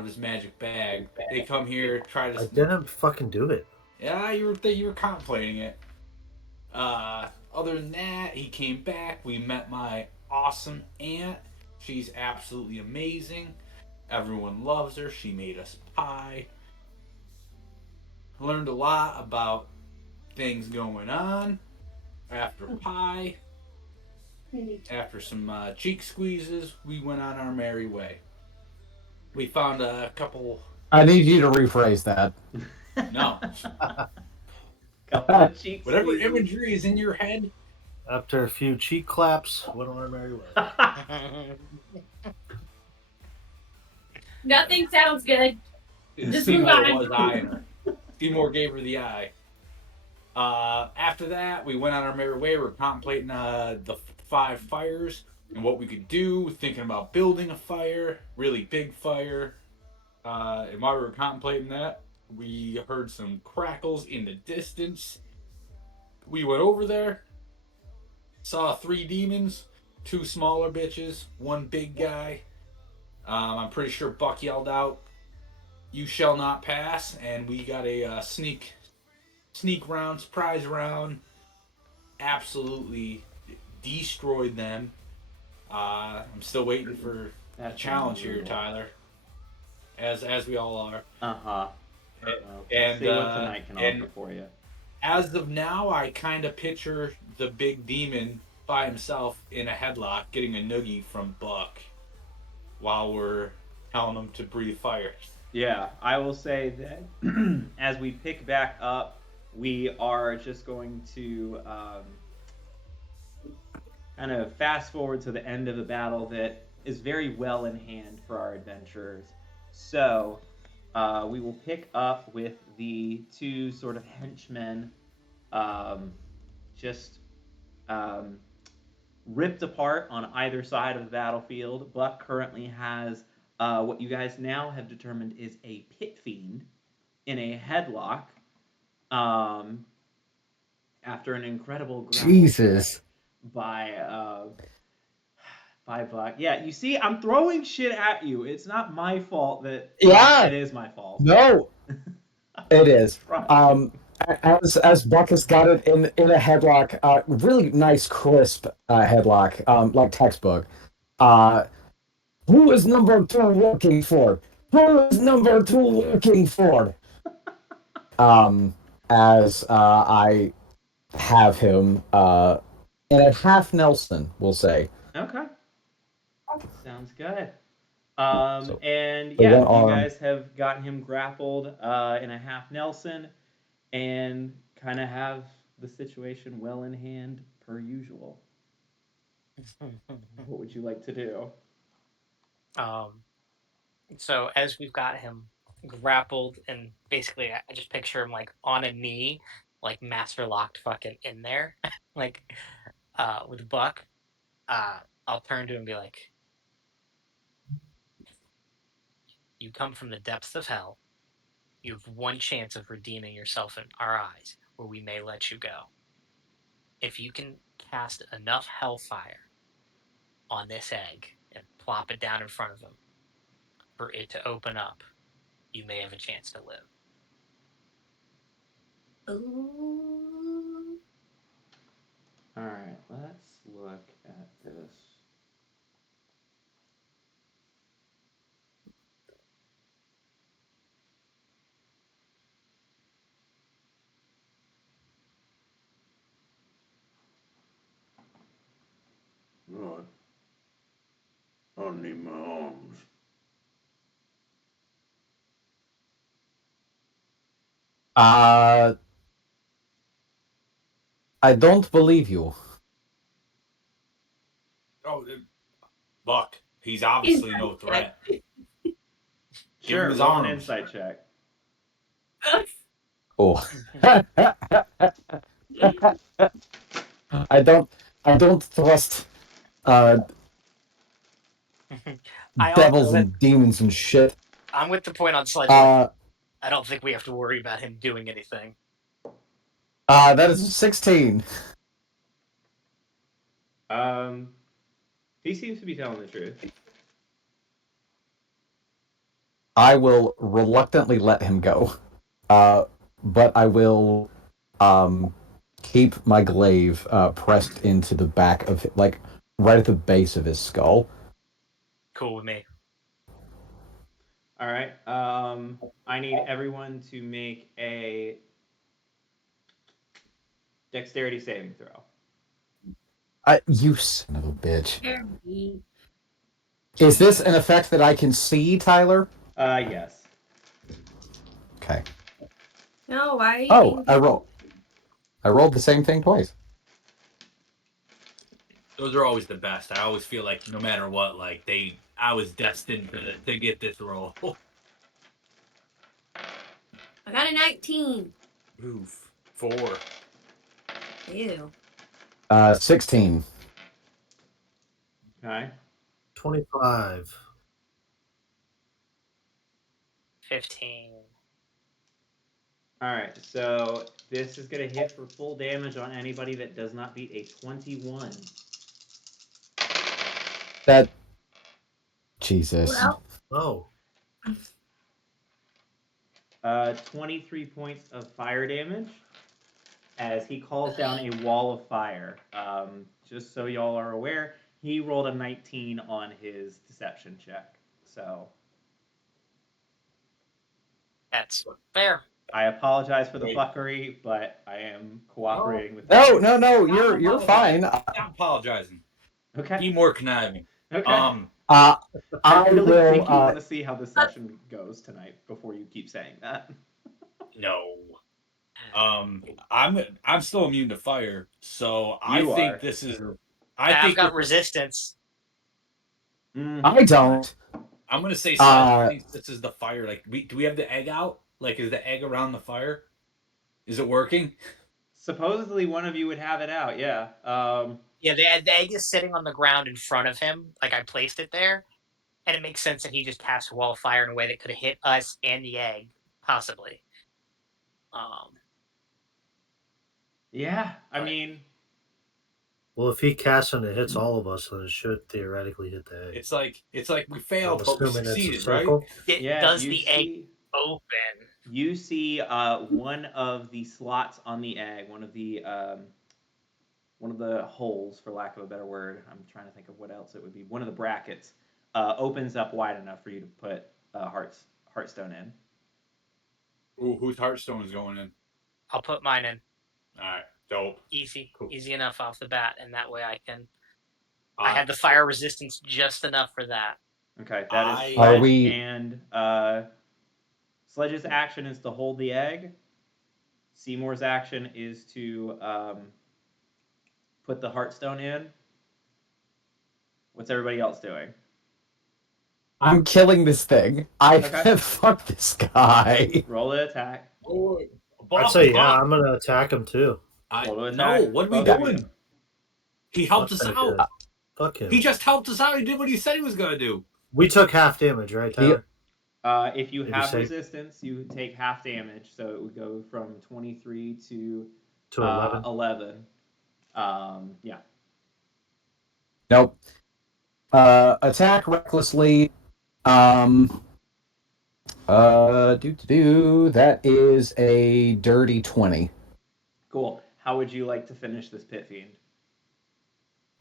of his magic bag. They come here, try I to. didn't fucking do it. Yeah, you were contemplating it. Other than that, he came back. We met my awesome aunt. She's absolutely amazing. Everyone loves her. She made us pie. Learned a lot about things going on after pie. After some cheek squeezes, we went on our merry way. We found a couple. I need you to rephrase that. No. Couple of cheek Whatever squeezes. imagery is in your head. After a few cheek claps, went on our merry way. Nothing sounds good. Just move Seymour on. was eyeing her. Seymour gave her the eye. After that, we went on our merry way. We were contemplating the 5 fires and what we could do, thinking about building a fire, really big fire. And while we were contemplating that, we heard some crackles in the distance. We went over there, saw 3 demons, 2 smaller bitches, 1 big guy. I'm pretty sure Buck yelled out, "You shall not pass," and we got a sneak round, surprise round. Absolutely destroyed them. I'm still waiting for a challenge here, Tyler. As we all are. Uh-huh. And see what tonight can offer for you. As of now, I kind of picture the big demon by himself in a headlock getting a noogie from Buck while we're telling him to breathe fire. Yeah, I will say that as we pick back up, we are just going to kind of fast forward to the end of the battle that is very well in hand for our adventurers. So we will pick up with the 2 sort of henchmen just ripped apart on either side of the battlefield. Buck currently has what you guys now have determined is a pit fiend in a headlock after an incredible Jesus by Buck. Yeah, you see, I'm throwing shit at you. It's not my fault that. Yeah. It is my fault. No, it is. As Buck has got it in a headlock, really nice, crisp headlock, like textbook. Who is number 2 looking for? Who is number 2 looking for? As I have him in a half Nelson, we'll say. Okay. Sounds good. So, and the yeah, one you arm. guys have gotten him grappled in a half Nelson and kind of have the situation well in hand per usual. What would you like to do? So as we've got him grappled, and basically I just picture him like on a knee, like master locked fucking in there, like with Buck. I'll turn to him and be like, "You come from the depths of hell. You have one chance of redeeming yourself in our eyes, where we may let you go. If you can cast enough hellfire on this egg and plop it down in front of him for it to open up, you may have a chance to live." Ooh. All right, let's look at this. Right. I need my arms. I don't believe you. Oh, Buck. He's obviously no threat. Sure, his roll an arms. insight check. Oh. I don't trust devils and demons and shit. I'm with the point on Sledge. I don't think we have to worry about him doing anything. That is 16. He seems to be telling the truth. I will reluctantly let him go. But I will keep my glaive pressed into the back of, like, right at the base of his skull. Cool with me. All right. I need everyone to make a dexterity saving throw. You son of a bitch. Jeremy. Is this an effect that I can see, Tyler? Yes. Okay. No, why are you Oh, being I rolled the same thing twice. Those are always the best. I always feel like no matter what, like I was destined to get this role. I got a 19. Oof. 4. Ew. 16. Okay. 25. 15. All right. So this is gonna hit for full damage on anybody that does not beat a 21. That. Jesus. Well, Oh. 23 points of fire damage as he calls down a wall of fire. Just so y'all are aware, he rolled a 19 on his deception check. So That's fair. I apologize for the Wait. fuckery, but I am cooperating with No, you. no, Stop you're fine. Stop apologizing. Okay. Be more conniving. Okay. I I really will. think you want to see how the session goes tonight before you keep saying that. No. I'm still immune to fire, so I You think are. this is. I've I think got this- resistance. I don't. I'm gonna say Sledge thinks this is the fire. Like, do we have the egg out? Like, is the egg around the fire? Is it working? Supposedly one of you would have it out, yeah. Yeah, the egg is sitting on the ground in front of him. Like I placed it there. And it makes sense that he just cast a wall of fire in a way that could have hit us and the egg, possibly. Yeah, I But- mean, Well, if he casts and it hits all of us, then it should theoretically hit the egg. It's like we I'm failed, but we assuming it's a succeeded, right? circle. yeah, does you the egg see open? you see one of the slots on the egg, one of the holes, for lack of a better word. I'm trying to think of what else it would be. One of the brackets opens up wide enough for you to put Heartstone in. Ooh, whose Heartstone is going in? I'll put mine in. All right, dope. Easy. Cool. Easy enough off the bat, and that way I can... Uh, I had the fire resistance just enough for that. Okay, that is Are Sledge, we- and Sledge's action is to hold the egg. Seymour's action is to put the Heartstone in. What's everybody else doing? I'm killing this thing. Okay. Fuck this guy. Roll the attack. I'd say, yeah, I'm going to attack him too. Roll to No, attack. what are we Both of you. doing? He helped us Fuck that out. kid. Fuck him. He just helped us out. He did what he said he was gonna do. We took half damage, right, Tyler? If you Did you have say- resistance, you take half damage, so it would go from 23 to To 11. 11. Yeah. Nope. Attack recklessly. That is a dirty 20. Cool. How would you like to finish this pit fiend?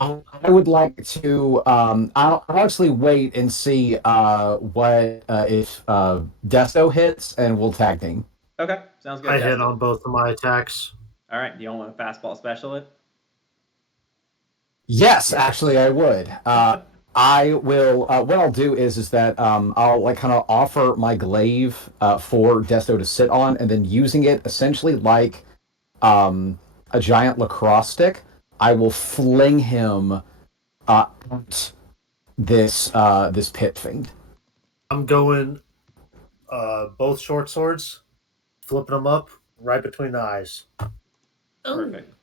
I would like to. I'll actually wait and see what if Desto hits, and we'll tag team. Okay, sounds good. I hit Dustin. on both of my attacks. All right, do you want a fastball special it? Yes, actually, I would. I will. What I'll do is that I'll like kind of offer my glaive for Desto to sit on, and then using it essentially like a giant lacrosse stick, I will fling him at this pit fiend. I'm going both short swords, flipping them up right between the eyes. Perfect.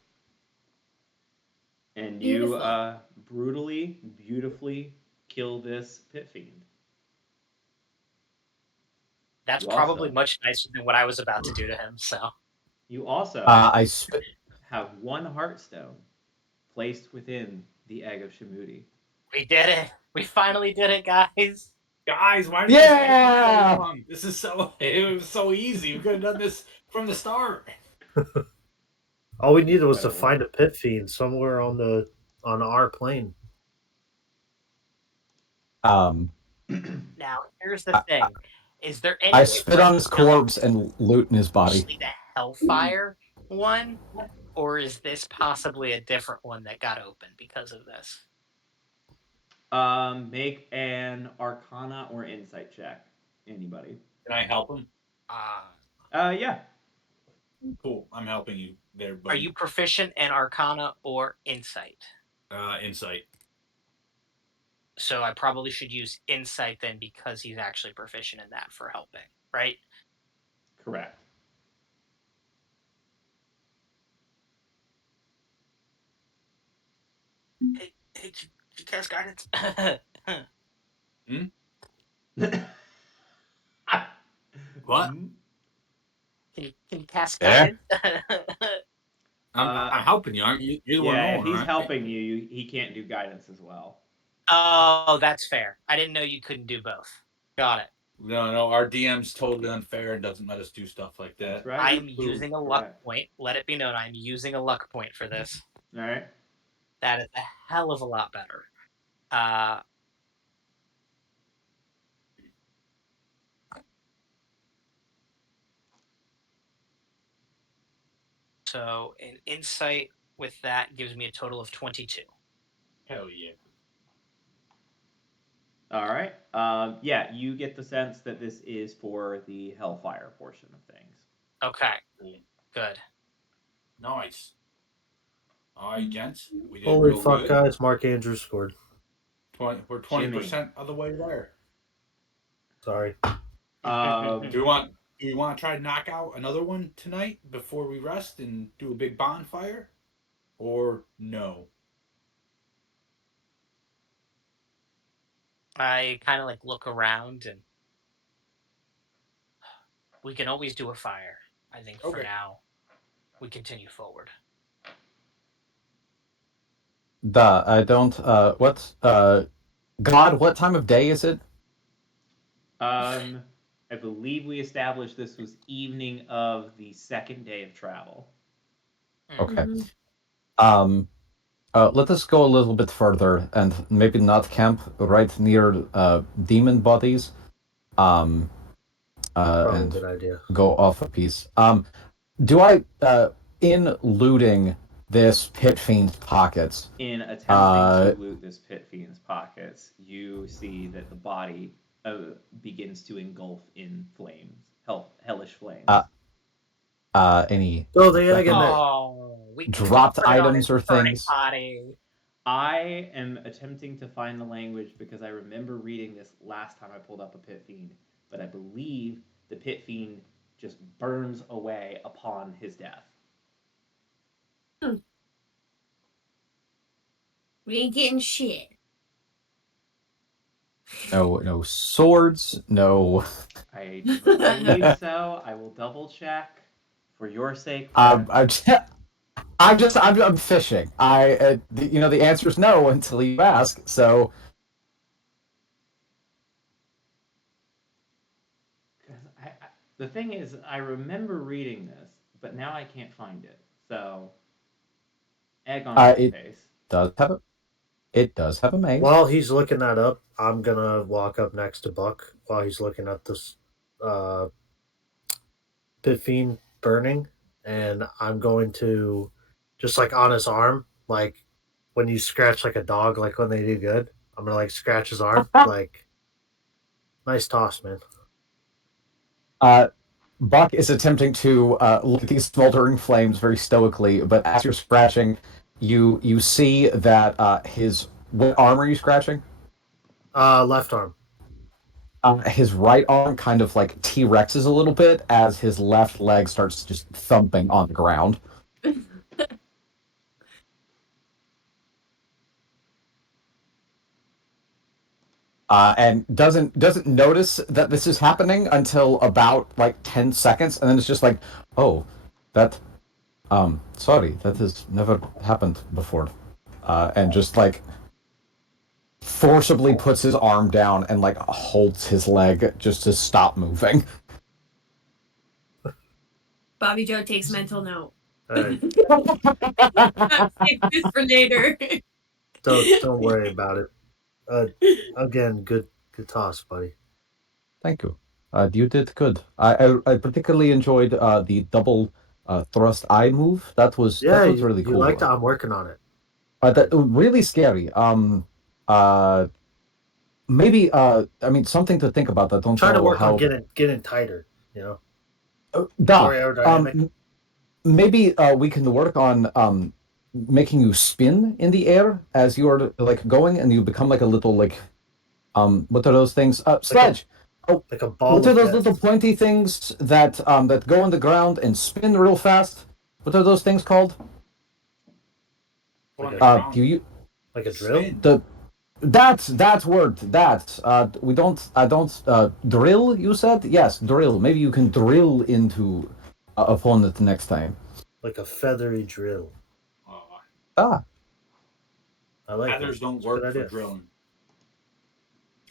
And Beautiful. you brutally, beautifully kill this pit fiend. That's You probably also- much nicer than what I was about to do to him, so... You also have one Heartstone placed within the egg of Shimudi. We did it! We finally did it, guys! Guys, why did this take so Yeah! long? This is so it was so easy. We could have done this from the start. All we needed was to Incredible. find a pit fiend somewhere on our plane. Now, here's the thing: is there any I way spit for us on to his tell corpse and loot in his body. actually the Hellfire one, or is this possibly a different one that got open because of this? Make an Arcana or Insight check. Anybody? Can I help him? Yeah. Cool. I'm helping you there, Are buddy. you proficient in Arcana or Insight? Insight. So I probably should use Insight then because he's actually proficient in that for helping, right? Correct. Hey, did you cast guidance? What? Can you cast Yeah. guidance? I'm helping you, aren't you? You're the one Yeah, if rolling, he's right? helping you, he can't do guidance as well. Oh, that's fair. I didn't know you couldn't do both. Got it. No, our DM's totally unfair and doesn't let us do stuff like that. That's right. I'm using a luck Correct. point. Let it be known, I'm using a luck point for this. All right. That is a hell of a lot better. So an insight with that gives me a total of 22. Hell yeah. All right. Yeah, you get the sense that this is for the Hellfire portion of things. Okay, good. Nice. All right, gents. We did Holy real fuck, good. guys! Mark Andrews scored. We're 20% of the way there. Sorry. Do we want to try to knock out another one tonight before we rest and do a big bonfire? Or no? I kind of like look around and we can always do a fire. I think for Okay. now we continue forward. I don't. God, what time of day is it? I believe we established this was evening of the second day of travel. Okay. Let us go a little bit further and maybe not camp right near demon bodies. Probably a And good idea. go off a piece. Do I in looting this pit fiend's pockets? In attempting to loot this pit fiend's pockets, you see that the body begins to engulf in flames, hellish flames. Any So the egg and the Oh, we dropped put it on items his or burning things? body. I am attempting to find the language because I remember reading this last time I pulled up a pit fiend, but I believe the pit fiend just burns away upon his death. We ain't getting shit. No swords. No. I don't believe so. I will double check for your sake. Friend. I'm fishing. The answer is no until you ask. So. The thing is, I remember reading this, but now I can't find it. So, egg on my face. It does have a maze. While he's looking that up, I'm gonna walk up next to Buck while he's looking at this pit fiend burning, and I'm going to just like on his arm, like when you scratch like a dog, like when they do good. I'm gonna like scratch his arm, like nice toss, man. Buck is attempting to light these smoldering flames very stoically, but as you're scratching, you see that what arm are you scratching? Left arm. His right arm kind of like T-Rexes a little bit as his left leg starts just thumping on the ground. And doesn't notice that this is happening until about like 10 seconds, and then it's just like, oh, that sorry, that has never happened before. And just like forcibly puts his arm down and like holds his leg just to stop moving. Bobby Joe takes mental note. All right, Save this for later. don't worry about it. Again, good toss, buddy. Thank you. You did good. I particularly enjoyed the double thrust eye move. That was Yeah, really you cool. liked it. I'm working on it. That really scary. Maybe I mean something to think about. I don't Trying to know work how. on getting tighter. You know, Duh. more aerodynamic. Maybe we can work on making you spin in the air as you're like going, and you become like a little like what are those things? Sledge. Like a ball What are of those death. little pointy things that that go on the ground and spin real fast? What are those things called? Put on Like the ground. Do you Like a drill. spin. that word that we don't I don't drill? You said yes, drill. Maybe you can drill into opponent next time. Like a feathery drill. Ah, I like it. Feathers don't It's a good work for idea. drilling.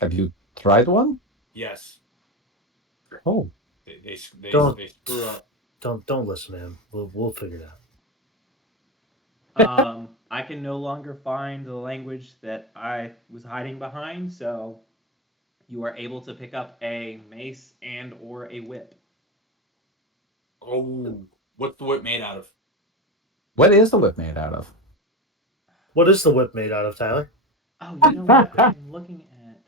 have you tried one? Yes, Oh, they Don't- screw up. Don't listen to him. We'll figure it out. I can no longer find the language that I was hiding behind, so you are able to pick up a mace and or a whip. Oh, what's the whip made out of? what is the whip made out of? What is the whip made out of, Tyler? Oh, you know what? I'm looking at.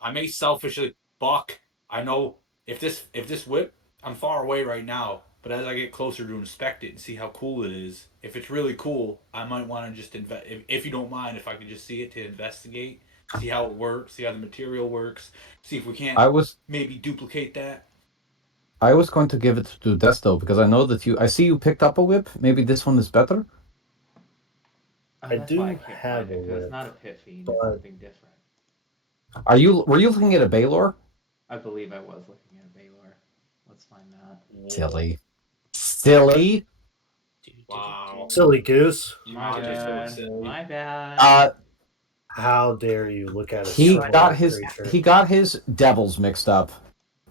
I may selfishly buck. I know if this whip, I'm far away right now, but as I get closer to inspect it and see how cool it is, if it's really cool, I might want to just invest. If you don't mind, if I could just see it to investigate, see how it works, see how the material works, see if we can't I was maybe duplicate that. going to give it to Desto because I know that I see you picked up a whip. Maybe this one is better. Oh, I that's why I do can't have find it a because it's whip, not a pit fiend. It's but- something different. Were you looking at a Baylor? I believe I was looking at a Baylor. Let's find that. Silly. Wow. Silly goose. My Jumanji's so bad. silly. My bad. How dare you look at a He similar got creature? his devils mixed up.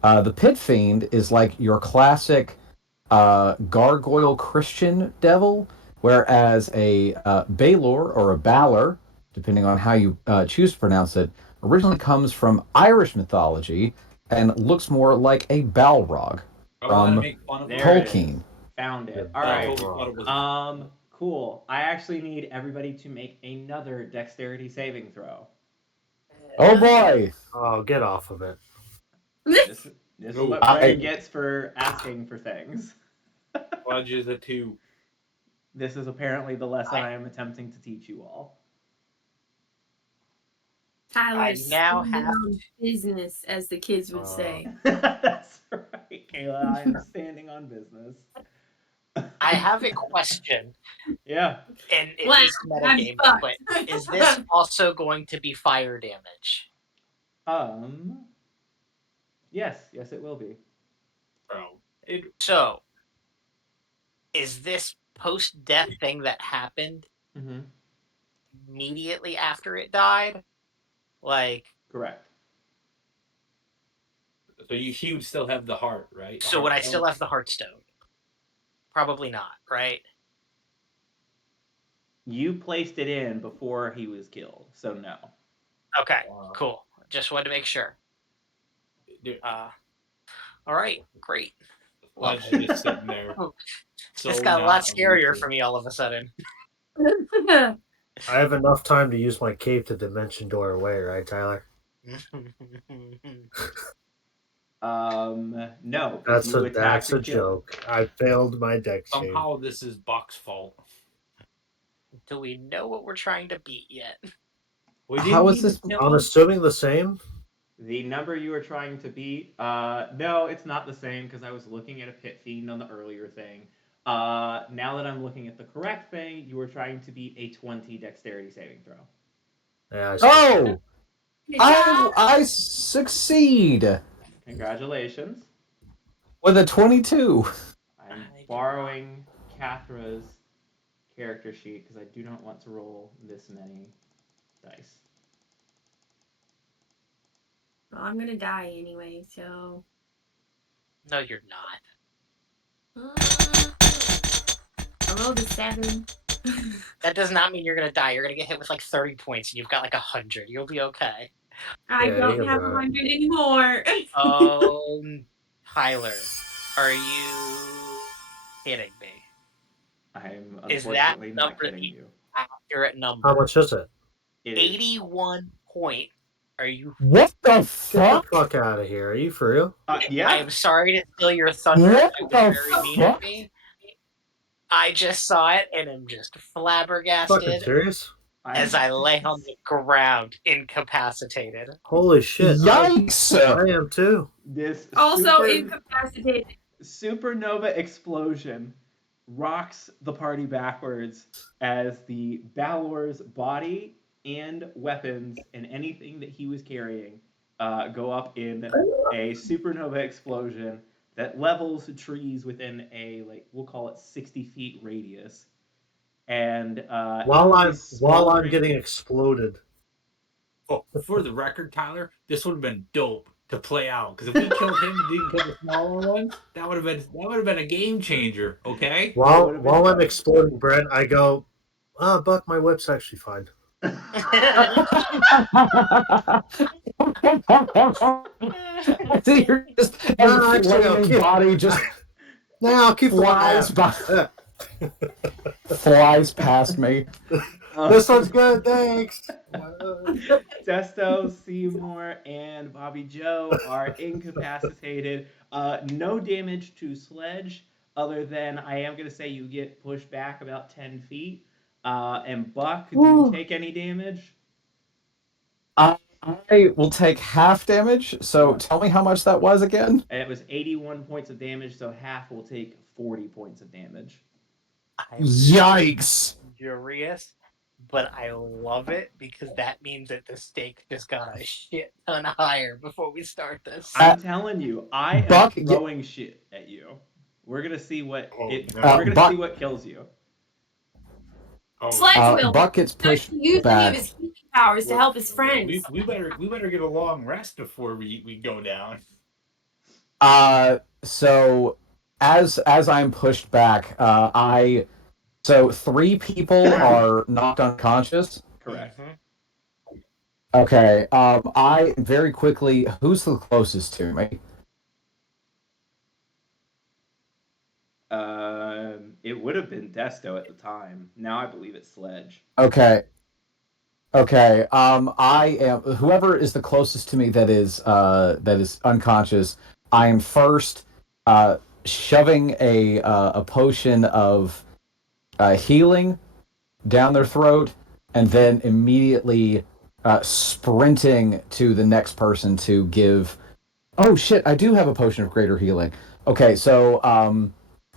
The pit fiend is like your classic gargoyle Christian devil, whereas a Baylor or a Balor, depending on how you choose to pronounce it, originally comes from Irish mythology and looks more like a Balrog I wanted to from make fun of There it, it Tolkien. is. Found it. Yeah, All but I right. totally thought it was. Cool. I actually need everybody to make another dexterity saving throw. Oh boy! Oh, get off of it. This is No. what Bray gets for asking for things. Fudge is a 2. This is apparently the lesson I am attempting to teach you all. Tyler's now standing have on business, as the kids would say. That's right, Kayla. I am standing on business. I have a question, Yeah. and it Wow, is metagame, I'm but fucked. is this also going to be fire damage? Yes, it will be. Bro. So, is this post-death thing that happened Mm-hmm. immediately after it died? Like, Correct. So he would still have the heart, right? The so would I heart still have the Heartstone? Probably not, right? You placed it in before he was killed, so no. Okay, Wow. cool. Just wanted to make sure. Dude, All right, great. Well, Fudge is just sitting there. So this got a lot not scarier amused. for me all of a sudden. I have enough time to use my cape to dimension door away, right, Tyler? No. 'Cause you attacked That's a and killed. joke. I failed my deck save. Somehow this is Buck's fault. Do we know what we're trying to beat yet? We How didn't is this? even I'm know. assuming the same. The number you are trying to beat, no, it's not the same because I was looking at a pit fiend on the earlier thing. Now that I'm looking at the correct thing, you are trying to beat a 20 dexterity saving throw. Yeah, Oh, Good job. I succeed Congratulations. with a 22. I'm I do borrowing Kathra's character sheet because I do not want to roll this many dice. Well, I'm gonna die anyway, so. No, you're not. I rolled a 7. That does not mean you're gonna die. You're gonna get hit with like 30 points, and you've got like 100. You'll be okay. I Yeah, don't you'll have be alright. 100 anymore. Tyler, are you kidding me? I'm Is that unfortunately not number kidding the you. accurate number? How much is it? It is 81 points. Are you? What the Get the fuck? fuck out of here. Are you for real? yeah. I am sorry to steal your thunder. What That was the very mean of fuck? me. I just saw it and am just Fucking flabbergasted serious? as I lay on the ground, incapacitated. Holy shit. Yikes! I am too. This Also incapacitated. supernova explosion rocks the party backwards as the Balor's body and weapons and anything that he was carrying go up in a supernova explosion that levels trees within a, like, we'll call it 60 feet radius. And While in I'm this while I'm smoldering- getting exploded. Oh, for the record, Tyler, this would have been dope to play out because if we killed him and didn't kill the smaller ones, that would have been a game changer. Okay. While would've been while I'm dope. exploding, Brent, I go, Buck, my whip's actually fine. So you're just No, actually, I'll flaming keep- body just No, I'll keep the one flies half. by, flies past me. This one's good, thanks. Desto, Seymour, and Bobby Joe are incapacitated. No damage to Sledge, other than I am going to say you get pushed back about 10 feet. And Buck, do you take any damage? I will take half damage. So tell me how much that was again. It was 81 points of damage, so half will take 40 points of damage. I'm Yikes! furious, but I love it because that means that the stake just got a shit ton higher before we start this. I'm telling you, I am Buck, throwing shit at you. We're gonna see what Oh, it. no. We're gonna Buck- see what kills you. Oh, Sledge will. Buck gets Sledge pushed using back. his healing powers to help his friends. we better get a long rest before we go down. So as I'm pushed back, so 3 people are knocked unconscious. Correct. Okay. I very quickly. Who's the closest to me? It would have been Desto at the time. Now I believe it's Sledge. Okay. Okay. I am whoever is the closest to me that is unconscious. I am first shoving a potion of healing down their throat, and then immediately sprinting to the next person to give. Oh shit! I do have a potion of greater healing. Okay, so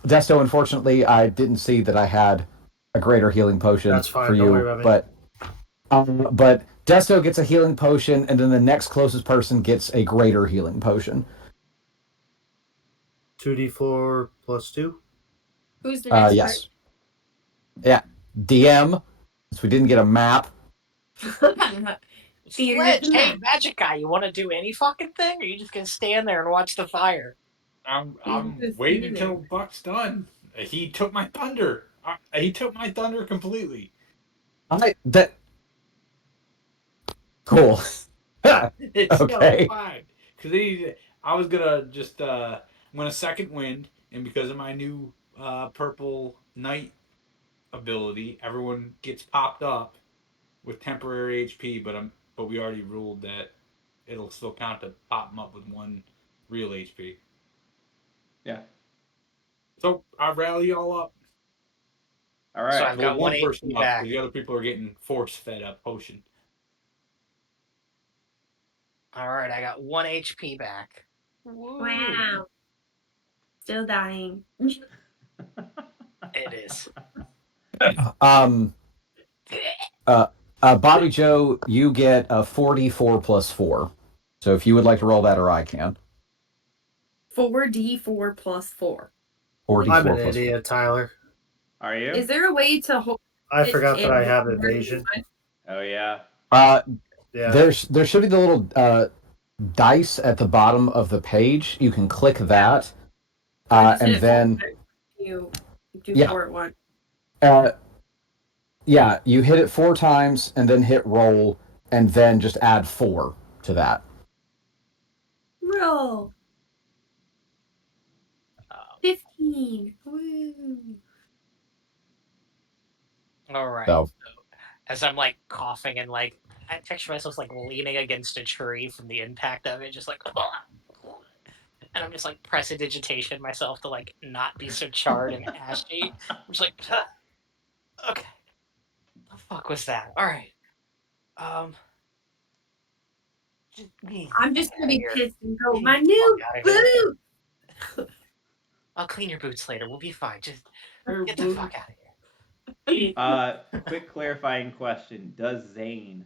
Desto, unfortunately, I didn't see that I had a greater healing potion That's fine, for don't you, worry about me. but Desto gets a healing potion, and then the next closest person gets a greater healing potion. 2d4 plus 2. Who's the next Yes. Yeah. DM, since we didn't get a map. part? Theater Sledge, of the hey, map. magic guy, you want to do any fucking thing, or are you just gonna stand there and watch the fire? I'm Just waiting be there. until Buck's done. He took my thunder. He took my thunder completely. Cool. It's Okay. so fine. Because I was gonna just I'm gonna second wind, and because of my new purple knight ability, everyone gets popped up with temporary HP. But we already ruled that it'll still count to pop them up with 1 real HP. Yeah. So I rally y'all up. All right. So I've got Well, 1 person HP up, back. 'cause the other people are getting force fed a potion. All right, I got 1 HP back. Woo. Wow. Still dying. It is. Bobby Joe, you get a 44 plus 4. So if you would like to roll that, or I can. 4d4 plus 4. 44 I'm an plus idiot, Tyler. Are you? Is there a way to hold I it forgot that in I have more than evasion. one? Oh yeah. 4. Yeah. There should be the little dice at the bottom of the page. You can click that, I just and hit it then 4 times. You do Yeah. 4 at once. Yeah, you hit it 4 times and then hit roll, and then just add 4 to that. Roll. Uh, 15. Woo. all right. So As I'm like coughing and like I picture myself like leaning against a tree from the impact of it, just like and I'm just like prestidigitation myself to like not be so charred and ashy. I'm just like, okay, the fuck was that? All right, just get the I'm just fuck gonna out of be here. pissed and go, Get my the fuck new out of here. boot! I'll clean your boots later. We'll be fine. Just Her get the boot. fuck out of here. Quick clarifying question: does Zane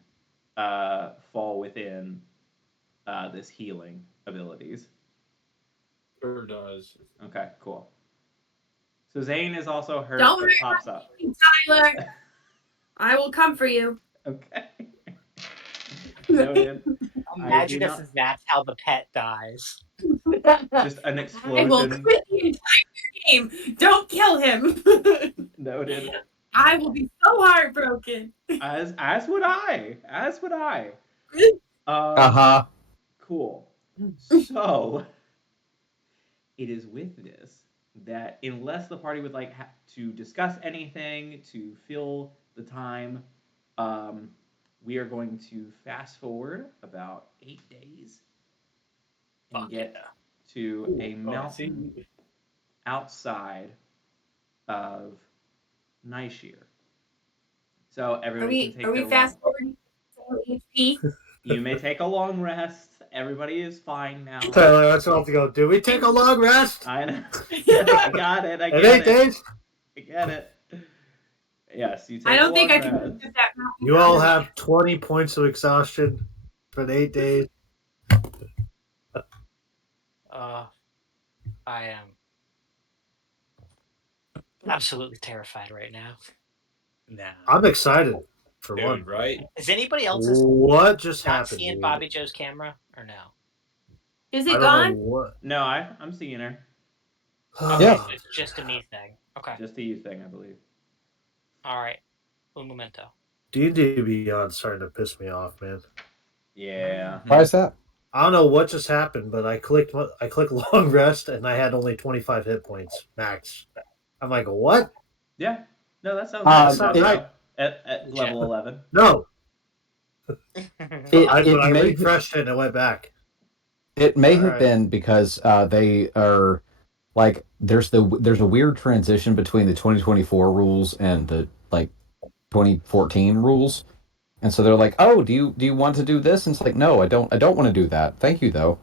fall within this healing abilities? Sure does. Okay, cool. So Zane is also hurt, Don't but hurt pops my up. feelings, Tyler! I will come for you. Okay. Noted. I do Imagine if not. that's how the pet dies. Just an I will explosion. quit the entire game. Don't kill him. Noted. I will be so heartbroken. As would I. As would I. uh-huh. Cool. So it is with this that unless the party would like to discuss anything to fill the time, um, we are going to fast forward about 8 days and Fuck get yeah. to a Ooh, oh, see, mountain outside of Nishir. So everybody can take Are their we long. fast forwarding HP? You may take a long rest. Everybody is fine now. Tyler, that's what I have to go. Do we take a long rest? I know. I got it. I In get 8 it. days? I get it. Yes, you take I a don't think long I can rest. get that mountain. You all have 20 points of exhaustion for the 8 days. I am absolutely terrified right now. nah. I'm excited for Dude, one. right? Is anybody else What just not happened, seeing dude? Bobby Joe's camera or no? Is I it don't know gone? what. No, I'm seeing her. Okay, Yeah. so it's just a me thing. Okay, Just a you thing, I believe. all right. Un momento. D&D Beyond's starting to piss me off, man. Yeah. Why is that? I don't know what just happened, but I clicked long rest and I had only 25 hit points max. I'm like, what? Yeah. No, that sounds That's about not right, right. though. At level 11. No. It When I may refreshed it and it went back. it may All have right. been because they are like there's a weird transition between the 2024 rules and the like 2014 rules. And so they're like, "Oh, do you want to do this?" And it's like, "No, I don't want to do that. Thank you though."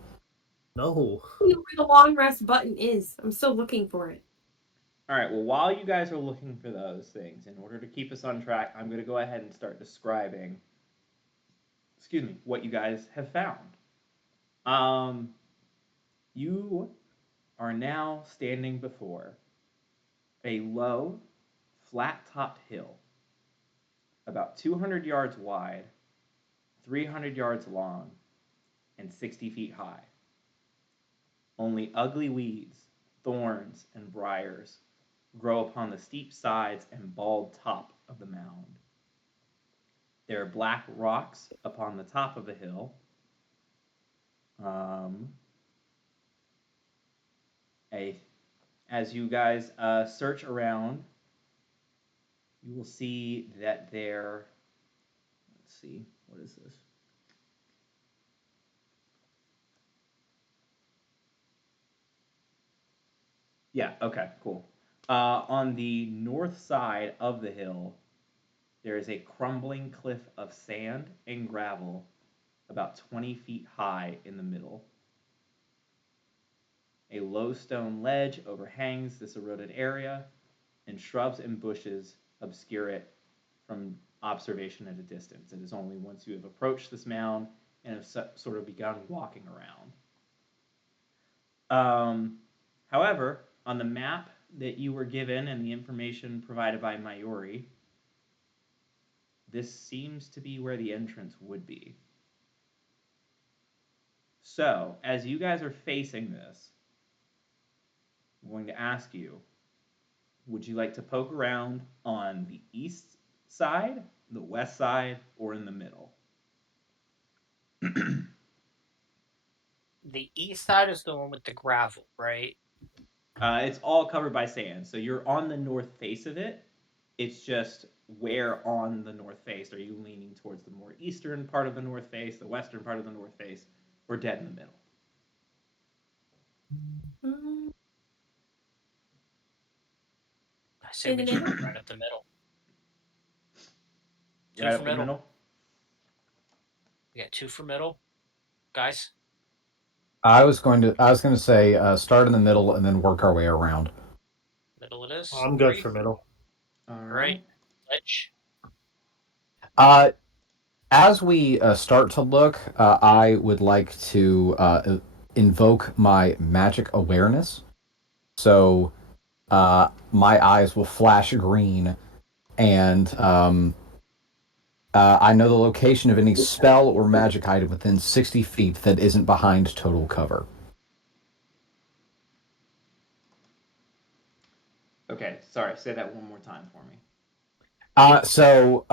No. I don't know where the long rest button is. I'm still looking for it. All right, well, while you guys are looking for those things, in order to keep us on track, I'm going to go ahead and start describing, what you guys have found. You are now standing before a low, flat topped hill, about 200 yards wide, 300 yards long, and 60 feet high. Only ugly weeds, thorns, and briars grow upon the steep sides and bald top of the mound. There are black rocks upon the top of the hill. Um, a, as you guys search around, you will see that there. Let's see, what is this? Yeah, okay, cool. On the north side of the hill, there is a crumbling cliff of sand and gravel about 20 feet high in the middle. A low stone ledge overhangs this eroded area, and shrubs and bushes obscure it from observation at a distance. It is only once you have approached this mound and have sort of begun walking around. However, on the map that you were given and the information provided by Mayuri, this seems to be where the entrance would be. So, as you guys are facing this, I'm going to ask you, would you like to poke around on the east side, the west side, or in the middle? The east side is the one with the gravel, right? It's all covered by sand, so you're on the north face of it. It's just where on the north face are you leaning towards the more eastern part of the north face, the western part of the north face, or dead in the middle? I say In we the just middle? go right up the middle. Two Right for up the middle. middle? We got 2 for middle, guys. I was going to say start in the middle and then work our way around. Middle it is. I'm good 3. for middle. All All right. right. Ledge. Uh, as we start to look, I would like to invoke my magic awareness. So my eyes will flash green, and I know the location of any spell or magic item within 60 feet that isn't behind total cover. Okay, sorry, say that one more time for me. So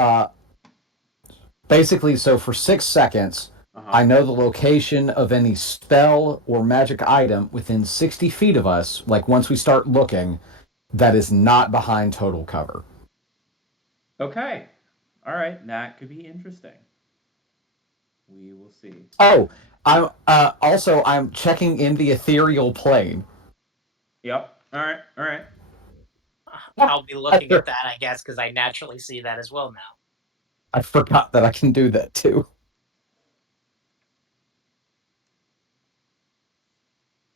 basically, so for 6 seconds, Uh-huh. I know the location of any spell or magic item within 60 feet of us, like once we start looking, that is not behind total cover. Okay. All right, that could be interesting. We will see. Oh, I'm checking in the ethereal plane. Yep. All right. All right. I'll be looking at that, I guess, because I naturally see that as well now. I forgot that I can do that too.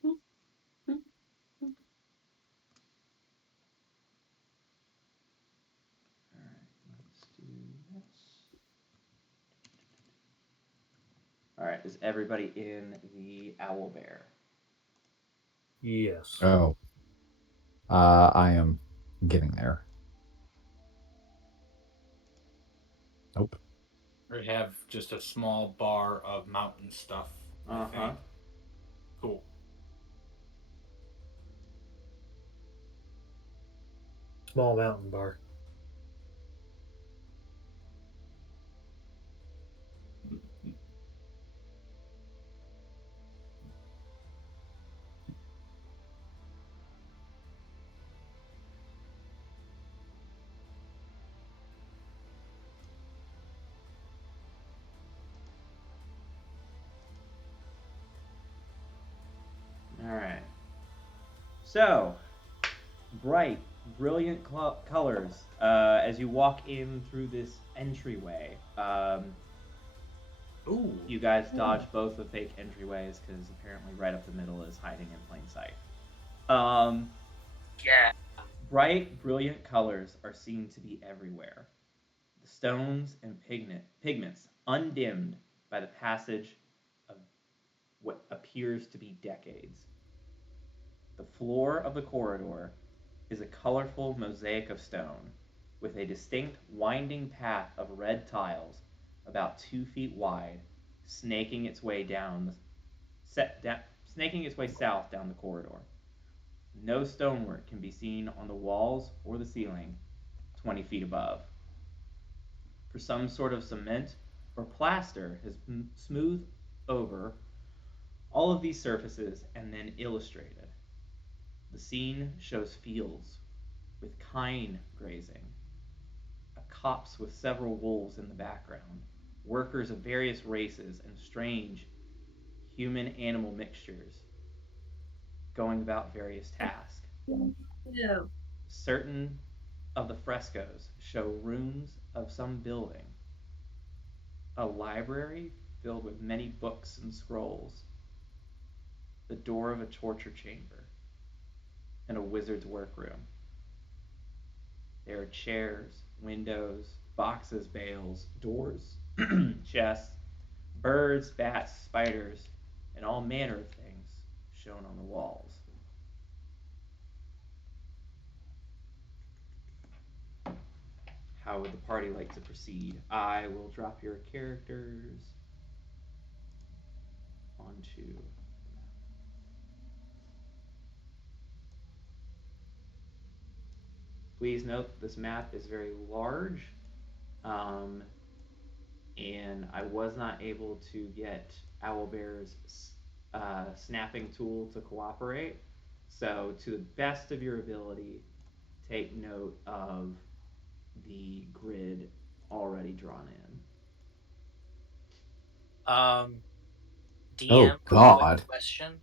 All right. Let's do this. All right. Is everybody in the owl bear? Yes. Oh, I am getting there. Nope. We have just a small bar of mountain stuff, I think. Cool. Small mountain bar. All right. So, bright, brilliant colors as you walk in through this entryway. Ooh. You guys dodge both the fake entryways because apparently right up the middle is hiding in plain sight. Yeah. Bright, brilliant colors are seen to be everywhere. The stones and pigments undimmed by the passage of what appears to be decades. The floor of the corridor is a colorful mosaic of stone, with a distinct winding path of red tiles about 2 feet wide, snaking its way snaking its way south down the corridor. No stonework can be seen on the walls or the ceiling 20 feet above. For some sort of cement or plaster has smoothed over all of these surfaces and then illustrated. The scene shows fields with kine grazing, a copse with several wolves in the background, workers of various races and strange human animal mixtures going about various tasks. No. Certain of the frescoes show rooms of some building, a library filled with many books and scrolls, the door of a torture chamber, and a wizard's workroom. There are chairs, windows, boxes, bales, doors, chests, birds, bats, spiders, and all manner of things shown on the walls. How would the party like to proceed? I will drop your characters onto. Please note this map is very large, um, and I was not able to get Owlbear's snapping tool to cooperate. So, to the best of your ability, take note of the grid already drawn in. DM, Oh quick God. question.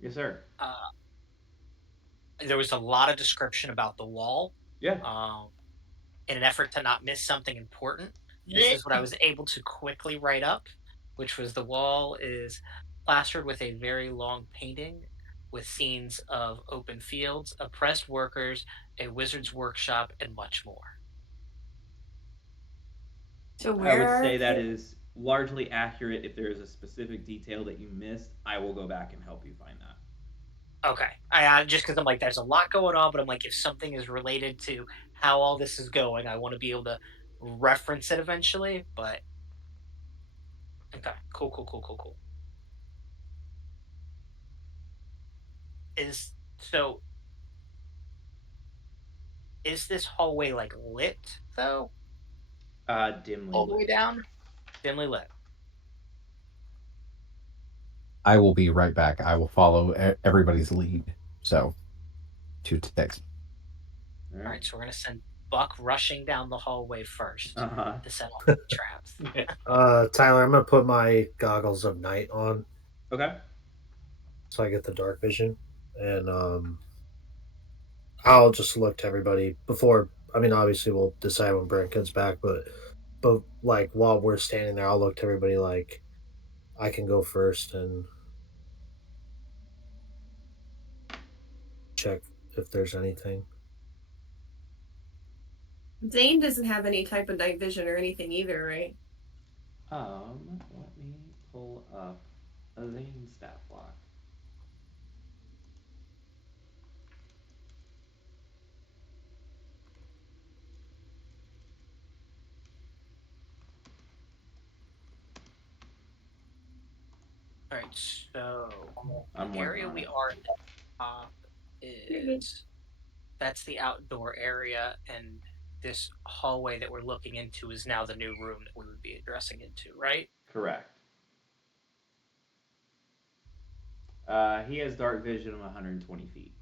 Yes, sir. There was a lot of description about the wall. Yeah. In an effort to not miss something important, this is what I was able to quickly write up, which was the wall is plastered with a very long painting with scenes of open fields, oppressed workers, a wizard's workshop, and much more. So I where would are say that they? is largely accurate. If there is a specific detail that you missed, I will go back and help you find that. Okay, I just because I'm like, there's a lot going on, but I'm like, if something is related to how all this is going, I want to be able to reference it eventually. But okay, cool. Is so is this hallway like lit though? Dimly All the way lit. down? Dimly lit. I will be right back. I will follow everybody's lead. So, 2 ticks. All All right. right, so we're gonna send Buck rushing down the hallway first Uh to set off the traps. Tyler, I'm gonna put my goggles of night on huh. Okay. so I get the dark vision, and I'll just look to everybody before. I mean, obviously, we'll decide when Brent gets back, but like while we're standing there, I'll look to everybody like I can go first and check if there's anything. Zane doesn't have any type of night vision or anything either, right? Let me pull up a Zane stat block. All right, so I'm the working area on we it. are at the top is that's the outdoor area, and this hallway that we're looking into is now the new room that we would be addressing into, right? Correct. He has dark vision of 120 feet.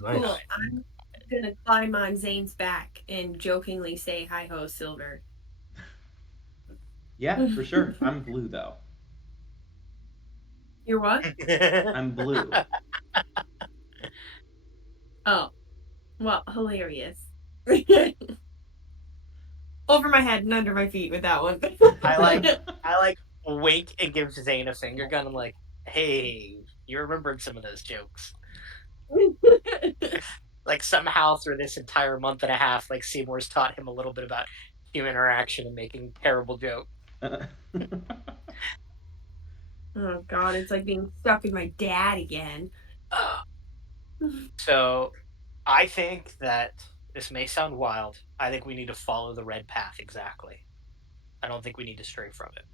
Nice. Cool. I'm gonna climb on Zane's back and jokingly say hi ho, Silver. Yeah, for sure. I'm blue though. You're what? I'm blue. Oh, well, hilarious. Over my head and under my feet with that one. I like wink and give Zane a finger gun. I'm like, hey, you remembered some of those jokes. Like somehow through this entire month and a half, like Seymour's taught him a little bit about human interaction and making terrible jokes. Oh god, it's like being stuck with my dad again. So I think that this may sound wild. I think we need to follow the red path exactly. I don't think we need to stray from it.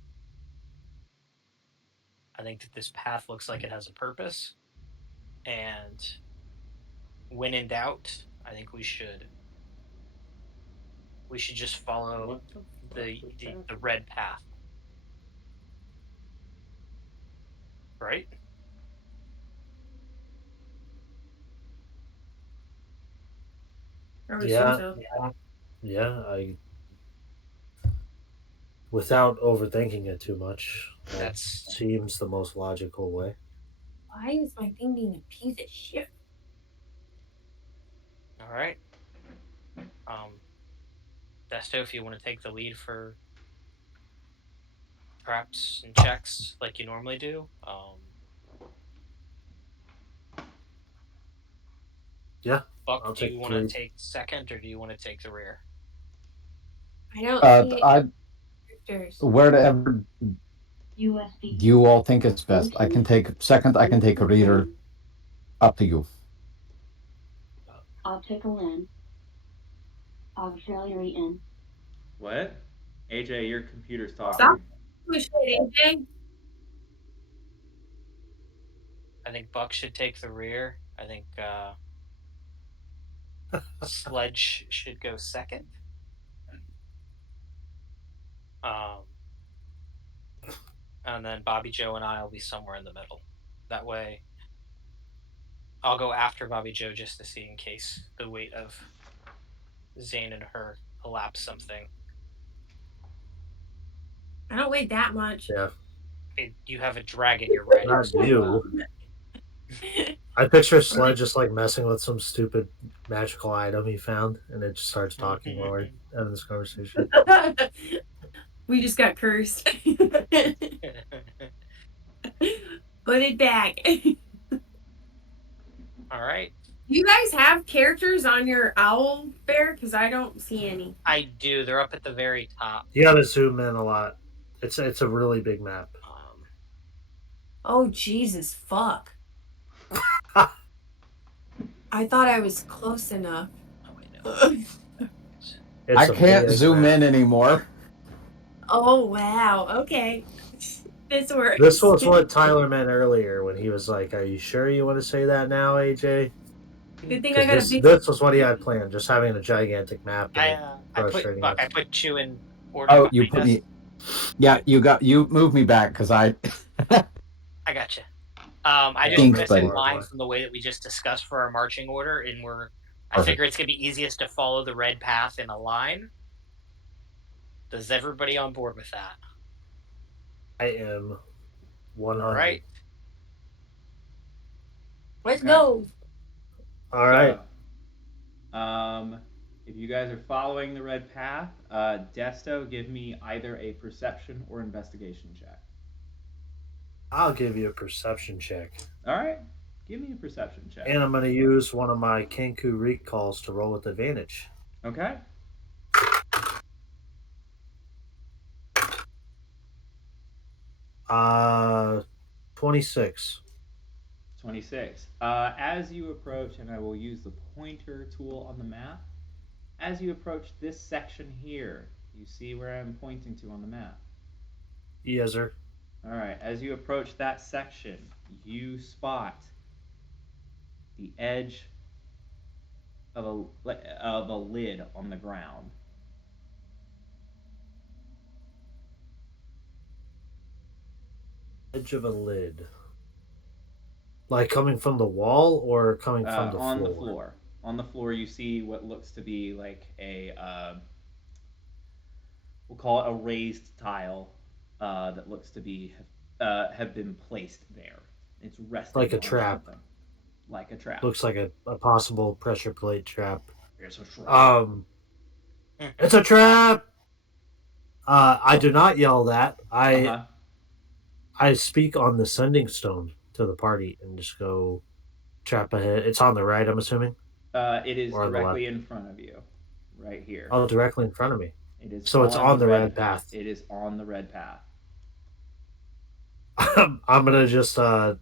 I think that this path looks like it has a purpose, and when in doubt, I think we should just follow the red path, right? I would assume Yeah, so. yeah. I without overthinking it too much. That That's seems the most logical way. Why is my thing being a piece of shit? all right. Desto, if you want to take the lead for traps and checks like you normally do, Yeah, Buck, I'll do you take the want to lead. take second or do you want to take the rear? I don't see I characters. wherever you all think is best. I can take second. I can take a reader. Up to you. I'll take a Lynn. Auxiliary in. What? AJ, your computer's Stop talking. doing shit, AJ. I think Buck should take the rear. I think Sledge should go second. Um, and then Bobby Joe and I will be somewhere in the middle. That way, I'll go after Bobby Joe just to see in case the weight of Zane and her collapse something. I don't weigh that much. Yeah, You have a dragon you're riding. not So, you. I picture Sledge just like messing with some stupid magical item he found, and it just starts talking while we're having this conversation. We just got cursed. Put it back. All right. You guys have characters on your owl bear? Because I don't see any. I do. They're up at the very top. You gotta zoom in a lot. It's a really big map. Oh, Jesus, fuck. I thought I was close enough. Oh, wait, no. I can't zoom map. in anymore. Oh, wow. Okay. This works. This was what Tyler meant earlier when he was like, "Are you sure you want to say that now, AJ?" Good thing I got a big. This was what he had planned, just having a gigantic map. I put you in order. Oh, you put me. Yeah, you moved me back because I. I got you. I just Thanks, put us buddy. in line from the way that we just discussed for our marching order, and I figure it's gonna be easiest to follow the red path in a line. Is everybody on board with that? I am 100. All right. Let's go. All right. So, if you guys are following the red path, Desto, give me either a perception or investigation check. I'll give you a perception check. All right, give me a perception check. And I'm going to use one of my Kenku recalls to roll with advantage. Okay. Uh, 26. 26. As you approach, and I will use the pointer tool on the map, as you approach this section here, you see where I'm pointing to on the map? Yes, sir. All right, as you approach that section, you spot the edge of a lid on the ground. Edge of a lid. Like coming from the wall or coming from the on floor? the floor. On the floor, you see what looks to be like we'll call it a raised tile that looks to be have been placed there. It's resting like a on trap. something. Like a trap. Looks like a possible pressure plate trap. It's a trap. It's a trap. I do not yell that. I speak on the sending stone to the party and just go trap ahead. It's on the right, I'm assuming. It is directly in front of you, right here. Oh, directly in front of me. It is. So it's on the red path. It is on the red path. I'm gonna just I'm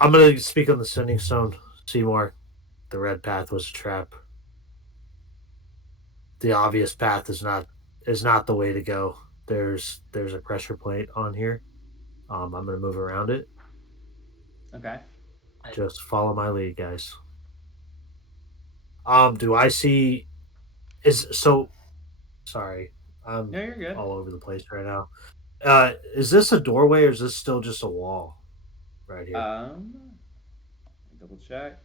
gonna speak on the sending stone, Seymour. The red path was a trap. The obvious path is not the way to go. There's a pressure plate on here. I'm gonna move around it. Okay. Just follow my lead, guys. Do I see? Sorry, I'm No, you're good. all over the place right now. Is this a doorway or is this still just a wall? Right here. Double check.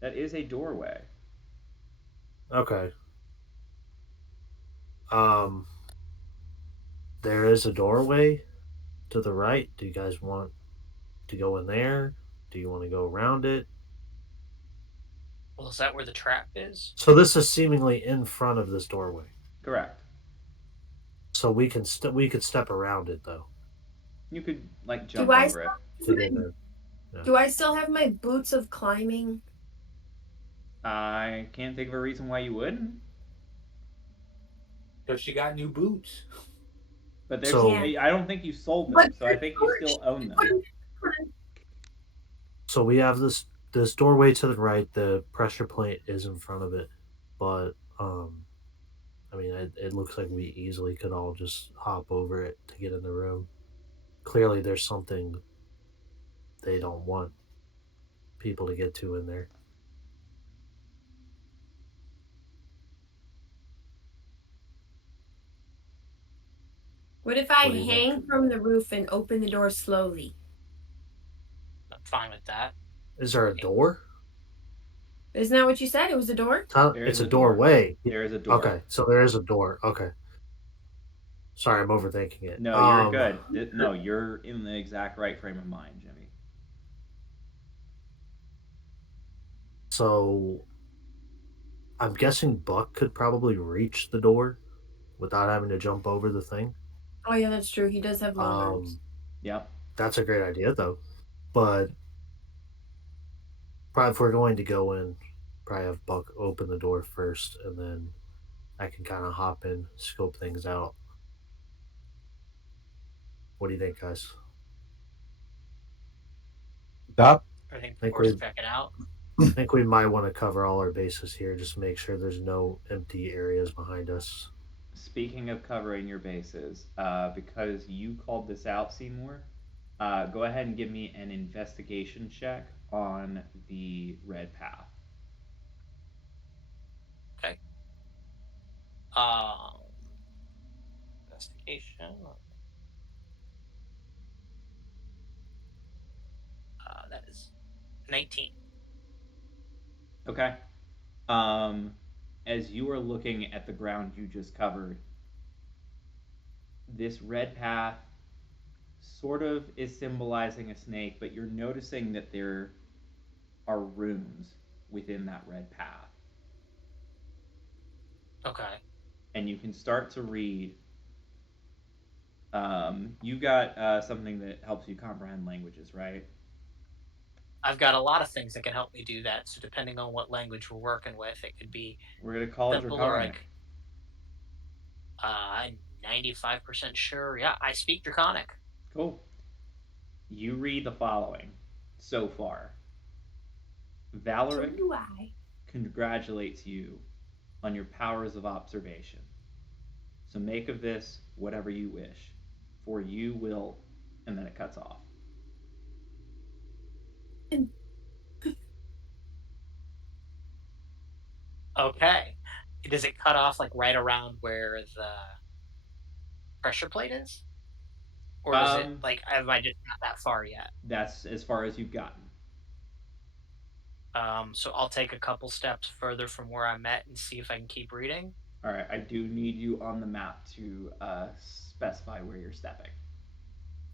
That is a doorway. Okay. There is a doorway to the right. Do you guys want to go in there? Do you want to go around it? Well, is that where the trap is? So this is seemingly in front of this doorway. Correct. So we could step around it though. You could like jump over it. Yeah. Do I still have my boots of climbing? I can't think of a reason why you wouldn't. So she got new boots. But there's I don't think you sold them, so I think you still own them. So we have this doorway to the right. The pressure plate is in front of it, but I mean, it looks like we easily could all just hop over it to get in the room. Clearly, there's something they don't want people to get to in there. What if I What do you think? hang from the roof and open the door slowly? I'm fine with that. Is there a door? Isn't that what you said? It was a door? There It's is a a door. doorway. There is a door. Okay, so there is a door. Okay. Sorry, I'm overthinking it. No, you're good. No, you're in the exact right frame of mind, Jimmy. So I'm guessing Buck could probably reach the door without having to jump over the thing. Oh yeah, that's true. He does have long arms. Yep. That's a great idea though. But probably if we're going to go in, probably have Buck open the door first, and then I can kind of hop in, scope things out. What do you think, guys? Doc? I think Think before we check it out. think we might want to cover all our bases here, just make sure there's no empty areas behind us. Speaking of covering your bases, because you called this out, Seymour, go ahead and give me an investigation check on the red path. Okay. Investigation. That is 19. Okay. As you are looking at the ground you just covered, this red path sort of is symbolizing a snake, but you're noticing that there are runes within that red path. Okay. And you can start to read. You got something that helps you comprehend languages, right? I've got a lot of things that can help me do that. So depending on what language we're working with, it could be We're going to call it simple or Draconic. like I'm 95% sure. Yeah, I speak Draconic. Cool. You read the following so far. So Valeric do I. congratulates you on your powers of observation. So make of this whatever you wish, for you will, and then it cuts off. Okay. Does it cut off like right around where the pressure plate is? Or does it like have I just not that far yet? That's as far as you've gotten. So I'll take a couple steps further from where I'm at and see if I can keep reading. All right, I do need you on the map to specify where you're stepping.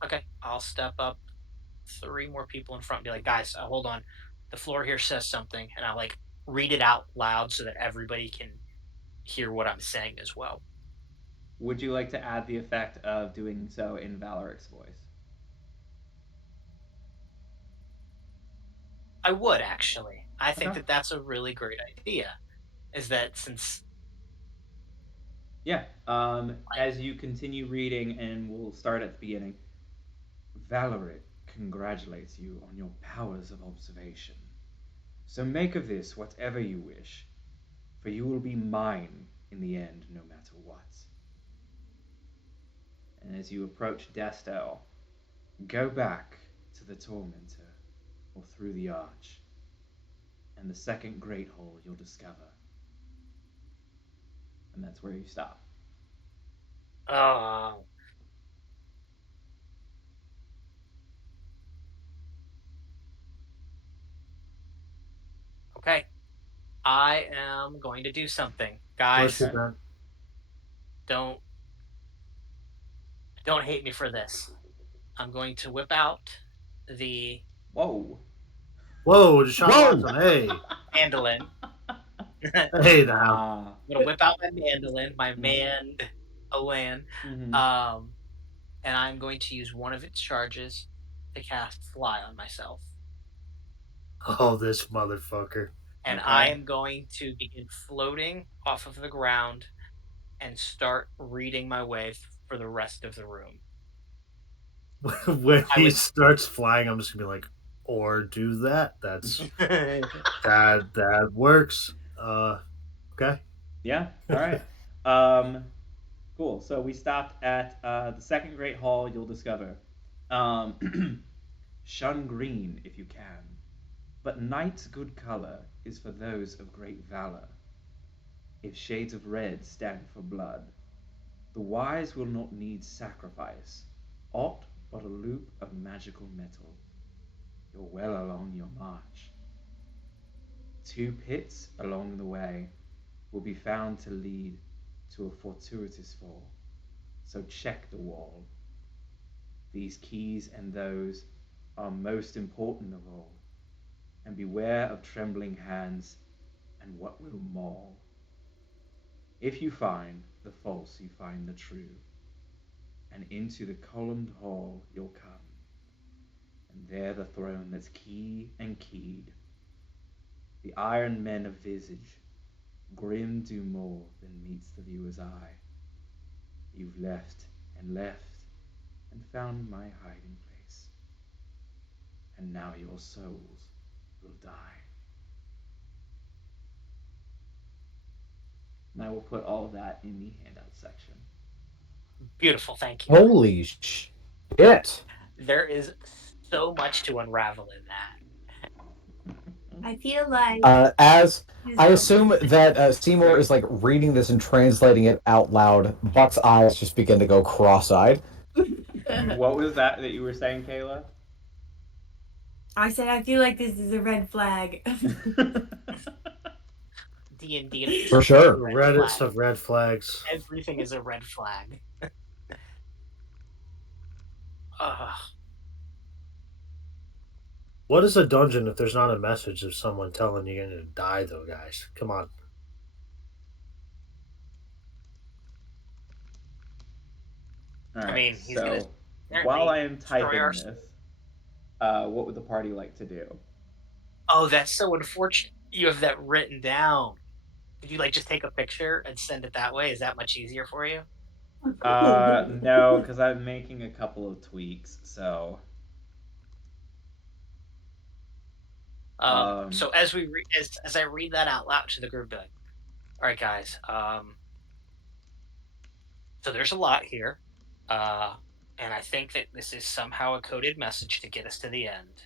Okay, I'll step up 3 more people in front and be like, guys, hold on. The floor here says something, and I'll like read it out loud so that everybody can hear what I'm saying as well. Would you like to add the effect of doing so in Valeric's voice? I would actually. I think Okay. that that's a really great idea. Is that since Yeah. As you continue reading, and we'll start at the beginning. Valeric congratulates you on your powers of observation. So make of this whatever you wish, for you will be mine in the end, no matter what. And as you approach Desto, go back to the Tormentor, or through the arch, and the second great hole you'll discover. And that's where you stop. oh okay. I am going to do something. Bless Guys, you, Okay. Ben. don't don't hate me for this. I'm going to whip out the Whoa. Whoa, Deshaun Whoa! Watson. Hey. mandolin. Hey now. Ah. I'm gonna whip out my mandolin, my Mhm. mandolin, Mhm. and I'm going to use one of its charges to cast fly on myself. Oh, this motherfucker. And I Okay. am going to begin floating off of the ground and start reading my way for the rest of the room. When I he would starts flying, I'm just gonna be like, or do that. That works. Okay. Yeah. All right. Um, cool. So we stopped at the second great hall you'll discover. Shun green if you can, but night's good color is for those of great valor. If shades of red stand for blood, the wise will not need sacrifice, aught but a loop of magical metal. You're well along your march. 2 pits along the way will be found to lead to a fortuitous fall, so check the wall. These keys and those are most important of all, and beware of trembling hands and what will maul. If you find the false, you find the true, and into the columned hall you'll come, and there the throne that's key and keyed. The iron men of visage, grim do more than meets the viewer's eye. You've left and left and found my hiding place, and now your souls will die. And I will put all of that in the handout section. Beautiful, thank you. Holy shit! There is so much to unravel in that. I feel like As I assume that Seymour is like reading this and translating it out loud, Buck's eyes just begin to go cross-eyed. What was that you were saying, Kayla? I said I feel like this is a red flag. D&D For sure. The reddest of red flags. Everything is a red flag. Ugh. What is a dungeon if there's not a message of someone telling you you're going to die, though, guys? Come on. All right, I mean, he's so gonna while I am destroy typing our- this, what would the party like to do? Oh, that's so unfortunate. You have that written down. Could you like just take a picture and send it that way? Is that much easier for you? No, because I'm making a couple of tweaks. So, So as we as I read that out loud to the group, be like, all right, guys. So there's a lot here, and I think that this is somehow a coded message to get us to the end.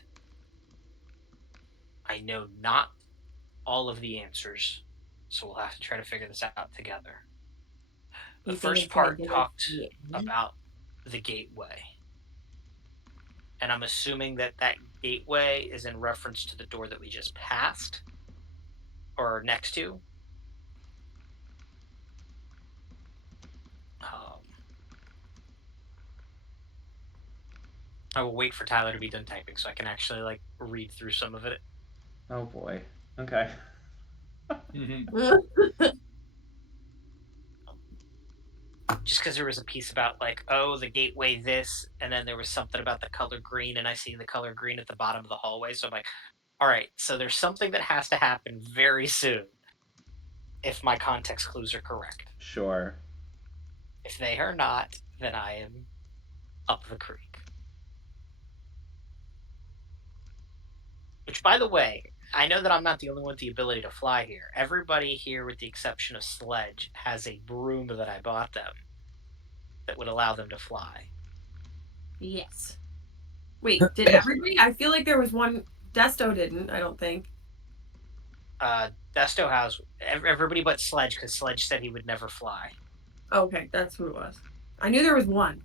I know not all of the answers, so we'll have to try to figure this out together. The You think first it's gonna part get us talked to the end? about the gateway, and I'm assuming that that gateway is in reference to the door that we just passed or next to. Um, I will wait for Tyler to be done typing so I can actually like read through some of it. oh boy. Okay. Just because there was a piece about like, oh, the gateway this, and then there was something about the color green, and I see the color green at the bottom of the hallway. So I'm like, all right, so there's something that has to happen very soon if my context clues are correct. Sure. If they are not, then I am up the creek. Which, by the way, I know that I'm not the only one with the ability to fly here. Everybody here, with the exception of Sledge, has a broom that I bought them that would allow them to fly. Yes. Wait, did everybody? I feel like there was one. Desto didn't. I don't think. Desto has everybody but Sledge, because Sledge said he would never fly. Okay, that's who it was. I knew there was one.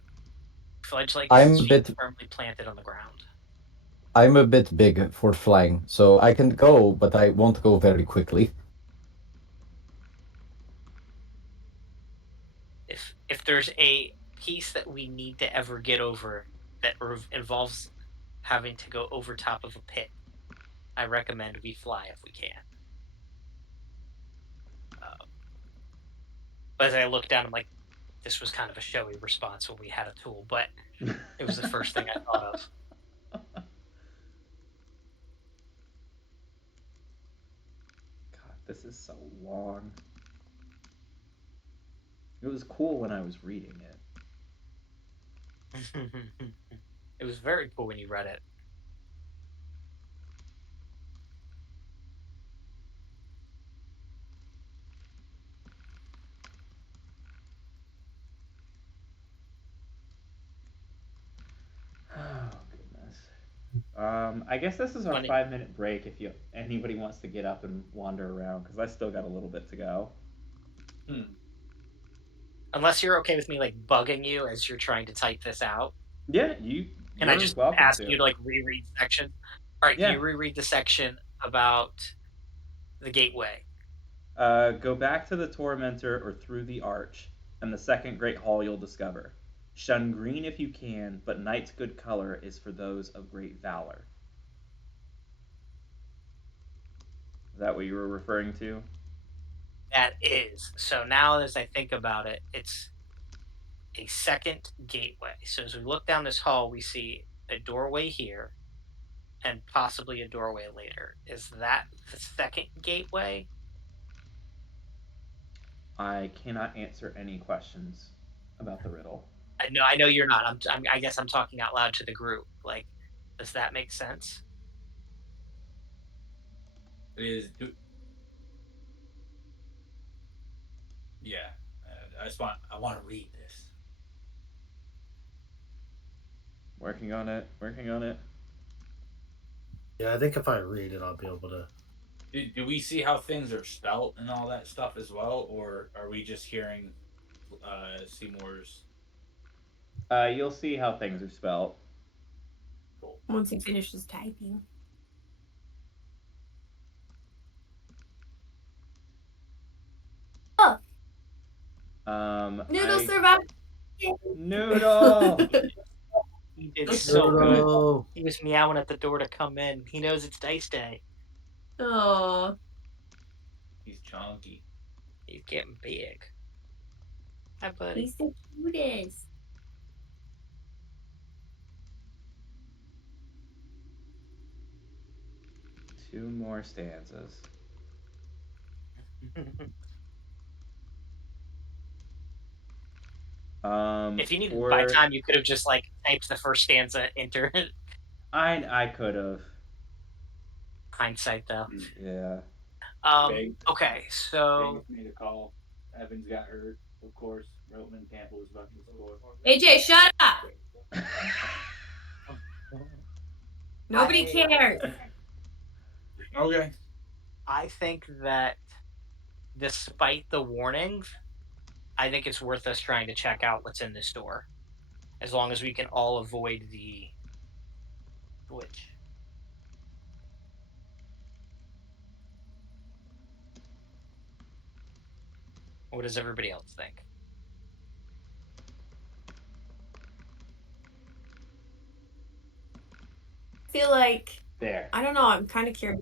Sledge likes I'm a feet bit- firmly planted on the ground. I'm a bit big for flying, so I can go, but I won't go very quickly. If there's a piece that we need to ever get over that involves having to go over top of a pit, I recommend we fly if we can. But as I look down, I'm like, this was kind of a showy response when we had a tool, but it was the first thing I thought of. God, this is so long. It was cool when I was reading it. It was very cool when you read it. Oh goodness. I guess this is our When it- 5-minute break if anybody wants to get up and wander around because I still got a little bit to go. Unless you're okay with me like bugging you as you're trying to type this out, Yeah, can I you're just welcome ask to. you to like reread section? All right, can you Yeah. reread the section about the gateway? Go back to the Tormentor or through the Arch, and the second great hall you'll discover. Shun green if you can, but night's good color is for those of great valor. Is that what you were referring to? That is. So now as I think about it, it's a second gateway. So as we look down this hall, we see a doorway here and possibly a doorway later. Is that the second gateway? I cannot answer any questions about the riddle. I know you're not. I guess I'm talking out loud to the group. Like, does that make sense? Is yeah. I want to read this. Working on it. Working on it. Yeah, I think if I read it, I'll be able to. Do we see how things are spelt and all that stuff as well, or are we just hearing Seymour's? You'll see how things are spelled. Cool. Once he finishes typing. Oh, Noodle I survived. Noodle. He did so good. No. He was meowing at the door to come in. He knows it's dice day. Oh, He's chunky. He's getting big. Hi, buddy. he's the cutest. Two more stanzas. If you needed to buy For time, you could have just like typed the first stanza, enter. I could have. Hindsight, though. Yeah. Okay, so made a call. Evans got hurt, of course. Roteman Campbell was about to score. AJ, shut up. Nobody I- cares. Okay. I think that despite the warnings, I think it's worth us trying to check out what's in this door, as long as we can all avoid the switch. What does everybody else think? I feel like There. I don't know. I'm kind of curious.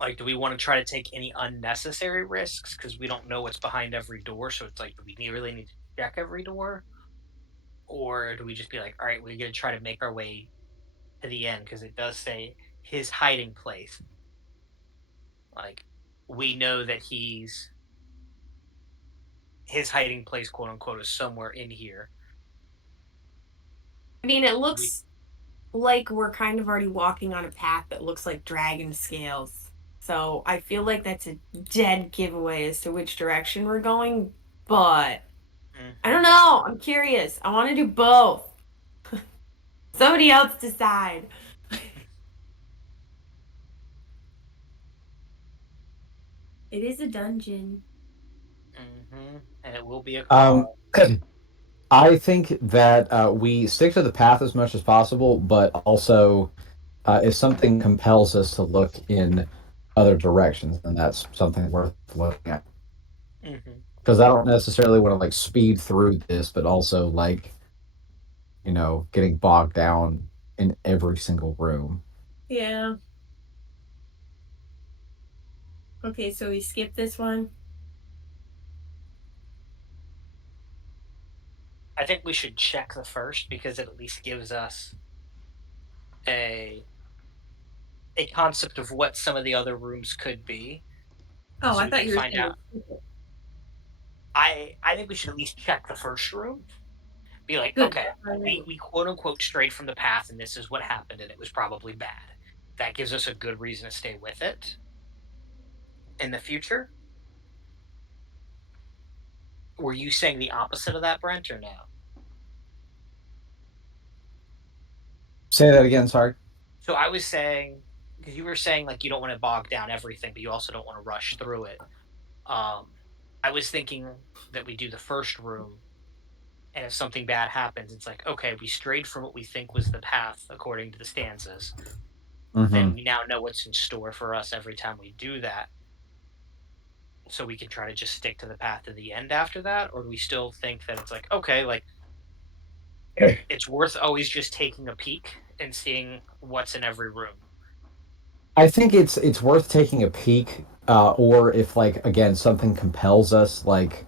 Like, do we want to try to take any unnecessary risks because we don't know what's behind every door? So it's like, do we really need to check every door, or do we just be like, all right, we're gonna try to make our way to the end because it does say his hiding place. Like, we know that his hiding place, quote unquote, is somewhere in here. I mean, it looks like we're kind of already walking on a path that looks like dragon scales. So I feel like that's a dead giveaway as to which direction we're going. But I don't know. I'm curious. I want to do both. Somebody else decide. It is a dungeon. And it will be a call. I think that we stick to the path as much as possible, but also if something compels us to look in other directions, then that's something worth looking at. Because I don't necessarily want to like speed through this, but also like, getting bogged down in every single room. Yeah. Okay, so we skip this one. I think we should check the first because it at least gives us a concept of what some of the other rooms could be. Oh, So I we thought can you were find saying. out. I think we should at least check the first room. Be like, Good. okay, we quote unquote strayed from the path, and this is what happened, and it was probably bad. That gives us a good reason to stay with it in the future. Were you saying the opposite of that, Brent, or no? Say that again. Sorry. So I was saying, because you were saying like you don't want to bog down everything, but you also don't want to rush through it. Um, I was thinking that we do the first room, and if something bad happens, it's like, okay, we strayed from what we think was the path according to the stanzas. Hmm. Then we now know what's in store for us every time we do that. So we can try to just stick to the path to the end after that, or do we still think that it's like, okay, like it's worth always just taking a peek and seeing what's in every room? I think it's worth taking a peek, or if like again something compels us, like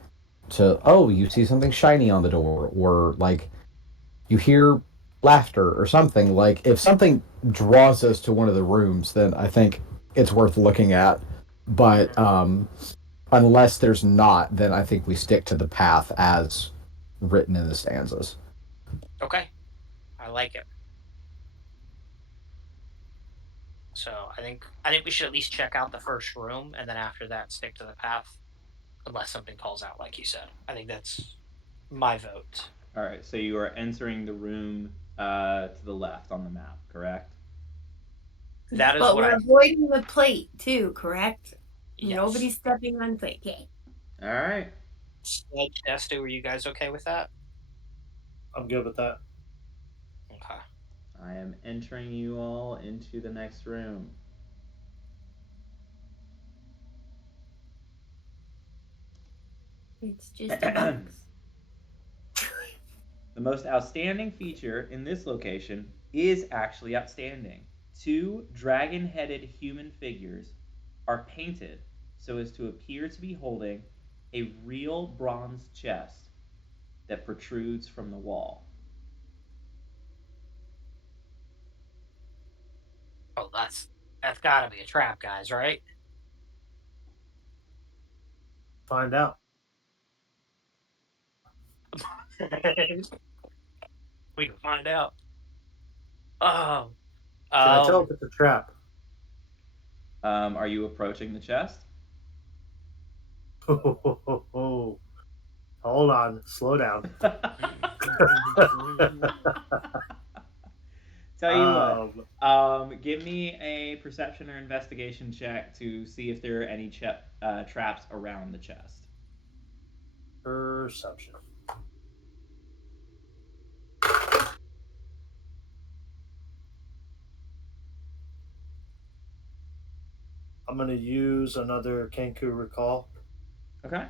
to you see something shiny on the door, or like you hear laughter or something. Like if something draws us to one of the rooms, then I think it's worth looking at. But Mhm. unless there's not, then I think we stick to the path as written in the stanzas. Okay, I like it. So I think we should at least check out the first room, and then after that, stick to the path, unless something calls out, like you said. I think that's my vote. All right, so you are entering the room to the left on the map, correct? That is But what we're I. avoiding the plate too, correct? Yes. Nobody's stepping on plate. Okay. All right. Sledge Desto, were you guys okay with that? I'm good with that. Okay. I am entering you all into the next room. It's just a box. The most outstanding feature in this location is actually outstanding. Two dragon headed human figures are painted so as to appear to be holding a real bronze chest that protrudes from the wall. Oh, that's got to be a trap, guys, right? Find out. We can find out. Oh, Can I tell um, if it's a trap? Are you approaching the chest? Hold on, slow down. Tell you what, um, give me a perception or investigation check to see if there are any traps around the chest. Perception. I'm gonna use another Kenku recall. Okay.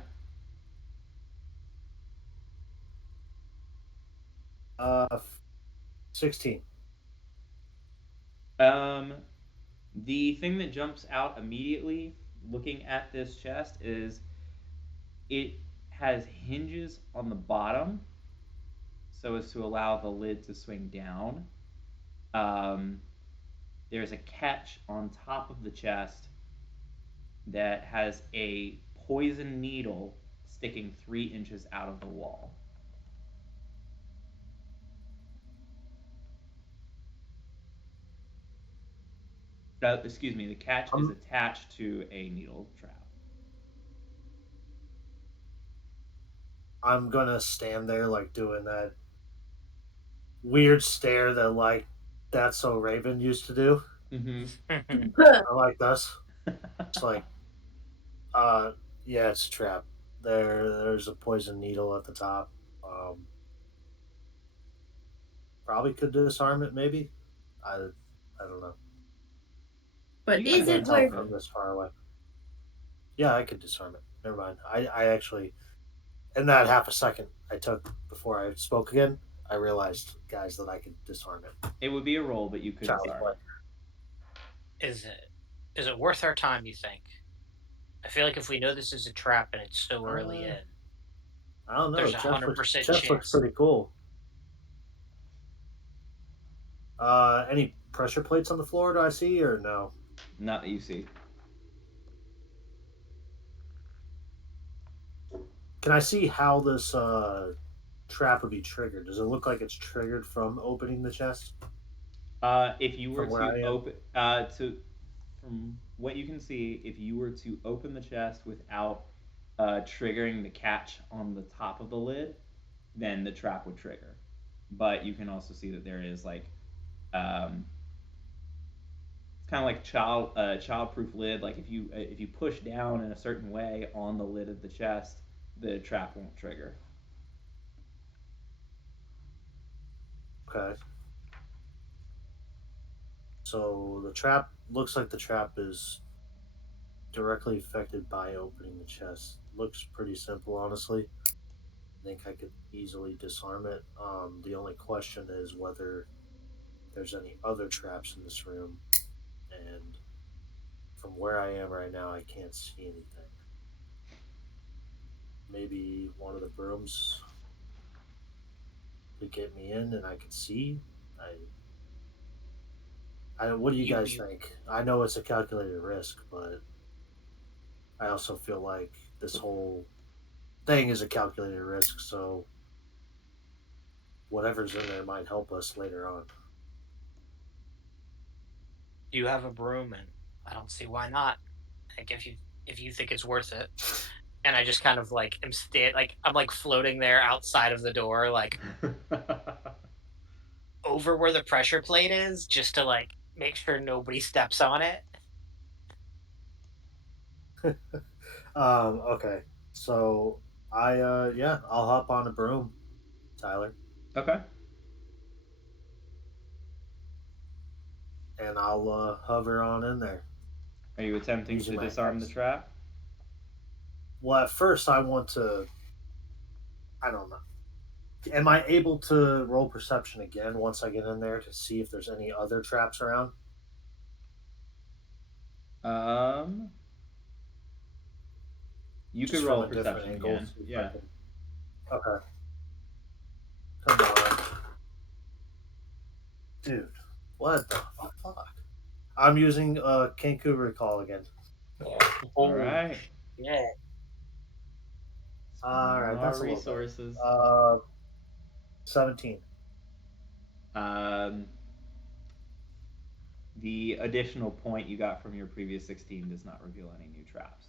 16. Um, the thing that jumps out immediately looking at this chest is it has hinges on the bottom so as to allow the lid to swing down. Um, there's a catch on top of the chest that has a poison needle sticking 3 inches out of the wall. Excuse me, the catch is I'm attached to a needle trap. I'm gonna stand there like doing that weird stare that like That's So Raven used to do. Mm-hmm. I like this. It's like, uh, yeah, it's a trap. There's a poison needle at the top. Um, Probably could disarm it. Maybe. I don't know. You But I can is can't it tell worth disarm from it. this far away. Yeah, I could disarm it. Never mind. I actually, in that half a second I took before I spoke again, I realized, guys, that I could disarm it. It would be a roll, but you could Child's disarm play. it. is it worth our time? You think? I feel like if we know this is a trap and it's so early Uh, in, I don't know. there's a hundred percent Chest looks chance. pretty cool. Any pressure plates on the floor? Do I see or no? Not that you see. Can I see how this trap would be triggered? Does it look like it's triggered from opening the chest If you were from where to I am? open, from what you can see, if you were to open the chest without triggering the catch on the top of the lid, then the trap would trigger. But you can also see that there is like It's kind of like childproof lid. Like if you push down in a certain way on the lid of the chest, the trap won't trigger. Okay. So the trap looks like the trap is directly affected by opening the chest. Looks pretty simple, honestly. I think I could easily disarm it. The only question is whether there's any other traps in this room, and from where I am right now, I can't see anything. Maybe one of the brooms could get me in, and I could see. What do you guys You think? I know it's a calculated risk, but I also feel like this whole thing is a calculated risk. So whatever's in there might help us later on. you have a broom, and I don't see why not. Like if you think it's worth it. And I just kind of like like I'm like floating there outside of the door, like over where the pressure plate is, just to like make sure nobody steps on it. Okay. So yeah, I'll hop on a broom, Tyler, Okay. and I'll hover on in there Are you attempting using to my disarm the X. trap? Well, at first I want to. I don't know. Am I able to roll perception again once I get in there to see if there's any other traps around? Um, you could Just roll from a a different perception angle, again. see if I Yeah. can. Okay. Come on, dude. What the fuck? I'm using Kenku Recall again. All Oh right. yeah. All Spending right, our that's a little better. resources. 17. Um, the additional point you got from your previous 16 does not reveal any new traps.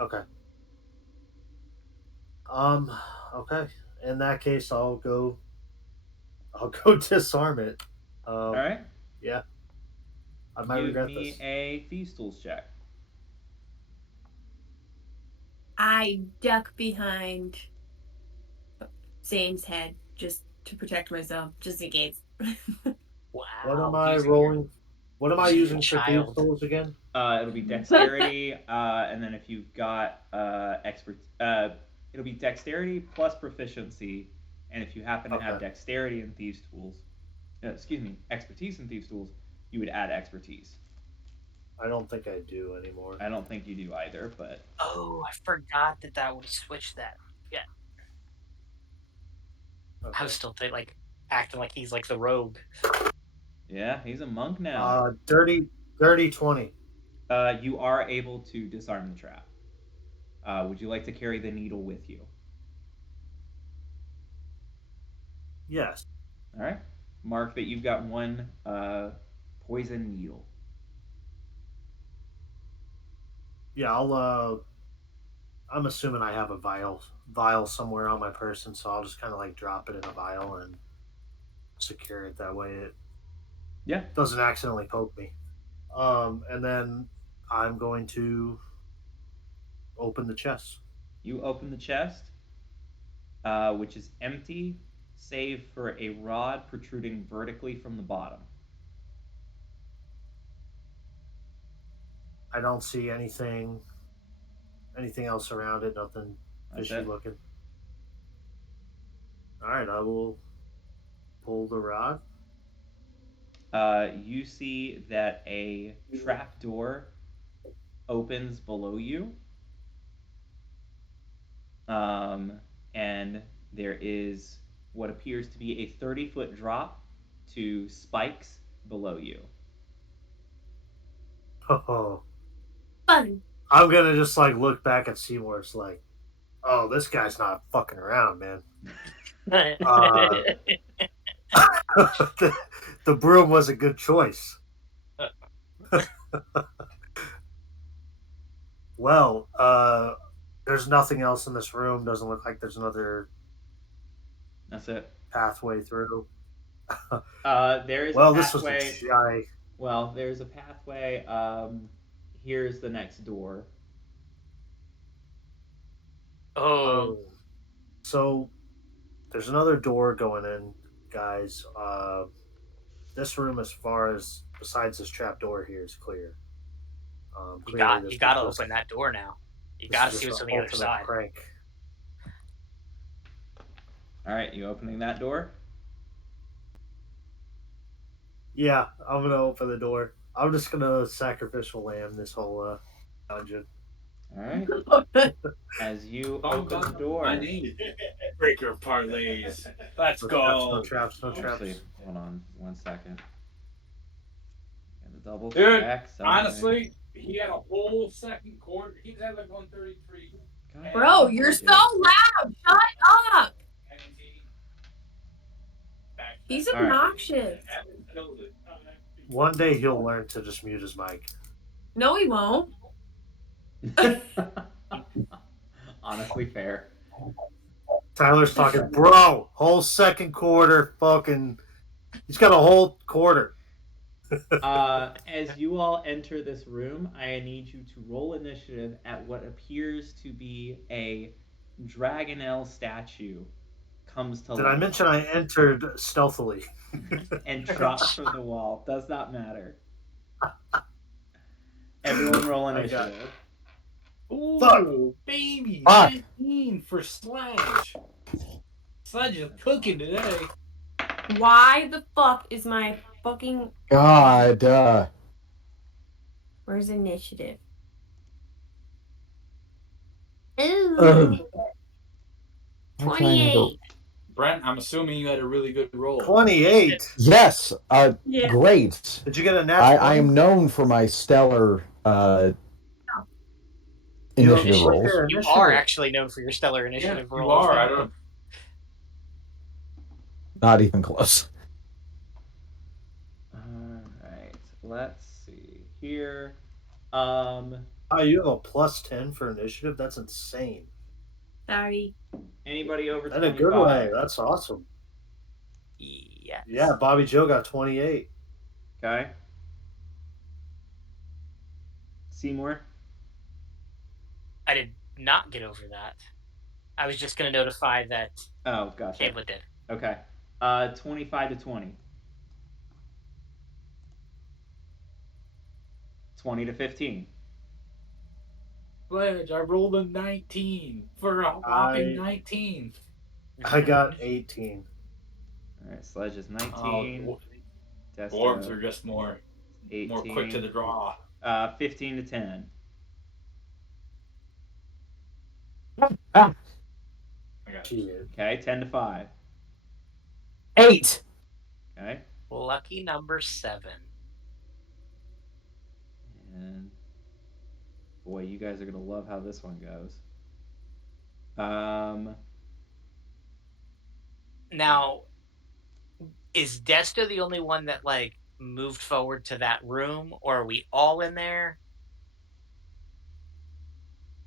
Okay. Um. Okay. In that case, I'll go. I'll go disarm it. All Um. right. Yeah. I might Give regret me this. a Thieves' Tools check. I duck behind Zane's head just to protect myself, just in case. What am Wow. I rolling? What am I Using your using for thieves child. tools again? It'll be dexterity, and then if you've got it'll be dexterity plus proficiency, and if you happen to have Okay. dexterity in Thieves' Tools, excuse me, expertise in Thieves' Tools, you would add expertise. I don't think I do anymore. I don't think you do either, but Oh, I forgot that that would switch that. Yeah, I Okay. was still like acting like he's like the rogue. yeah, he's a monk now. Dirty, dirty 20. You are able to disarm the trap. Would you like to carry the needle with you? Yes. All right. Mark that you've got one poison needle. Yeah. I'm assuming I have a vial somewhere on my person, so I'll just kind of like drop it in a vial and secure it that way. It Yeah. doesn't accidentally poke me. And then I'm going to open the chest. You open the chest, which is empty, save for a rod protruding vertically from the bottom. I don't see anything else around it. Nothing That's fishy it. looking. All right, I will pull the rod. You see that a trap door opens below you, um, and there is what appears to be a 30-foot drop to spikes below you. Oh, Fun. I'm gonna just like look back at Seymour. It's like, oh, this guy's not fucking around, man. Uh, the, the broom was a good choice. Well, there's nothing else in this room. Doesn't look like there's another That's it. pathway through. There is Well, a this was a pathway. giant. Well, there's a pathway. Here's the next door. Oh, Oh, so there's another door going in, guys. This room, as far as besides this trap door here, is clear. Clearly, you got to open that door now. You this got is to see just what's an on the other ultimate side. prank. All right, you opening that door? Yeah, I'm gonna open the door. I'm just gonna sacrificial lamb this whole dungeon. All right. As you Song open the about my door. name. Breaker parlays. Let's No traps, no go. traps, no traps. Actually, hold on 1 second. Gotta double Dude, check something. honestly, he had a whole second quarter. He was at like 133. God, Bro, I you're told so you. loud. Shut up. He's All right. obnoxious. One day he'll learn to just mute his mic. No, he won't. Honestly, fair. Tyler's talking, bro. Whole second quarter, fucking. He's got a whole quarter. As you all enter this room, I need you to roll initiative at what appears to be a Dragonelle statue comes to Did I life mention I entered stealthily? and drops from the wall. Does not matter. Everyone roll I got initiative. Ooh, baby. Fuck. 19 for Sledge. Sledge is cooking today. Why the fuck is my fucking. God. Where's initiative? Ugh. Ooh. I'm trying to go. 28. Brent, I'm assuming you had a really good roll. 28. Yes. Yeah. Great. Did you get a nat I 20? am known for my stellar You have initiative a rolls. quicker You initiative. are actually known for your stellar initiative You rolls. are. I don't. Not even close. All right. Let's see here. Oh, you have a plus 10 for initiative? That's insane. Sorry. Anybody over In a 25? good way. That's awesome. Yes. Yeah, Bobby Joe got 28. Okay. Seymour? I did not get over that. I was just going to notify that Oh, gotcha. Kayla did. Okay. 25 to 20. 20 to 15. Sledge, I rolled a 19 for a whopping 19. I got 18. All right, Sledge is Oh, 19. dwarves Desto, are just more 18. quick to the draw. 15 to 10. Ah, I got Shit. Okay, 10 to 5. 8. Okay. Lucky number 7. And boy, you guys are gonna love how this one goes. Now, is Desto the only one that like moved forward to that room, or are we all in there?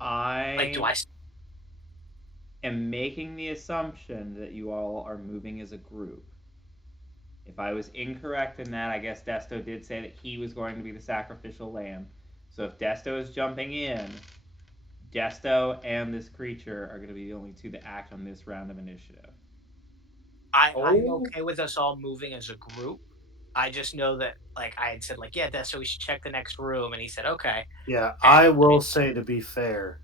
Like, do I I? am making the assumption that you all are moving as a group. If I was incorrect in that, I guess Desto did say that he was going to be the sacrificial lamb. So if Desto is jumping in, Desto and this creature are going to be the only two that act on this round of initiative. I'm okay with us all moving as a group. I just know that like I had said like, yeah, Desto, we should check the next room, and he said okay. Yeah, And I will say, to be fair,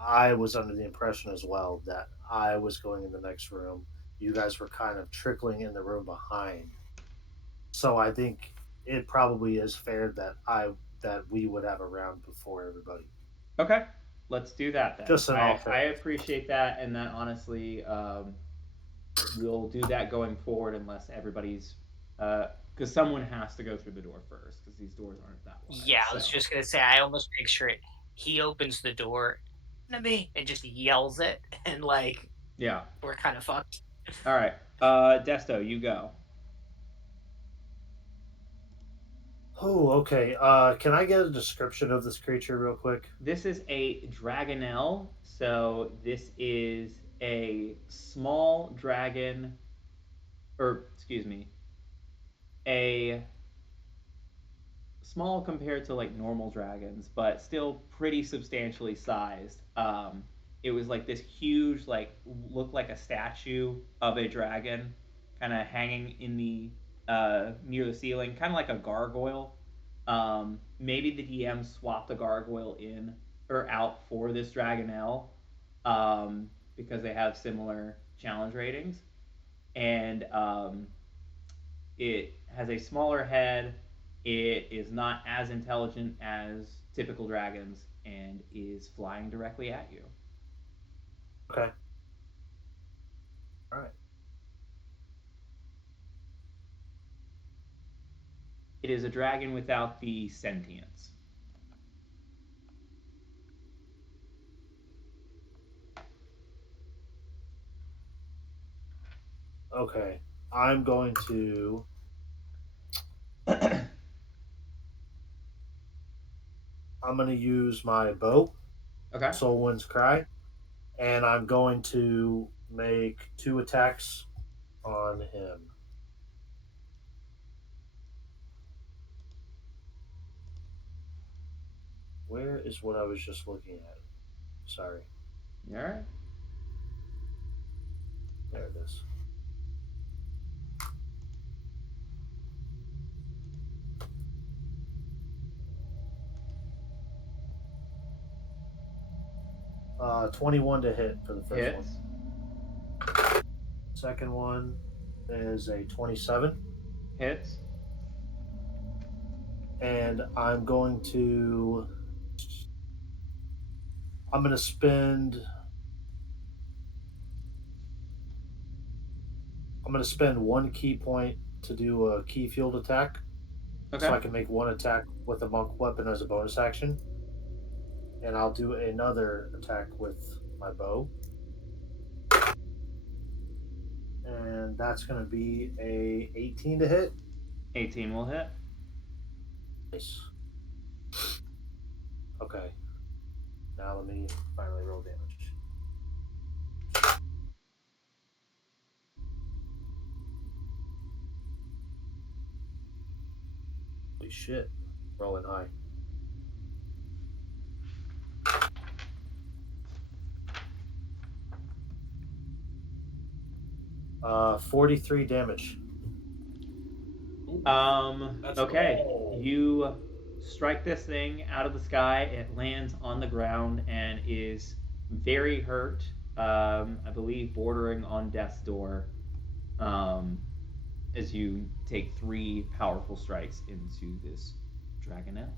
I was under the impression as well that I was going in the next room. You guys were kind of trickling in the room behind. So I think it probably is fair that we would have a round before everybody. Okay, let's do that then. Just an I offer. appreciate that, and that honestly, we'll do that going forward unless everybody's, because someone has to go through the door first, because these doors aren't that wide. yeah, I was so. just gonna say I almost make sure he opens the door to me and just yells it, and like Yeah. we're kind of fucked. All right, Desto, you go. Oh, okay. Can I get a description of this creature real quick? This is a Dragonelle, so this is a small dragon, or excuse me, a small compared to like normal dragons, but still pretty substantially sized. It was like this huge, like looked like a statue of a dragon, kind of hanging in the near the ceiling, kind of like a gargoyle. Maybe the DM swapped the gargoyle in or out for this dragonelle, because they have similar challenge ratings, and it has a smaller head. It is not as intelligent as typical dragons and is flying directly at you. Okay. All right. It is a dragon without the sentience. Okay. I'm going to. I'm going to use my bow, Okay. Soul Wind's Cry, and I'm going to make 2 attacks on him. Where is what I was just looking at? Sorry. You all right? There it is. 21 to hit for the first Hits. one. Second one is a 27. Hits. And I'm going to spend I'm going to spend 1 key point to do a key field attack. Okay. So I can make 1 attack with a monk weapon as a bonus action. And I'll do another attack with my bow. And that's going to be a 18 to hit. 18 will hit. Nice. Okay. Now let me finally roll damage. Holy shit. Rolling high. Uh, 43 damage. That's Okay. cool. You strike this thing out of the sky. It lands on the ground and is very hurt. I believe bordering on death's door. As you take 3 powerful strikes into this dragonelle.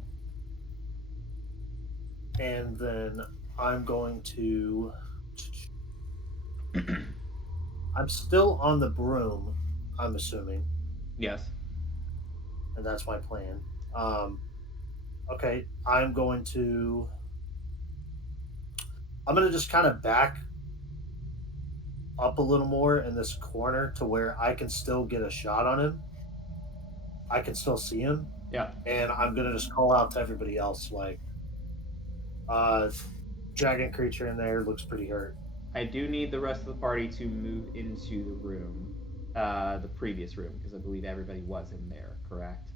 And then I'm going to. I'm still on the broom, I'm assuming. Yes. And that's my plan. Okay, I'm going to just kind of back up a little more in this corner to where I can still get a shot on him. I can still see him. Yeah. And I'm going to just call out to everybody else, like, dragon creature in there looks pretty hurt. I do need the rest of the party to move into the room, the previous room, because I believe everybody was in there, correct?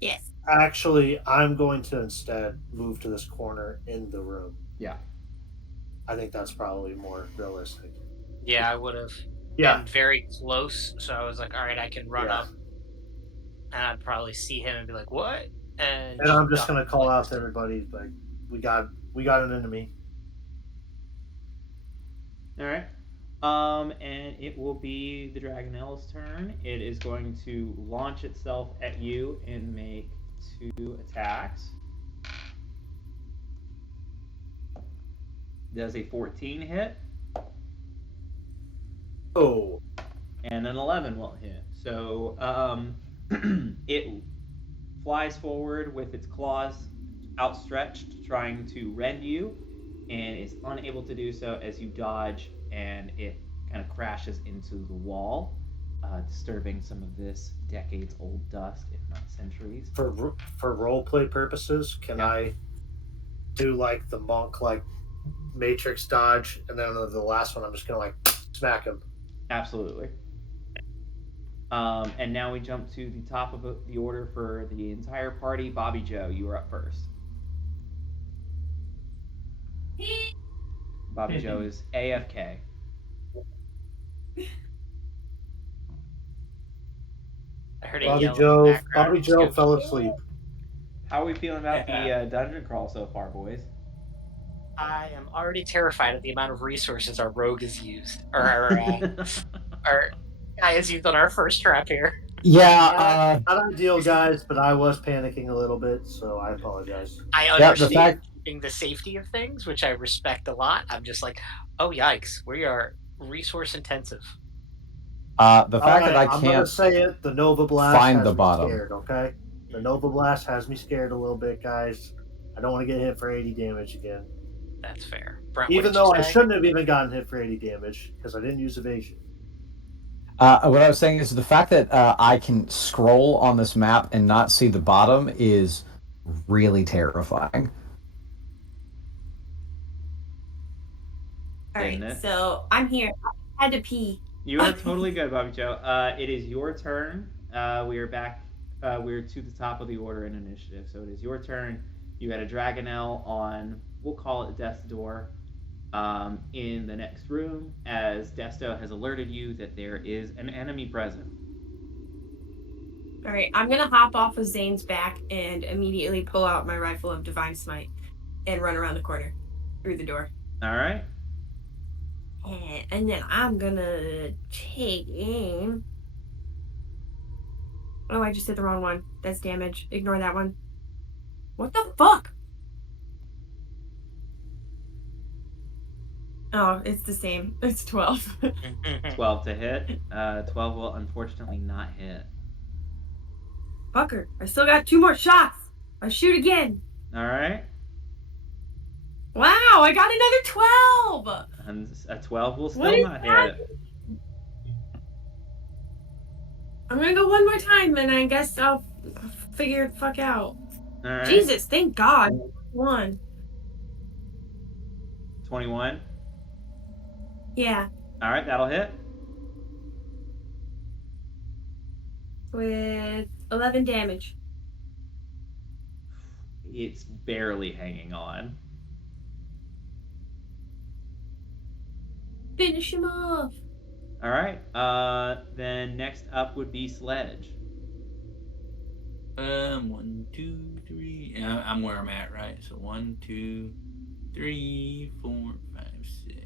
Yes. Actually, I'm going to instead move to this corner in the room. Yeah. I think that's probably more realistic. Yeah, I would have been very close, so I was like, all right, I can run up, and I'd probably see him and be like, what? And I'm just going to call out to everybody, like, we got an enemy. All right. And it will be the Dragonelle's turn. It is going to launch itself at you and make 2 attacks. Does a 14 hit? Oh. And an 11 will hit. So it flies forward with its claws outstretched, trying to rend you, and is unable to do so as you dodge, and it kind of crashes into the wall, disturbing some of this decades-old dust, if not centuries. For roleplay purposes, can I do like the monk, like Matrix dodge, and then the last one I'm just gonna like smack him? Absolutely. And now we jump to the top of the order for the entire party. Bobby Joe, you are up first. Bobby Joe is AFK. I heard a Bobby yell in the background. Bobby Joe Scooby. fell asleep. How are we feeling about the dungeon crawl so far, boys? I am already terrified at the amount of resources our rogue has used, or our guy has used on our first trap here. Yeah, Not ideal, guys, but I was panicking a little bit, so I apologize. I the understand fact keeping the safety of things, which I respect a lot. I'm just like, oh yikes, we are resource intensive. the All fact that right, I I'm gonna can't say it. The Nova Blast find has the me bottom. scared. Okay, the Nova Blast has me scared a little bit, guys. I don't want to get hit for 80 damage again. That's fair. Brent, what Even did you though I say? shouldn't have even gotten hit for 80 damage because I didn't use evasion. What I was saying is the fact that I can scroll on this map and not see the bottom is really terrifying. All Isn't right, it? so I'm here. I had to pee. You are totally good, Bobby Joe. It is your turn. We are back. We're to the top of the order in initiative, so it is your turn. You got a Dragonelle on, we'll call it Death's Door, in the next room, as Desto has alerted you that there is an enemy present. All right, I'm gonna hop off of Zane's back and immediately pull out my rifle of Divine Smite and run around the corner through the door. All right. And then I'm gonna take aim. Oh, I just did the wrong one. That's damage. Ignore that one. What the fuck? Oh, it's the same. It's 12. 12 to hit. 12 will unfortunately not hit. Fucker, I still got 2 more shots. I shoot again. All right. Wow, I got another 12. And a 12 will What still is not that? hit. I'm gonna go one more time and I guess I'll figure the fuck out. All right. Jesus, thank God. 1. 21. Yeah, All right, that'll hit. with 11 damage. It's barely hanging on. Finish him off. All right. Then next up would be Sledge. 1, 2, 3. I'm where I'm at, right? So 1, 2, 3, 4, 5, 6.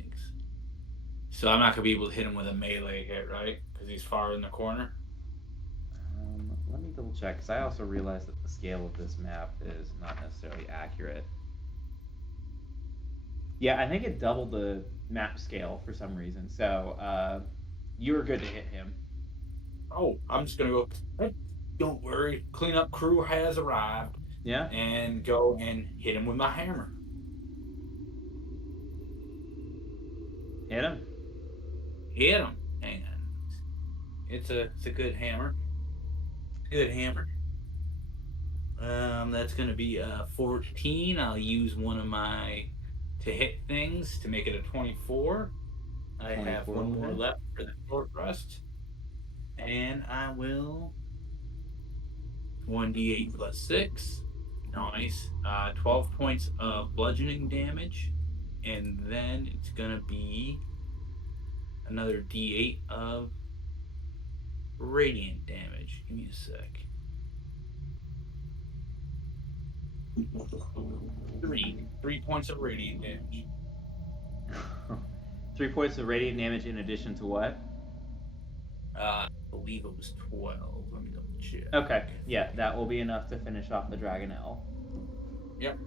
So I'm not gonna be able to hit him with a melee hit, right? Because he's far in the corner. Let me double check, because I also realized that the scale of this map is not necessarily accurate. Yeah, I think it doubled the map scale for some reason. So you were good to hit him. Oh, I'm just gonna go. Hey, don't worry, cleanup crew has arrived. Yeah. And go and hit him with my hammer. Hit him. Hit him. Hang on. It's a good hammer. Good hammer. That's gonna be 14. I'll use one of my to hit things to make it a 24. I have 24 one more hit. left for the short rest. And I will 1d8 plus 6. Nice. 12 points of bludgeoning damage. And then it's gonna be another d8 of radiant damage. Give me a sec. 3 points of radiant damage. 3 points of radiant damage in addition to what? I believe it was 12. Let me double check. Okay, yeah, that will be enough to finish off the Dragonelle. Yep.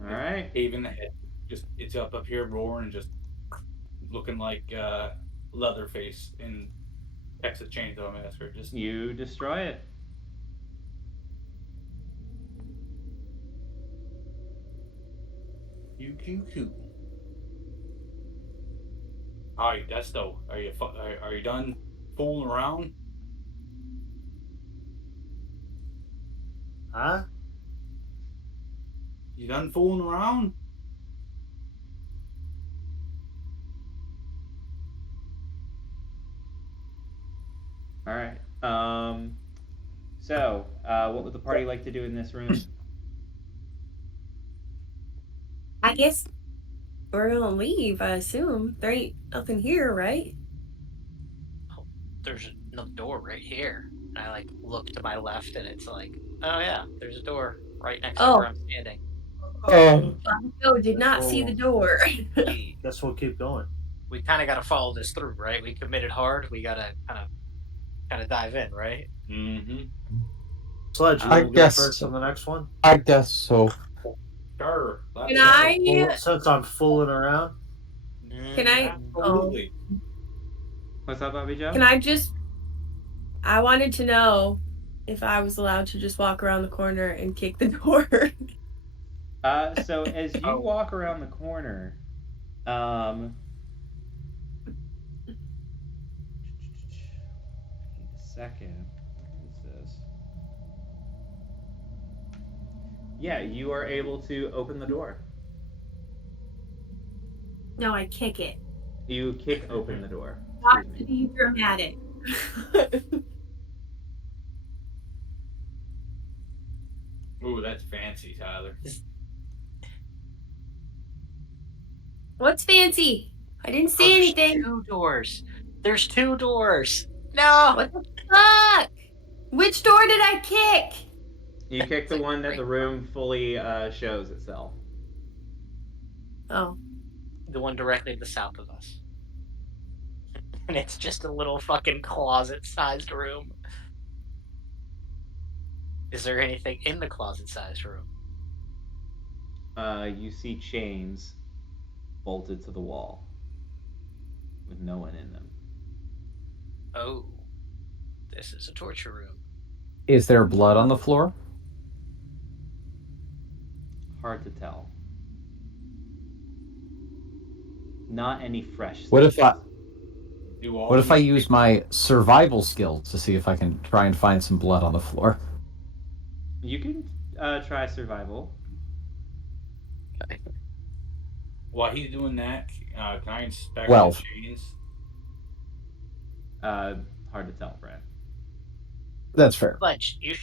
All right. Cave in the head. Just it's up here roaring, just looking like Leatherface in Texas Chainsaw Massacre. Just You destroy it. Q. Alright, Desto, are you done fooling around? Huh? You done fooling around? All right. So, what would the party like to do in this room? I guess we're gonna leave, I assume. There ain't nothing here, right? Oh, there's another door right here. And I like look to my left, and it's like, oh yeah, there's a door right next to where Oh, I'm standing. no, did Guess not see the we'll- door. We Guess we'll keep going. we kind of got to follow this through, right? We committed hard. We gotta kind of dive in, right? Mm-hmm. Sledge, you I want to go guess first so. on the next one? I guess so. Sure. Can I? Since I'm fooling around. Can I? Oh, Absolutely. What's up, Bobby Joe? can I just? I wanted to know if I was allowed to just walk around the corner and kick the door. So as you Oh. walk around the corner, need a second. What is this? Yeah, you are able to open the door. No, I kick it. You kick open the door. Not Excuse to me. be dramatic. Ooh, that's fancy, Tyler. What's fancy? I didn't Oh, see there's anything. 2 doors. There's 2 doors. No. What the fuck? Which door did I kick? You kick the one that the room fully shows itself. Oh, The one directly to the south of us. And it's just a little fucking closet-sized room. Is there anything in the closet-sized room? You see chains bolted to the wall with no one in them. Oh, this is a torture room. Is there blood on the floor? Hard to tell. Not any fresh. What if I Do all what if I these use my survival skills to see if I can try and find some blood on the floor? You can try survival. Okay. While he's doing that, can I inspect 12. the chains? Hard to tell, Brad. That's fair. Fudge, you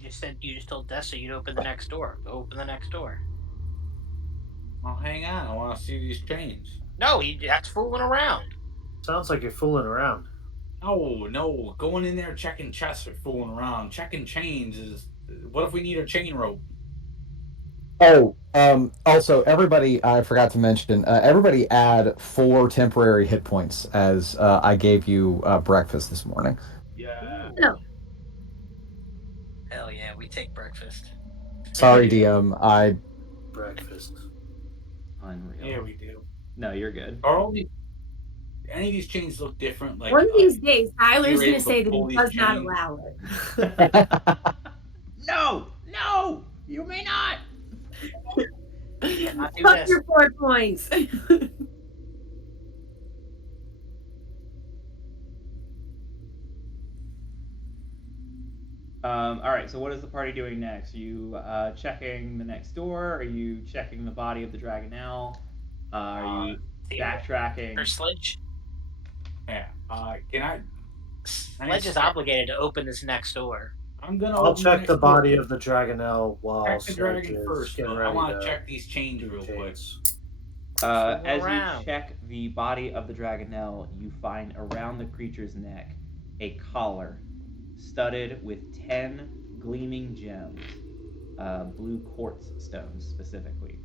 just told Dessa you'd open the next door. Go open the next door. Oh, hang on. I want to see these chains. No, that's fooling around. Sounds like you're fooling around. No. Going in there checking chests or fooling around. Checking chains is. What if we need a chain rope? Oh, also, everybody, I forgot to mention, everybody add 4 temporary hit points as I gave you breakfast this morning. Yeah. no. Hell yeah, we take breakfast. Sorry, DM. I Breakfast. Unreal. Yeah, we do. No, you're good. Are all these, any of these chains look different? Like One of these days, Tyler's you're gonna able to say that pull he these does not chains? allow it. No, you may not. Not do Fuck this. your 4 points. All right. So what is the party doing next? Are you checking the next door? Are you checking the body of the Dragonelle? Are you backtracking? Or Sledge? Yeah. Can I? Sledge is obligated to open this next door. I'm gonna. I'll open check next the door. body of the Dragonelle while Check the Sledge dragon is first. getting But I ready want to to check these chains real quick. chains. As around. you check the body of the Dragonelle, you find around the creature's neck a collar studded with 10 gleaming gems, blue quartz stones specifically.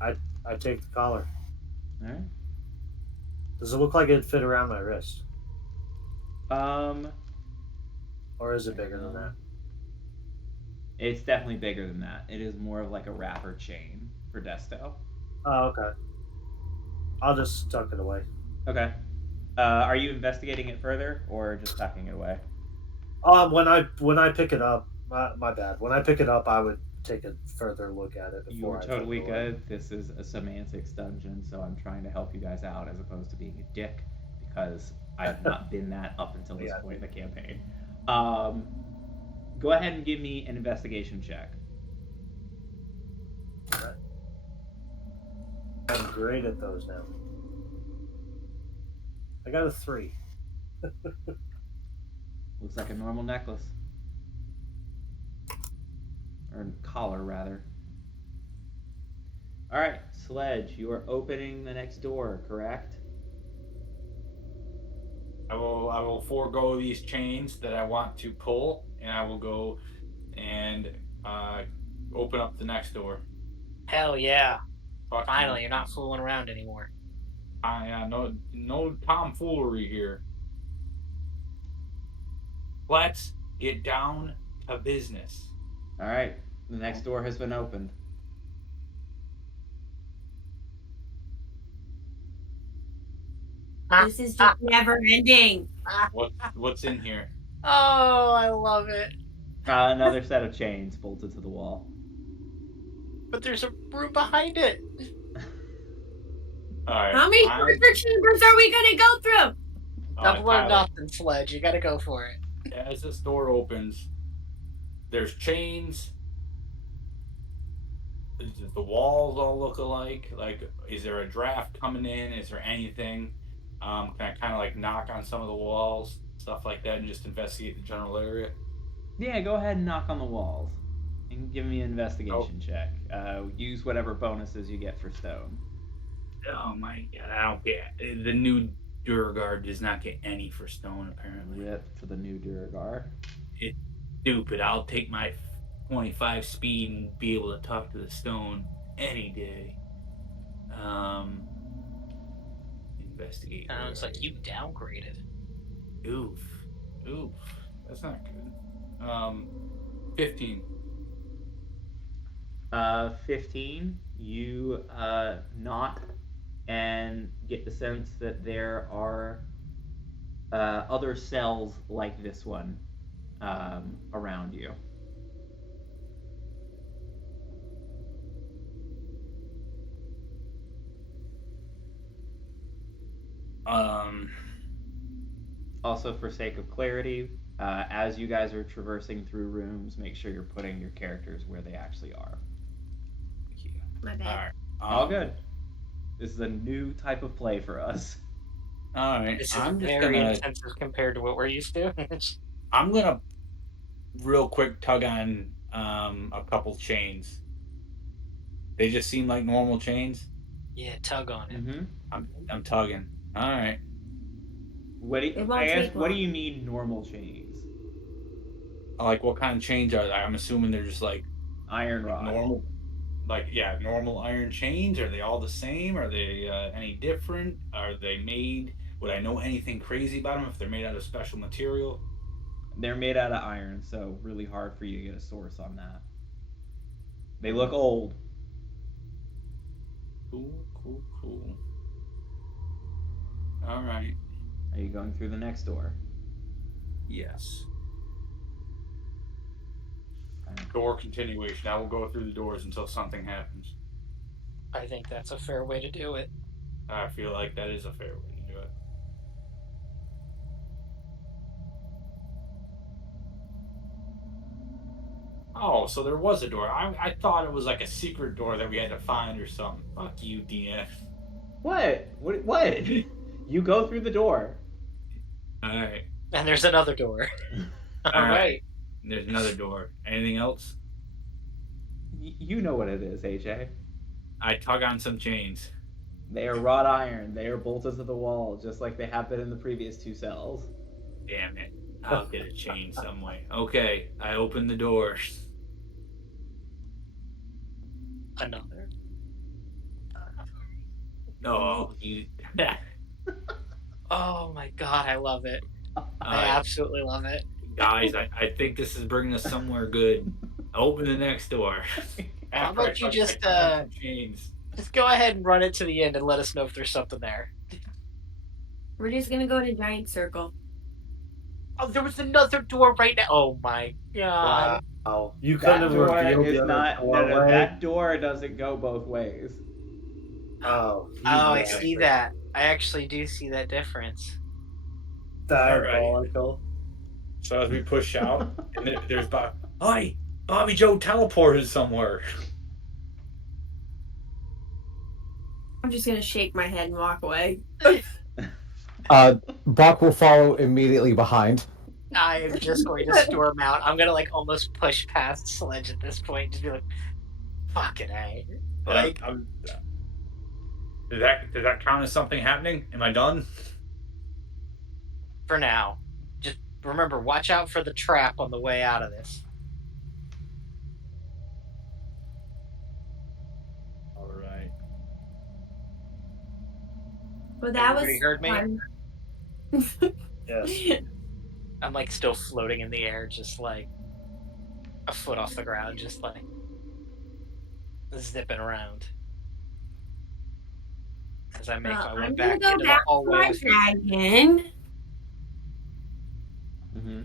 I take the collar. All right. Does it look like it'd fit around my wrist? Or is it bigger than that? It's definitely bigger than that. It is more of like a wrapper chain for Desto. Oh, okay. I'll just tuck it away. Okay. Are you investigating it further or just tucking it away? When I pick it up, my bad. When I pick it up, I would take a further look at it before You're I totally tuck it away. good. This is a semantics dungeon, so I'm trying to help you guys out as opposed to being a dick because I have not been that up until this Yeah. point in the campaign. Go ahead and give me an investigation check. Alright. I'm great at those now. I got a 3. Looks like a normal necklace. Or collar, rather. Alright, Sledge, you are opening the next door, correct? I will forego these chains that I want to pull, and I will go and open up the next door. Hell yeah. Fuck Finally, yeah. you're not fooling around anymore. No tomfoolery here. Let's get down to business. Alright, the next door has been opened. This is just never ending. What's in here? Oh, I love it. Another set of chains bolted to the wall. But there's a room behind it. All right. How many torture chambers are we gonna go through? All right, Double or Tyler, nothing, Sledge. You gotta go for it. as this door opens, there's chains. Does the walls all look alike? Like, is there a draft coming in? Is there anything? Can I kind of like knock on some of the walls, stuff like that, and just investigate the general area? Yeah, go ahead and knock on the walls. And give me an investigation check. Use whatever bonuses you get for stone. Oh my god, I don't get the new Duragard does not get any for stone apparently. Rip for the new Duragar. It's stupid. I'll take my 25 speed and be able to talk to the stone any day. Investigate. Sounds like you downgraded. Oof. That's not good. 15. 15, you knock and get the sense that there are other cells like this one around you. Also, for sake of clarity, as you guys are traversing through rooms, make sure you're putting your characters where they actually are. Thank you. My All bad. right. All good. This is a new type of play for us. All right. This is I'm just very gonna. intensive compared to what we're used to. I'm gonna real quick tug on a couple chains. They just seem like normal chains. Yeah, tug on it. Mm-hmm. I'm tugging. All right. What do you, It won't I guess, take what do long. you mean normal chains? Like what kind of chains are they? I'm assuming they're just like Iron rod. normal, like yeah, normal iron chains. Are they all the same? Are they any different? Are they made? Would I know anything crazy about them if they're made out of special material? They're made out of iron, so really hard for you to get a source on that. They look old. Cool. All right. Are you going through the next door? Yes. Door continuation. I will go through the doors until something happens. I think that's a fair way to do it. I feel like that is a fair way to do it. Oh, so there was a door. I thought it was like a secret door that we had to find or something. Fuck you, DF. What? What? You go through the door. All right. And there's another door. All right. There's another door. Anything else? You know what it is, AJ. I tug on some chains. They are wrought iron. They are bolted to the wall, just like they have been in the previous two cells. Damn it. I'll get a chain some way. Okay, I open the door. Another. Oh, you. Oh my god, I love it. I absolutely love it. Guys, I think this is bringing us somewhere good. Open the next door. How about you just chains. just go ahead and run it to the end and let us know if there's something there. We're just gonna go in a giant circle. Oh, there was another door right now. Oh my god. Wow. You That couldn't have door revealed is the not. other No, doorway. that door doesn't go both ways. Oh, I see that. I actually do see that difference. Diabolical. So as we push out, and there's Bob. Hi, Bobby Joe teleported somewhere. I'm just gonna shake my head and walk away. Buck will follow immediately behind. I am just going to storm out. I'm gonna like almost push past Sledge at this point, just be like, "Fucking a!" Like Does that count as something happening? Am I done? for now. Just remember, watch out for the trap on the way out of this. All right. Well, that Everybody was heard me? fun. Yes. I'm like still floating in the air, just like a foot off the ground, just like zipping around. As I make Well, my way I'm back gonna go into the back to hallway my with dragon. Mm-hmm.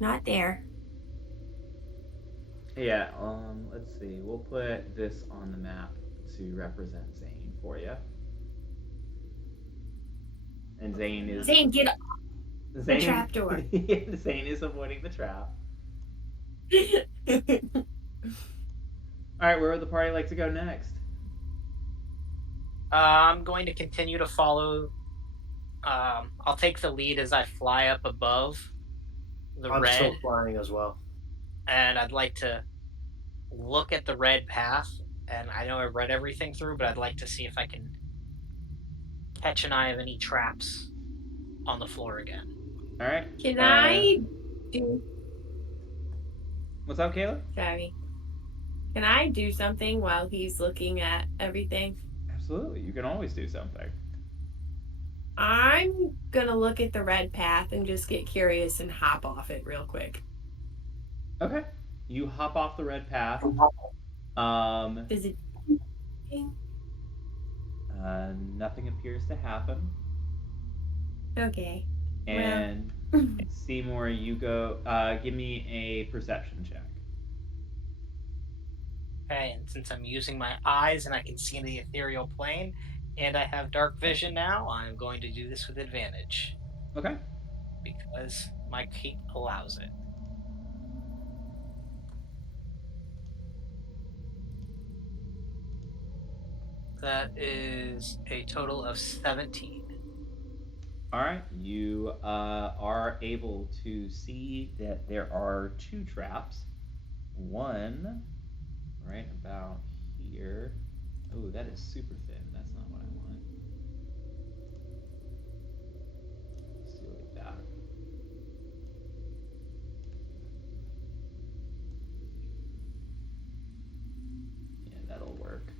Not there. Yeah, let's see. We'll put this on the map to represent Zane for you. And Zane is Zane, get up. Zane, trapdoor. Zane is avoiding the trap. All right, where would the party like to go next? I'm going to continue to follow. I'll take the lead as I fly up above the I'm red, still flying as well. and I'd like to look at the red path. And I know I read everything through, but I'd like to see if I can catch an eye of any traps on the floor again. All right. Can I do? What's up, Kayla? Sorry. Can I do something while he's looking at everything? Absolutely. You can always do something. I'm gonna look at the red path and just get curious and hop off it real quick. Okay. You hop off the red path. Does it? Nothing appears to happen. Okay. And Seymour, you go. Give me a perception check. Okay, and since I'm using my eyes and I can see in the ethereal plane, and I have dark vision now, I'm going to do this with advantage. Okay. Because my cape allows it. That is a total of 17. All right. You are able to see that there are two traps. One right about here. Oh, that is super thin. That's not what I want. Let's see like that. Yeah, that'll work.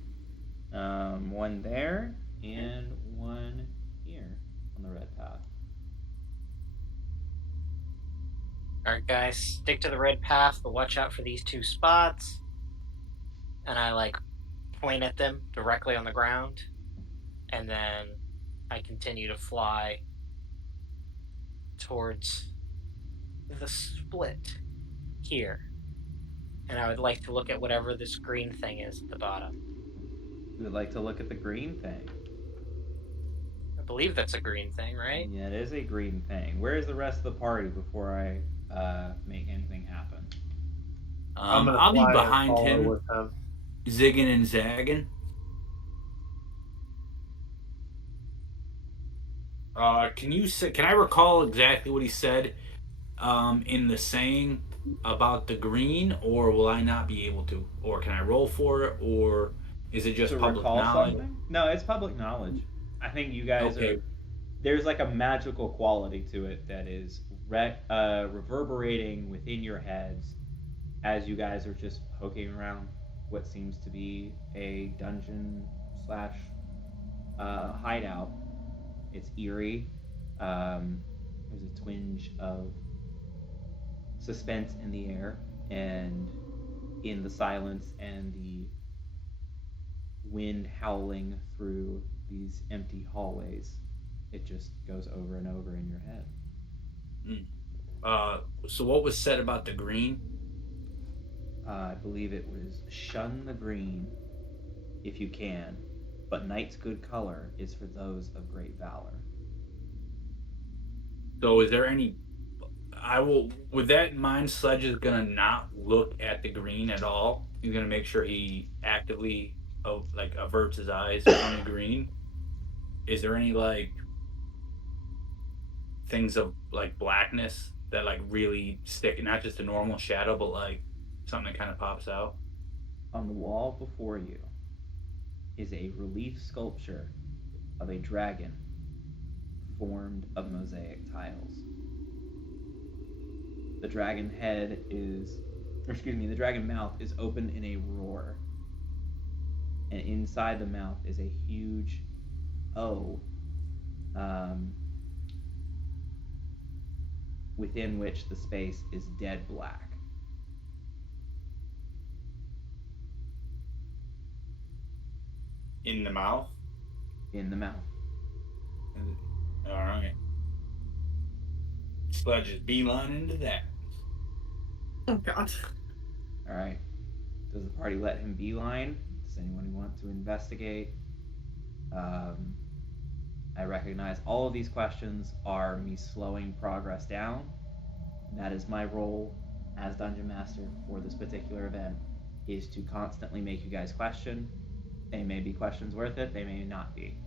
One there and one here on the red path. Alright, guys, stick to the red path, but watch out for these two spots. And I like point at them directly on the ground. And then I continue to fly towards the split here. And I would like to look at whatever this green thing is at the bottom. You would like to look at the green thing. I believe that's a green thing, right? Yeah, it is a green thing. Where is the rest of the party before I make anything happen? I'm gonna I'll be fly and behind follow him, with him. zigging and zagging. Can I recall exactly what he said in the saying about the green, or will I not be able to? Or can I roll for it, or is it just To public recall knowledge? something? No, it's public knowledge. I think you guys Okay. are. There's like a magical quality to it that is reverberating within your heads as you guys are just poking around what seems to be a dungeon slash hideout. It's eerie. There's a twinge of suspense in the air and in the silence and the wind howling through these empty hallways. It just goes over and over in your head. So what was said about the green? I believe it was shun the green if you can, but night's good color is for those of great valor. So is there any? I will. With that in mind, Sledge is gonna not look at the green at all. He's gonna make sure he actively, averts his eyes from the green. is there any like things of like blackness that like really stick, not just a normal shadow, but like something that kind of pops out? On the wall before you is a relief sculpture of a dragon formed of mosaic tiles. The dragon head is, or excuse me, the dragon mouth is open in a roar. And inside the mouth is a huge O, within which the space is dead black. In the mouth? In the mouth. All right. Sludge is beeline into that. Oh god. All right. Does the party let him beeline? Does anyone want to investigate? I recognize all of these questions are me slowing progress down. That is my role as Dungeon Master for this particular event, is to constantly make you guys question. They may be questions worth it, they may not be.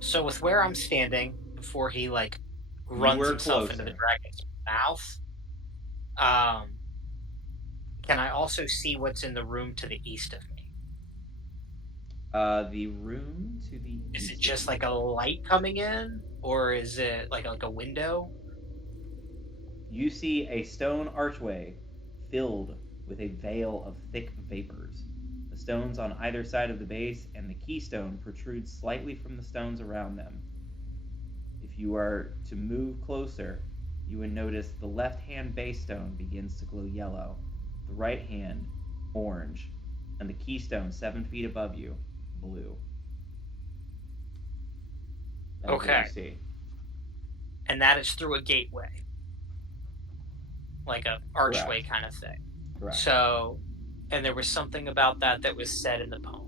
So with where I'm standing before he like You runs were himself into the closer. dragon's mouth, um, can I also see what's in the room to the east of me? The room to the Is it east just of like you. a light coming in, or is it like a window? You see a stone archway filled with a veil of thick vapors. The stones on either side of the base and the keystone protrude slightly from the stones around them. If you are to move closer, you would notice the left hand base stone begins to glow yellow, the right hand orange, and the keystone 7 feet above you blue. That is what Okay, you see. and that is through a gateway, like a archway Correct. kind of thing. Correct. So, and there was something about that that was said in the poem.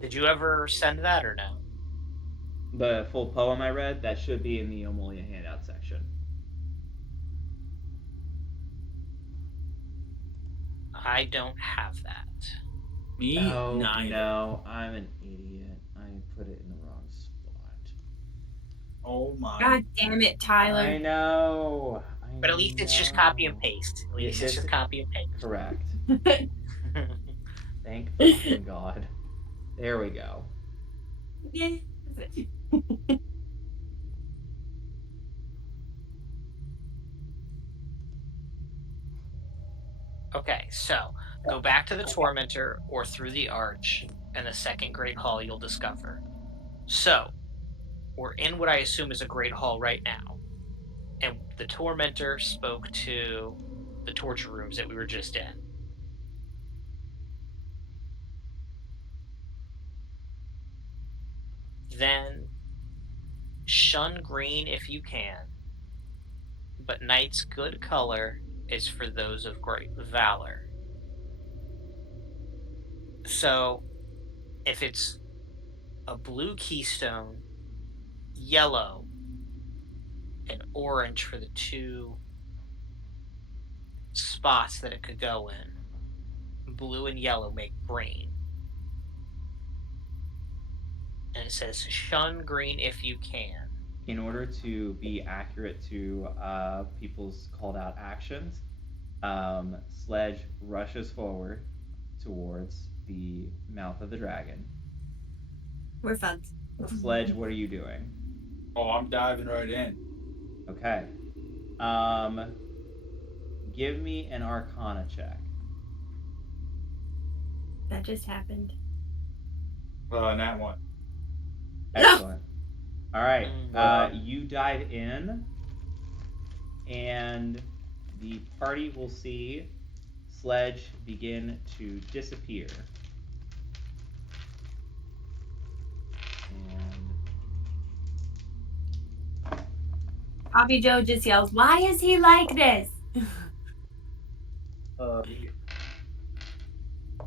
Did you ever send that or no? The full poem I read, that should be in the Ammolia handout section. I don't have that. Me Oh, neither. no, I'm an idiot. I put it in the wrong spot. Oh my. God damn it, Tyler. I know. But at least it's just copy and paste. At least it's just copy and paste. Correct. Thank fucking God. There we go. Yes. Okay, so go back to the Tormentor or through the arch, and the second Great Hall you'll discover. So, we're in what I assume is a Great Hall right now, and the Tormentor spoke to the torture rooms that we were just in. Then, shun green if you can, but night's good color is for those of great valor. So, if it's a blue keystone, yellow, and orange for the two spots that it could go in, blue and yellow make green. And it says shun green if you can. In order to be accurate to people's called out actions, Sledge rushes forward towards the mouth of the dragon. We're fun. Sledge, what are you doing? Oh, I'm diving right in. Okay. Give me an Arcana check. That just happened. That one. Excellent. All right. Mm. You dive in, and the party will see Sledge begin to disappear. And Bobby Joe just yells, "Why is he like this?"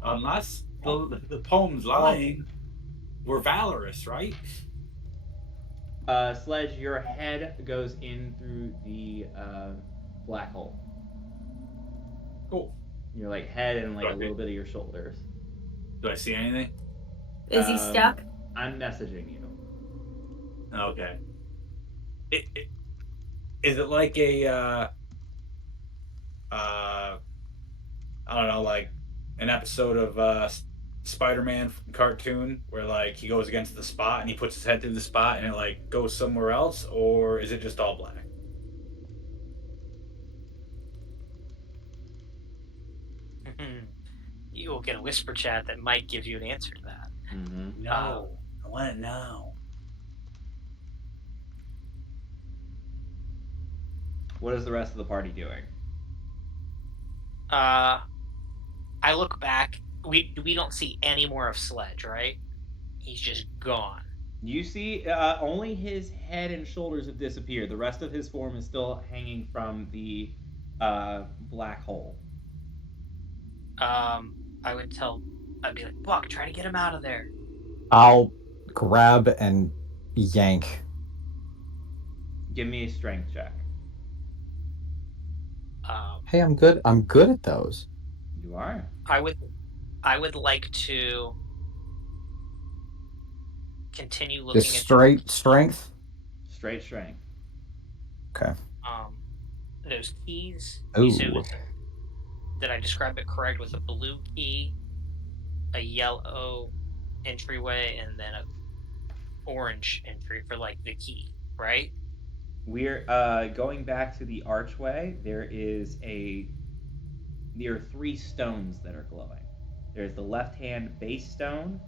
Unless the poem's lying, we're valorous, right? Sledge, your head goes in through the black hole. Cool. Your like head and like a little bit of your shoulders. Do I see anything? Is he stuck? I'm messaging you. Okay. Is it like a I don't know, like an episode of Spider-Man cartoon where like he goes against the spot and he puts his head through the spot and it like goes somewhere else, or is it just all black? You will get a whisper chat that might give you an answer to that. Mm-hmm. No, I want to know. What is the rest of the party doing? I look back. We don't see any more of Sledge, right? He's just gone. You see, only his head and shoulders have disappeared. The rest of his form is still hanging from the black hole. I'd be like, Buck, try to get him out of there. I'll grab and yank. Give me a strength check. Hey, I'm good. I'm good at those. You are. I would like to continue looking Just at straight strength. Straight strength. Okay. those keys. Ooh. You said it was, did I describe it correct? With a blue key, a yellow entryway, and then a orange entry for like the key, right? We're going back to the archway. There are 3 stones that are glowing. There's the left-hand base stone,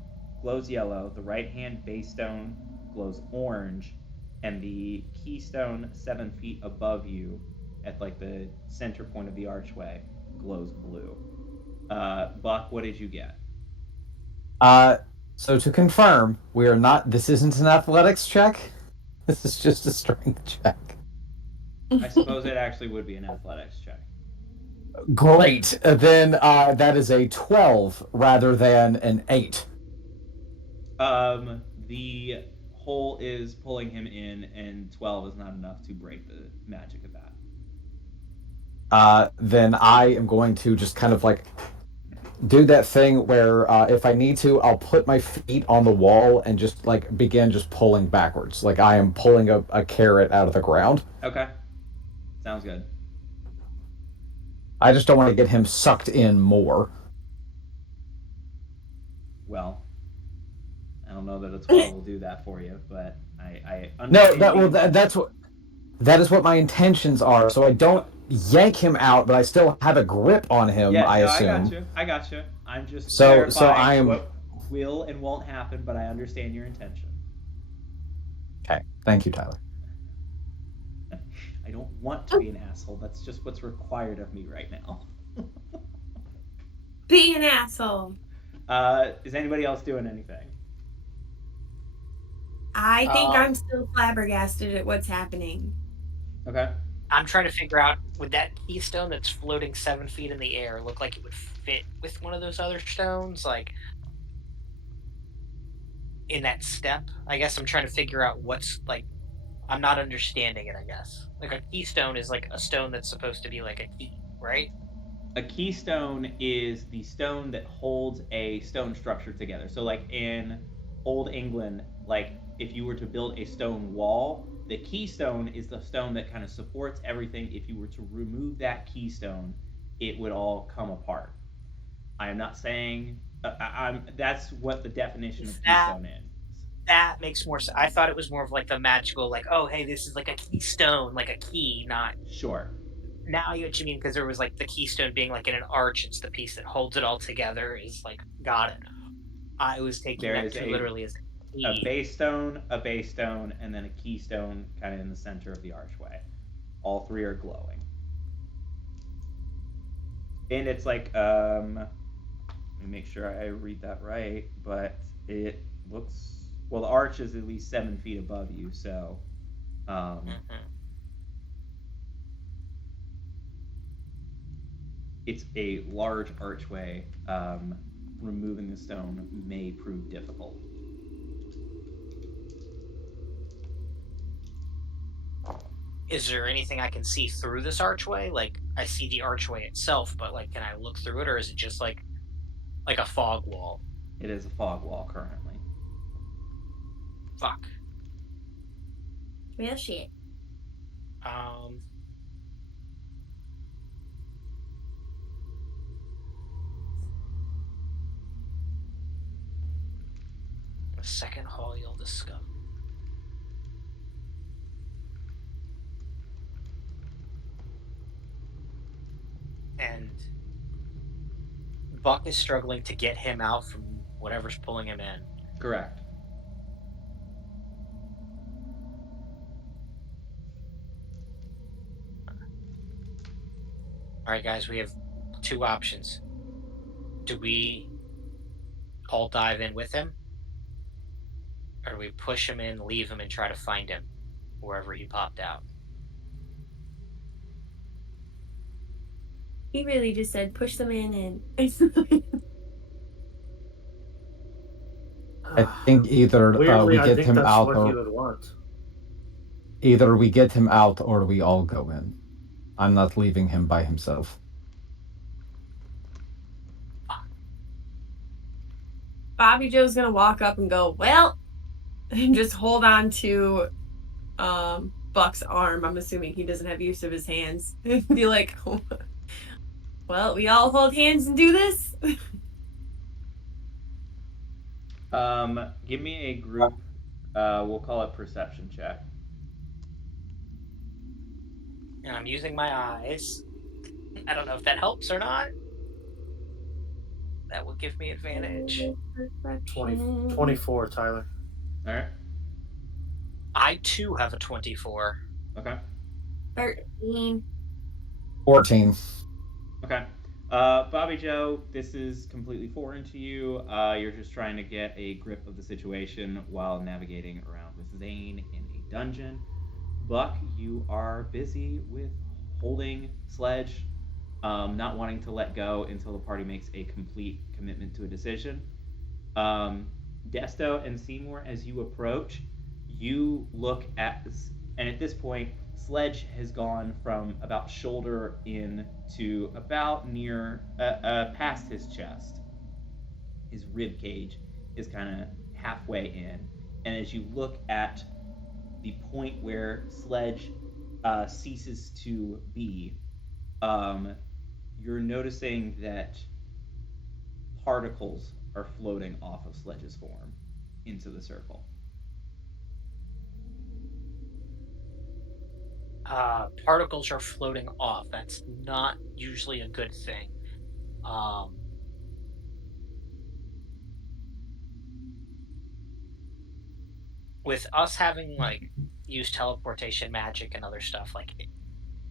glows yellow. The right-hand base stone glows orange, and the keystone 7 feet above you, at like the center point of the archway, glows blue. Buck, what did you get? So to confirm, we are not. This isn't an athletics check. This is just a strength check. I suppose it actually would be an athletics check. Great. Then that is a 12 rather than an 8. The hole is pulling him in, and 12 is not enough to break the magic of that. Then I am going to just kind of like do that thing where if I need to, I'll put my feet on the wall and just like begin just pulling backwards. Like I am pulling a carrot out of the ground. Okay. Sounds good. I just don't want to get him sucked in more. Well, I don't know that a 12 will do that for you, but I No, understand. that is what my intentions are. So I don't yank him out, but I still have a grip on him. Yeah, I no, assume. I got you. I'm just So clarifying I am. what will and won't happen, but I understand your intention. Okay, thank you, Tyler. I don't want to be an asshole. That's just what's required of me right now. Be an asshole. Is anybody else doing anything? I think I'm still flabbergasted at what's happening. Okay. I'm trying to figure out, would that keystone that's floating 7 feet in the air look like it would fit with one of those other stones, like in that step? I guess I'm trying to figure out what's like. I'm not understanding it. I guess like a keystone is like a stone that's supposed to be like a key, right? A keystone is the stone that holds a stone structure together. So, like in Old England, like if you were to build a stone wall, the keystone is the stone that kind of supports everything. If you were to remove that keystone, it would all come apart. I am not saying that's what the definition of keystone is. That makes more sense. I thought it was more of like the magical, like, oh, hey, this is like a keystone, like a key, not. Sure. Now I get what you mean, because there was like the keystone being like in an arch. It's the piece that holds it all together. Is like, got it. I was taking that literally as a base stone, and then a keystone kind of in the center of the archway. All 3 are glowing. And it's like, let me make sure I read that right, but it looks, well, the arch is at least 7 feet above you, so it's a large archway. Removing the stone may prove difficult. Is there anything I can see through this archway? Like, I see the archway itself, but like, can I look through it, or is it just like a fog wall? It is a fog wall currently. Fuck. Well, shit. The second hall you'll discover. And Buck is struggling to get him out from whatever's pulling him in. Correct. All right, guys, we have two options. Do we all dive in with him? Or do we push him in, leave him, and try to find him wherever he popped out? He really just said push them in and I think either Weirdly, we I get think him that's out, what he or would want. either we get him out, or we all go in. I'm not leaving him by himself. Bobby Joe's gonna walk up and go, well, and just hold on to Buck's arm. I'm assuming he doesn't have use of his hands. Be like, well, we all hold hands and do this. Give me a group. We'll call it perception check. And I'm using my eyes. I don't know if that helps or not. That will give me advantage. 24, Tyler. All right. I too have a 24. Okay. 13. 14. Okay. Bobby Joe, this is completely foreign to you. You're just trying to get a grip of the situation while navigating around with Zane in a dungeon. Buck, you are busy with holding Sledge, not wanting to let go until the party makes a complete commitment to a decision. Desto and Seymour, as you approach, you look at this, and at this point, Sledge has gone from about shoulder in to about near, past his chest. His rib cage is kind of halfway in, and as you look at the point where Sledge ceases to be, you're noticing that particles are floating off of Sledge's form into the circle. Particles are floating off. That's not usually a good thing. With us having like used teleportation magic and other stuff, like,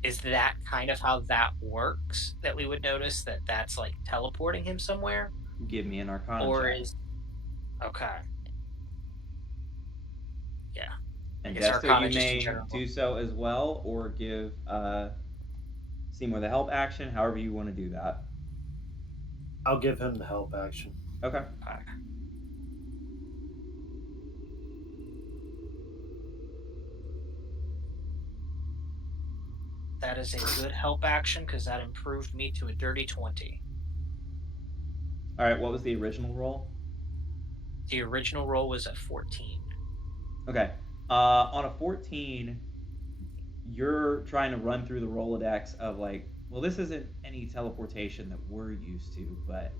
is that kind of how that works? That we would notice that that's like teleporting him somewhere, Give me an Arcana or check. is okay? Yeah, I And guess Desto, Arcana you just in may general. do so as well, or give Seymour the help action, however you want to do that. I'll give him the help action. Okay. That is a good help action because that improved me to a dirty 20. All right, what was the original roll? The original roll was at 14. Okay. On a 14, you're trying to run through the Rolodex of like, well, this isn't any teleportation that we're used to, but,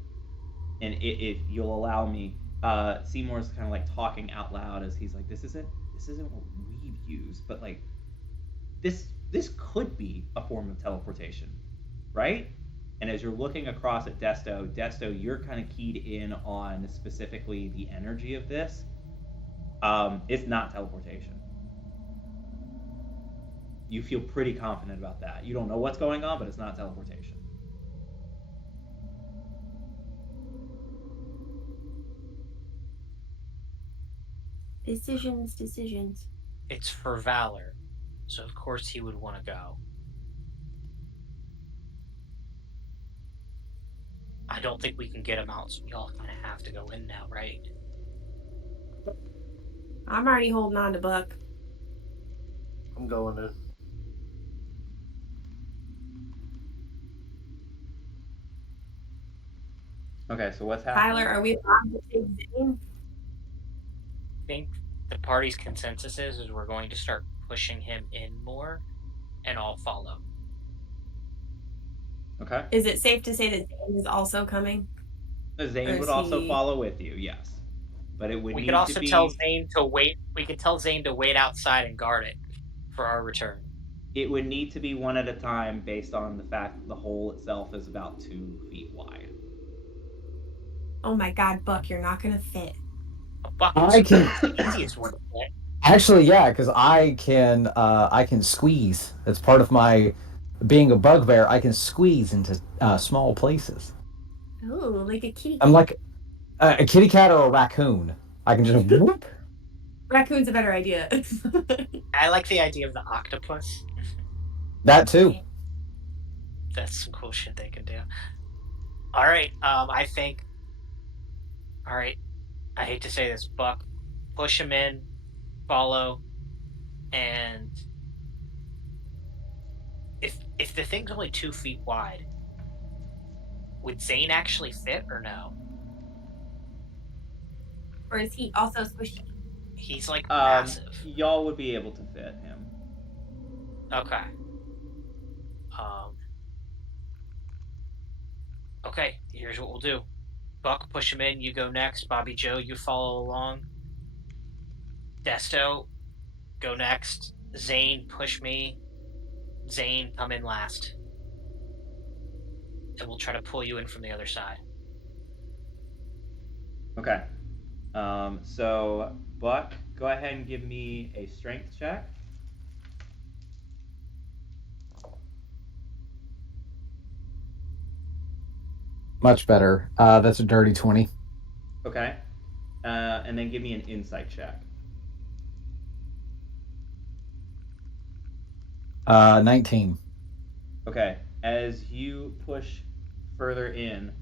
and if you'll allow me, Seymour's kind of like talking out loud as he's like, this isn't what we've used, but like, this could be a form of teleportation, right? And as you're looking across at Desto, you're kind of keyed in on specifically the energy of this. It's not teleportation. You feel pretty confident about that. You don't know what's going on, but it's not teleportation. Decisions. It's for Valor, so of course he would want to go. I don't think we can get him out, so we all kind of have to go in now, right? I'm already holding on to Buck. I'm going in. Okay, so what's happening? Tyler, are we allowed to take Zane? I think The party's consensus is we're going to start pushing him in more, and I'll follow. Okay. Is it safe to say that Zane is also coming? Zane Or would is also he- follow with you, yes. But it would We could need to also tell be Zane to wait. We could tell Zane to wait outside and guard it for our return. it would need to be one at a time based on the fact that the hole itself is about 2 feet wide. Oh my god, Buck, you're not gonna fit. A buck I can is the easiest one to get. actually, yeah, because I can squeeze. It's part of my being a bugbear. I can squeeze into small places. Oh, like a kitty I'm cat. like a kitty cat or a raccoon. I can just whoop. Raccoon's a better idea. I like the idea of the octopus. That too. That's some cool shit they can do. All right. I think. All right. I hate to say this, Buck. Push him in. Follow. And if the thing's only 2 feet wide, would Zane actually fit or no? Or is he also squishy? He's like massive. Y'all would be able to fit him. Okay. Um. Okay. Here's what we'll do. Buck, push him in. You go next. Bobby Joe, you follow along. Desto, go next. Zane, push me. Zane, come in last. And we'll try to pull you in from the other side. Okay. So Buck, go ahead and give me a strength check. Much better. That's a dirty 20. Okay. And then give me an insight check. 19. Okay. As you push further in,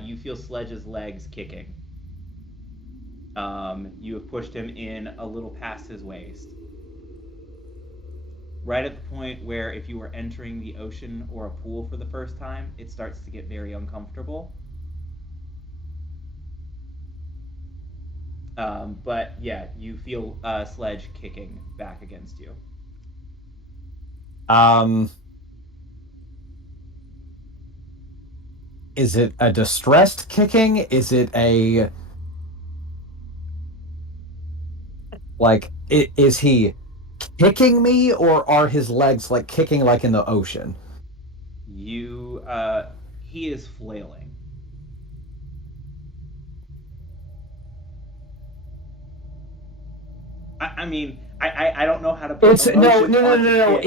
you feel Sledge's legs kicking. You have pushed him in a little past his waist. Right at the point where if you were entering the ocean or a pool for the first time, it starts to get very uncomfortable. But yeah, you feel Sledge kicking back against you. Is it a distressed kicking? Is it a like? Is he kicking me, or are his legs like kicking like in the ocean? He is flailing. I mean, I don't know how to put It's no, emotions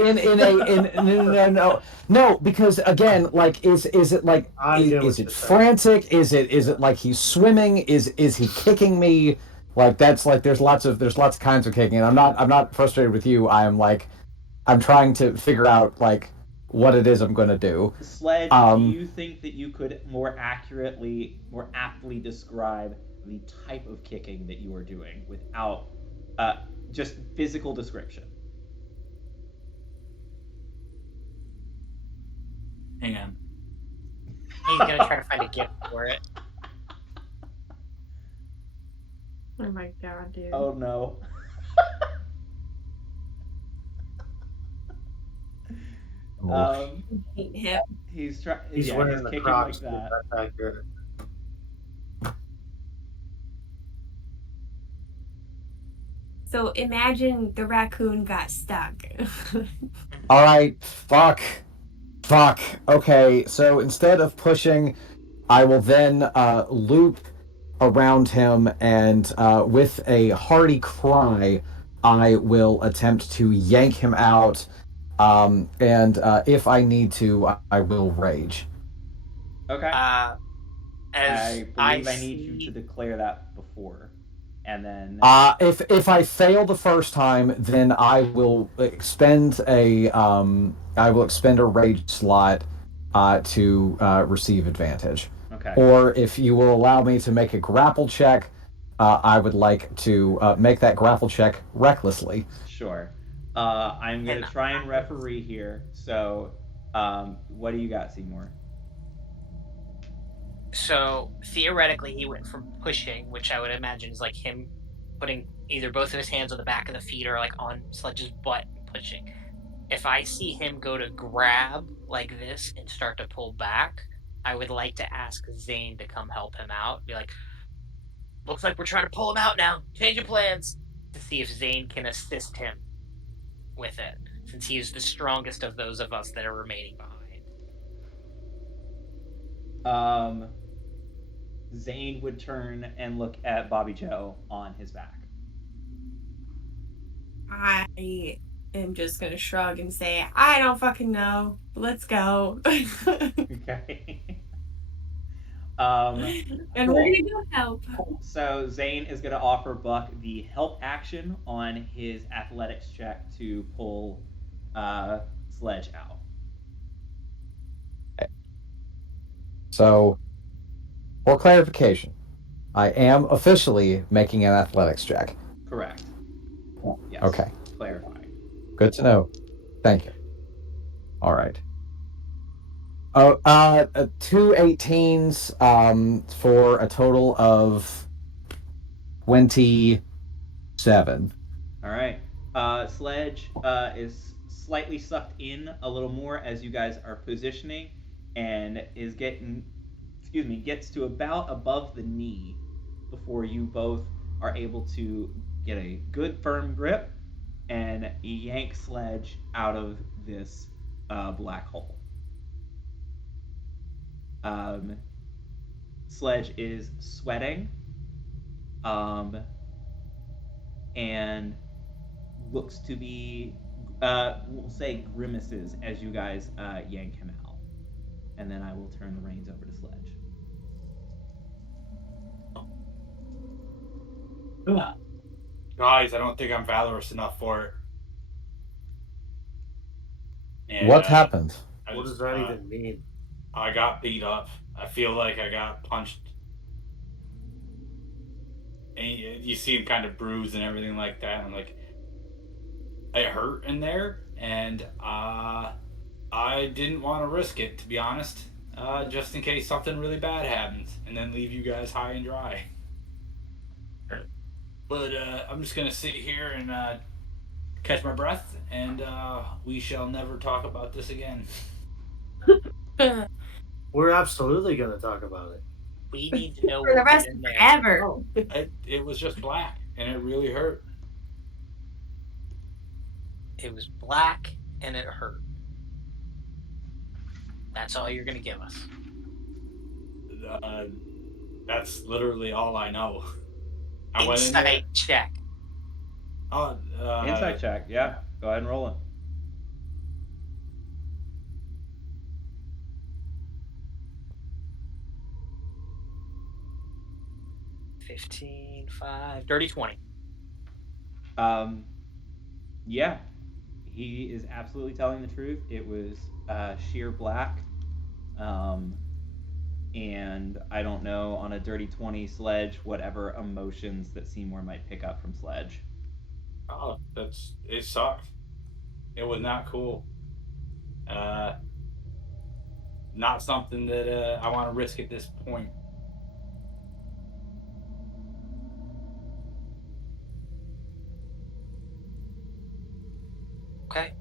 onto kicks. No, because again, like, is it like, I get is what it you're saying. frantic? Is it like he's swimming? Is he kicking me? Like, that's like there's lots of kinds of kicking, and I'm not frustrated with you. I'm trying to figure out like what it is I'm going to do. Sledge, do you think that you could more aptly describe the type of kicking that you are doing without just physical description? Hang on. He's gonna try to find a gift for it. Oh my god, dude. Oh no. Hate him. He's wearing the kicking Crocs. like that. That's accurate. So imagine the raccoon got stuck. All right, fuck. Okay, so instead of pushing, I will then loop around him, and with a hearty cry, I will attempt to yank him out. And if I need to, I will rage. Okay. As I believe I need you see- to declare that before, and then If I fail the first time, then I will expend a rage slot to receive advantage. okay. Or if you will allow me to make a grapple check, I would like to make that grapple check recklessly. Sure. I'm gonna try and referee here. So, what do you got, Seymour? So theoretically, he went from pushing, which I would imagine is like him putting either both of his hands on the back of the feet or like on Sledge's butt and pushing. If I see him go to grab like this and start to pull back, I would like to ask Zane to come help him out. Be like, looks like we're trying to pull him out now. Change of plans. To see if Zane can assist him with it, since he is the strongest of those of us that are remaining behind. Zane would turn and look at Bobby Joe on his back. I am just gonna shrug and say, I don't fucking know. Let's go. Okay. And cool. we're gonna go help. So Zane is going to offer Buck the help action on his athletics check to pull Sledge out. So, for clarification, I am officially making an athletics check. Correct. Yes. Okay. Clarifying. Good to know. Thank you. All right. Two 18s for a total of 27. All right. Sledge is slightly sucked in a little more as you guys are positioning, and is gets to about above the knee before you both are able to get a good firm grip and yank Sledge out of this black hole. Sledge is sweating and looks to be, we'll say, grimaces as you guys yank him out. And then I will turn the reins over to Sledge. Guys, I don't think I'm valorous enough for it. And, What happened? What does that even mean? I got beat up. I feel like I got punched. And you see him kind of bruised and everything like that. I'm like, it hurt in there, and I didn't want to risk it, to be honest. Just in case something really bad happens, and then leave you guys high and dry. But I'm just gonna sit here and catch my breath, and we shall never talk about this again. We're absolutely going to talk about it. We need to know For the what's rest in of there. forever. Oh, It was just black, and it really hurt. It was black and it hurt. That's all you're gonna give us. That's literally all I know. I went in Insight there. check. Insight check, yeah. Go ahead and roll it. 15, 5, dirty 20. Yeah, he is absolutely telling the truth. It was sheer black. And I don't know on a dirty 20 Sledge whatever emotions that Seymour might pick up from Sledge. Oh, it sucked. It was not cool. Not something that I want to risk at this point. Okay.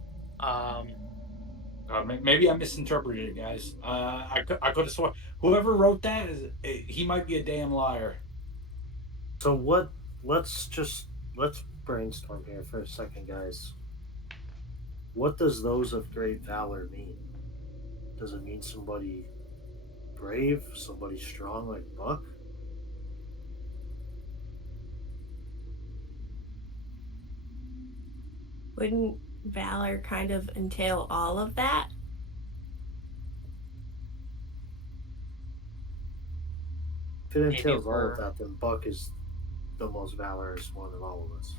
Maybe I misinterpreted it, guys. I could have sworn whoever wrote that he might be a damn liar. so let's brainstorm here for a second, guys. What does those of great valor mean? Does it mean somebody brave, somebody strong like Buck? Wouldn't valor kind of entail all of that? If it entails all for- of that, then Buck is the most valorous one of all of us.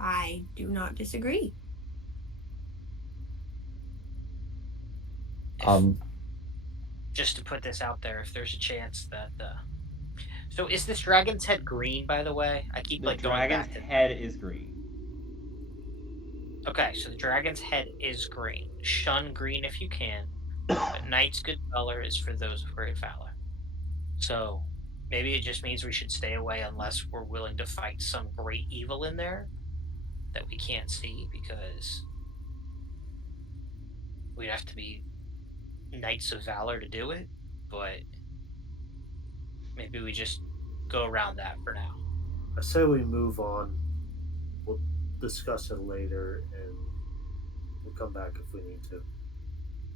I do not disagree. Just to put this out there, if there's a chance that so is this dragon's head green, by the way? I keep The like going dragon's back to head is green. Okay, so the dragon's head is green. Shun green if you can. But knight's good color is for those of great valor. So Maybe it just means we should stay away unless we're willing to fight some great evil in there that we can't see, because we'd have to be knights of valor to do it. But maybe we just go around that for now. I say we move on. We'll discuss it later, and we'll come back if we need to.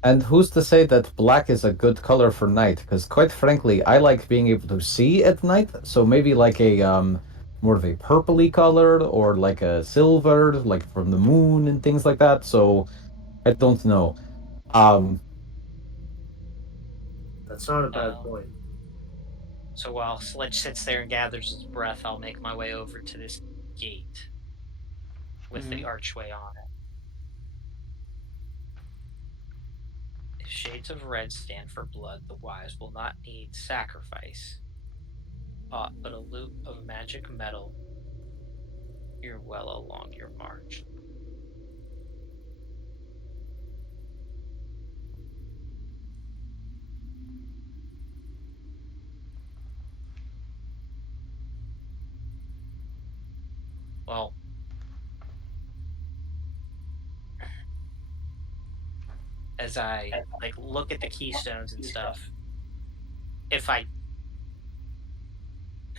And who's to say that black is a good color for night? Because quite frankly, I like being able to see at night. So maybe like a more of a purpley colored, or like a silver, like from the moon and things like that. So I don't know. Um, That's not a bad Um, point. so while Sledge sits there and gathers his breath, I'll make my way over to this gate with the archway on it. If shades of red stand for blood, the wise will not need sacrifice. Aught but a loot of magic metal. You're well along your march. Well, as I like look at the keystones and stuff, if I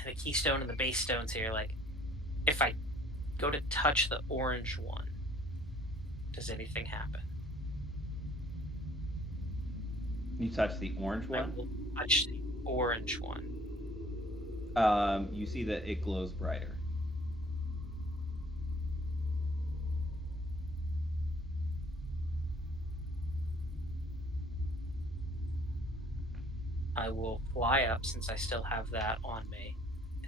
the keystone and the base stones here, like if I go to touch the orange one, does anything happen? You touch the orange I one. will touch the orange one. You see that it glows brighter. I will fly up, since I still have that on me,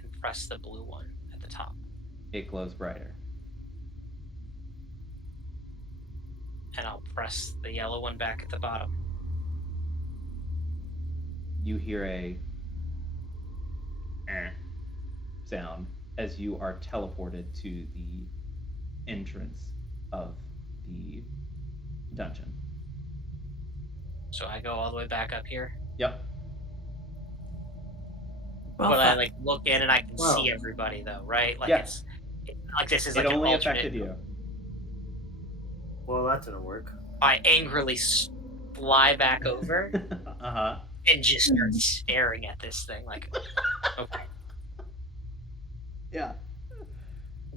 and press the blue one at the top. It glows brighter. And I'll press the yellow one back at the bottom. You hear a sound as you are teleported to the entrance of the dungeon. So I go all the way back up here. Yep. Well, But I fuck. like look in and I can Wow. see everybody though, right? Like Yes. it's like this is It like an only alternate. affected you. Well, that didn't work. I angrily fly back over Uh-huh. and just start staring at this thing. Like, okay. Yeah.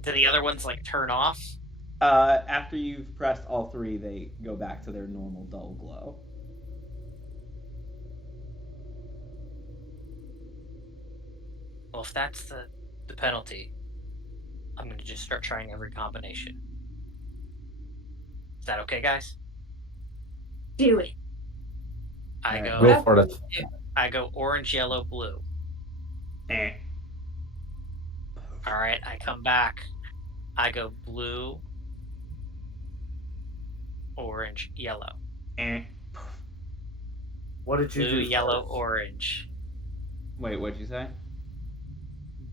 Do the other ones like turn off? After you've pressed all three, they go back to their normal dull glow. Well, if that's the penalty, I'm gonna just start trying every combination. Is that okay, guys? Do it. I Alright. go. go for it. I go orange, yellow, blue. Eh. All right, I come back. I go blue, orange, yellow. Eh. What did you Blue, do? yellow, first? orange. Wait, what'd you say?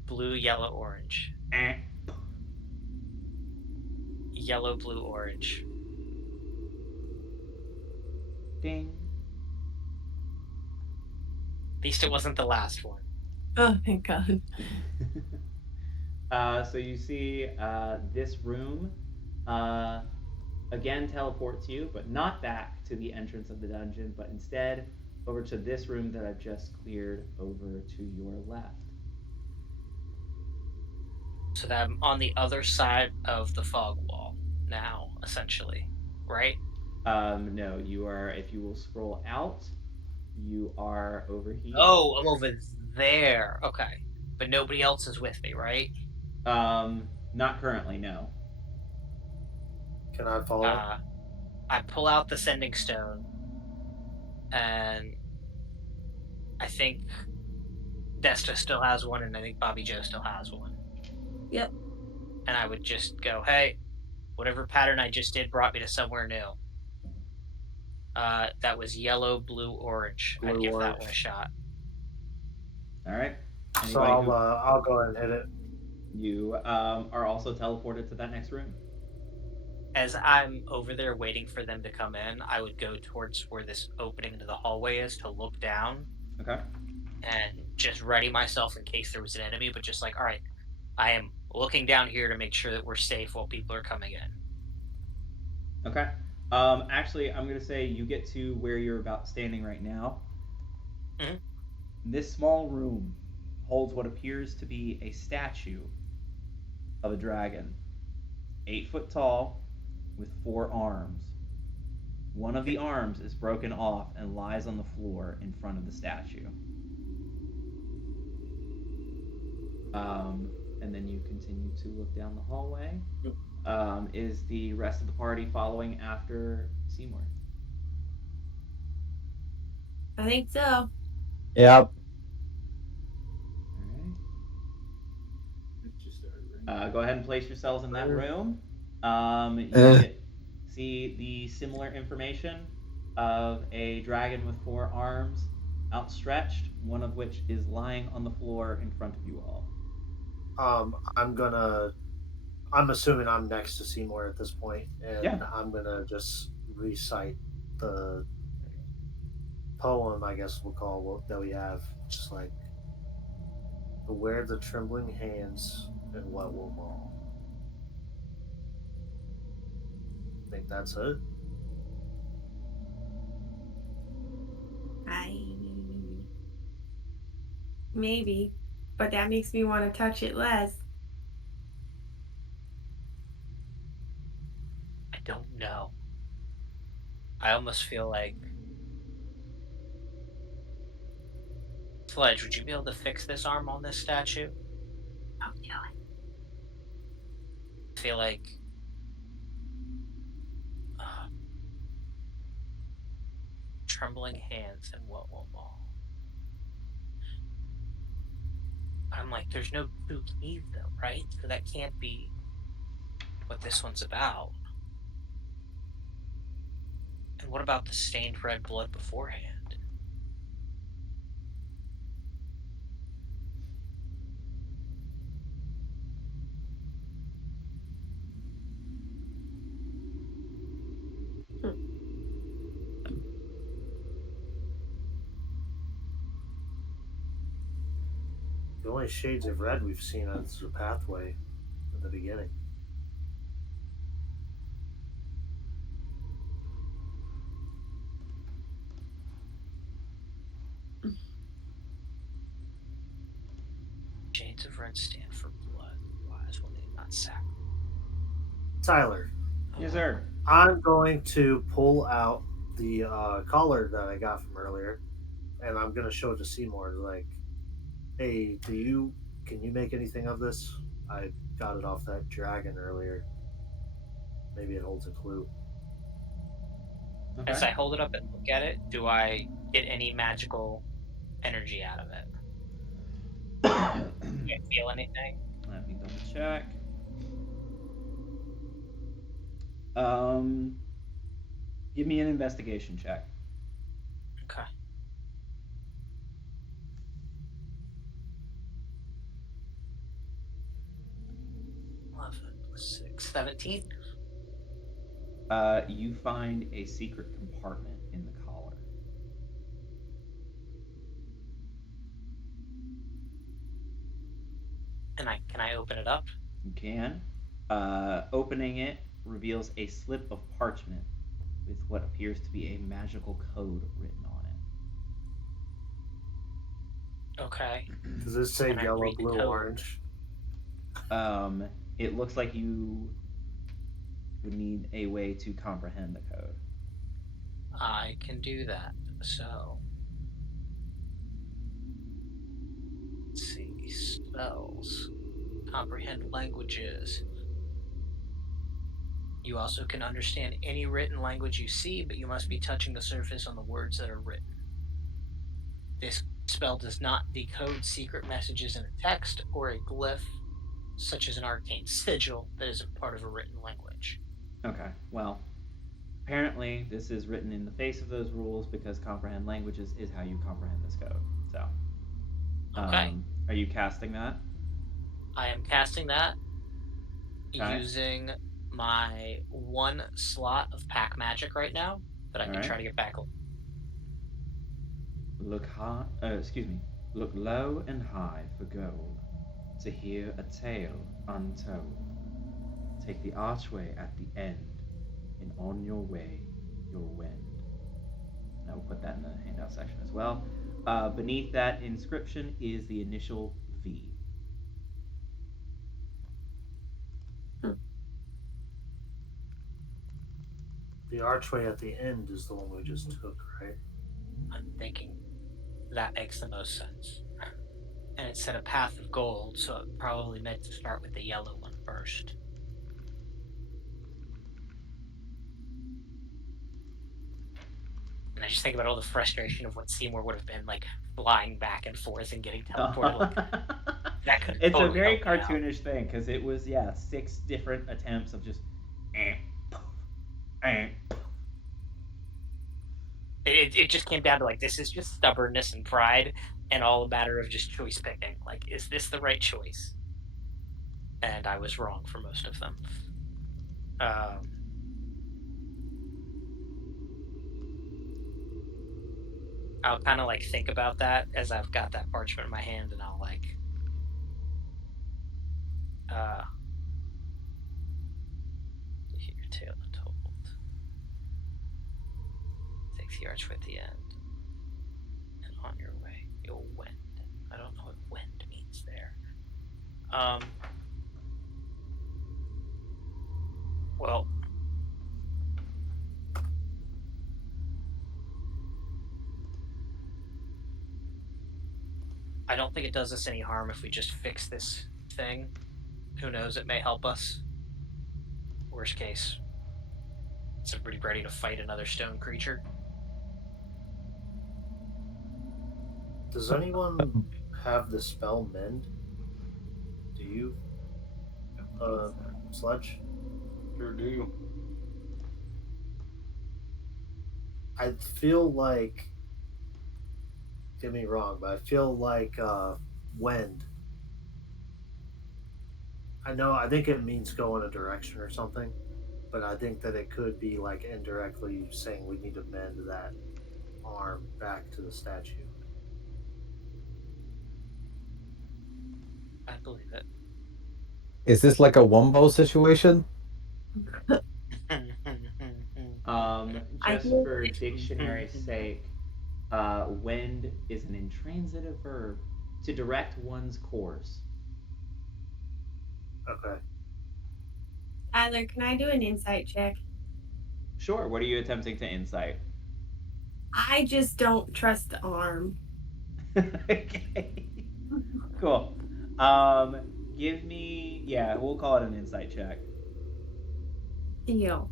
Blue, yellow, orange. Eh. Yellow, blue, orange. Ding. At least it wasn't the last one. Oh, thank God. So you see this room again teleports you, but not back to the entrance of the dungeon, but instead over to this room that I've just cleared over to your left. So that I'm on the other side of the fog wall now, essentially, right? No, you are, if you will scroll out, you are over here. Oh, I'm over there. Okay. But nobody else is with me, right? Not currently, no. Can I follow? I pull out the sending stone, and I think Desta still has one, and I think Bobby Joe still has one. Yep. And I would just go, hey, whatever pattern I just did brought me to somewhere new. That was yellow, blue, orange. I'd Blue, give that orange. one a shot. All right. So I'll go ahead and hit it. You are also teleported to that next room. As I'm over there waiting for them to come in, I would go towards where this opening into the hallway is to look down. Okay. and just ready myself in case there was an enemy, but just like, all right, I am looking down here to make sure that we're safe while people are coming in. Okay. Actually, I'm gonna say you get to where you're about standing right now. Mhm. This small room holds what appears to be a statue of a dragon, 8 foot tall, with 4 arms. One of the arms is broken off and lies on the floor in front of the statue. And then you continue to look down the hallway. Is the rest of the party following after Seymour? I think so. Yep. All It just started ringing. right. Go ahead and place yourselves in that room. You Eh. see the similar information of a dragon with 4 arms outstretched, one of which is lying on the floor in front of you all. I'm assuming I'm next to Seymour at this point, and Yeah. I'm gonna just recite the poem, I guess we'll call that we have, just like beware the trembling hands and what will maul. I think that's it. Maybe, but that makes me want to touch it less. I don't know. I almost feel like Sledge, would you be able to fix this arm on this statue? Oh, yeah. I feel like trembling hands and what will maul. I'm like, there's no two keys though, right? So that can't be what this one's about. And what about the stained red blood beforehand? The only shades of red we've seen is the pathway in the beginning. Shades of red stand for blood. Wise will they not sacrifice? Tyler, Yes, sir. I'm going to pull out the collar that I got from earlier, and I'm gonna show it to Seymour. Like, hey, can you make anything of this? I got it off that dragon earlier. Maybe it holds a clue. Okay. As I hold it up and look at it, do I get any magical energy out of it? Do I feel anything? Let me double check. Give me an investigation check. Okay. 11 plus 6, 17. You find a secret compartment in the collar. And can I open it up? You can. Opening it reveals a slip of parchment with what appears to be a magical code written on it. Okay. Does it say Can I yellow, read the blue, code? orange? It looks like you would need a way to comprehend the code. I can do that. So, let's see. Spells. Comprehend languages. You also can understand any written language you see, but you must be touching the surface on the words that are written. This spell does not decode secret messages in a text or a glyph, such as an arcane sigil that isn't part of a written language. Okay, well, apparently this is written in the face of those rules because comprehend languages is how you comprehend this code. So, Okay. Are you casting that? I am casting that Okay. using my 1 slot of pack magic right now, but I can Alright. try to get back. Excuse me. Look low and high for gold, to hear a tale untold. Take the archway at the end, and on your way you'll wend. And I will put that in the handout section as well. Beneath that inscription is the initial V. The archway at the end is the one we just took, right? I'm thinking that makes the most sense. And it said a path of gold, so it probably meant to start with the yellow one first. And I just think about all the frustration of what Seymour would have been like flying back and forth and getting teleported. Like, that could It's totally a very helped me out. cartoonish thing because it was 6 different attempts of just eh, eh. It just came down to like, this is just stubbornness and pride and all a matter of just choice picking. Like, is this the right choice? And I was wrong for most of them. I'll kind of like think about that as I've got that parchment in my hand, and I'll like hit your tail untold. Takes the archway at the end, and on your way you'll wend. I don't know what wend means there. Well, I don't think it does us any harm if we just fix this thing. Who knows, it may help us. Worst case, is everybody ready to fight another stone creature? Does anyone have the spell mend? Do you? Sledge? Sure do. I feel like, get me wrong, but I feel like wend. I think it means go in a direction or something, but I think that it could be like indirectly saying we need to mend that arm back to the statue. I believe it. Is this like a Wumbo situation? Just for dictionary's sake, wend is an intransitive verb to direct one's course. Okay. Tyler, can I do an insight check? Sure. What are you attempting to insight? I just don't trust the arm. Okay. Cool. Give me, we'll call it an insight check. Deal.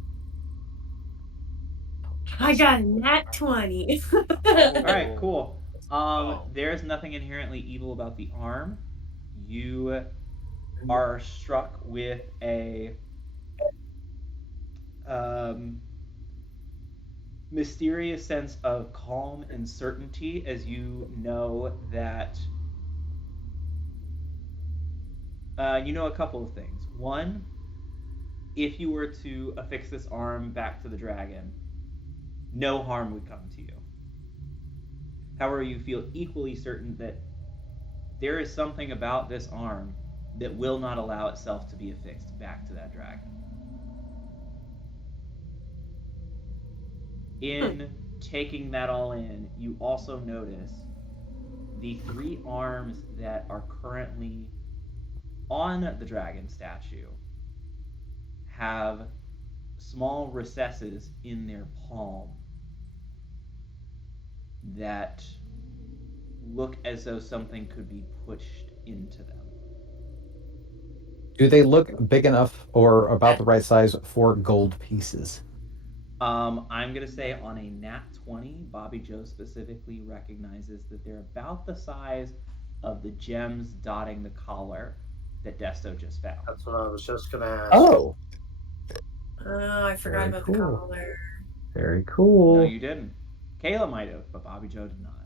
I got a nat 20. All right, cool. There's nothing inherently evil about the arm. You are struck with a mysterious sense of calm and certainty as you know that you know a couple of things. One, if you were to affix this arm back to the dragon, no harm would come to you. However, you feel equally certain that there is something about this arm that will not allow itself to be affixed back to that dragon. In taking that all in, you also notice the 3 arms that are currently on the dragon statue have small recesses in their palm that look as though something could be pushed into them. Do they look big enough or about the right size for gold pieces? I'm going to say on a nat 20, Bobby Joe specifically recognizes that they're about the size of the gems dotting the collar that Desto just found. That's what I was just going to ask. Oh. Oh, I forgot about the collar. Very cool. No, you didn't. Kayla might have, but Bobby Joe did not.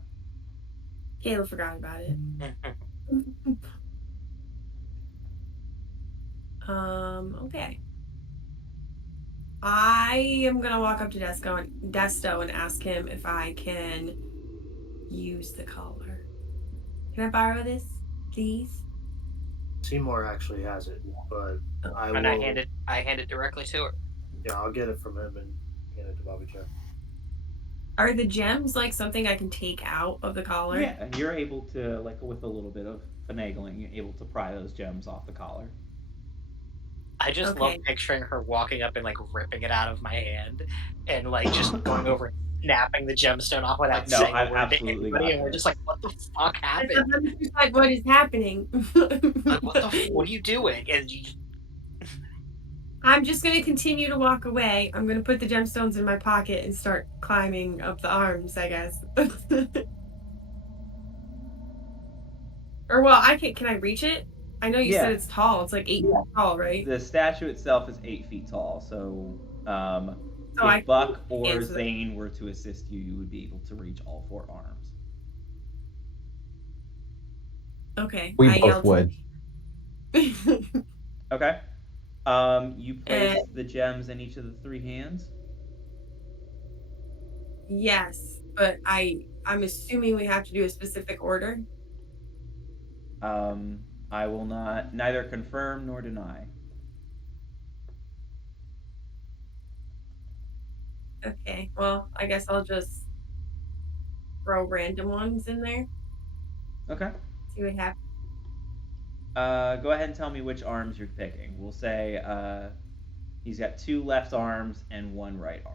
Kayla forgot about it. Okay. I am gonna walk up to Desto and ask him if I can use the collar. Can I borrow this, please? Seymour actually has it, but I And will. I hand it directly to her. Yeah, I'll get it from him and hand it to Bobby Joe. Are the gems like something I can take out of the collar? Yeah, you're able to, like, with a little bit of finagling, you're able to pry those gems off the collar. I just love Okay. picturing her walking up and like ripping it out of my hand and like just going over and snapping the gemstone off without Like, no, saying a I've word to absolutely anybody, got and we're this. just like, what the fuck I happened? thought that was just like, what is happening? Like, what are you doing? And you I'm just gonna continue to walk away. I'm gonna put the gemstones in my pocket and start climbing up the arms, I guess. Or well, can I reach it? I know you said Yeah. it's tall. It's like 8 feet tall, right? The statue itself is 8 feet tall, so So I if Buck can or answer that. Zane were to assist you, you would be able to reach all 4 arms. Okay. We I both yelled. would. Okay. You place And the gems in each of the 3 hands. yes, but I'm assuming we have to do a specific order. I will not neither confirm nor deny. Okay. Well, I guess I'll just throw random ones in there. Okay. See what happens. Go ahead and tell me which arms you're picking. We'll say he's got 2 left arms and 1 right arm.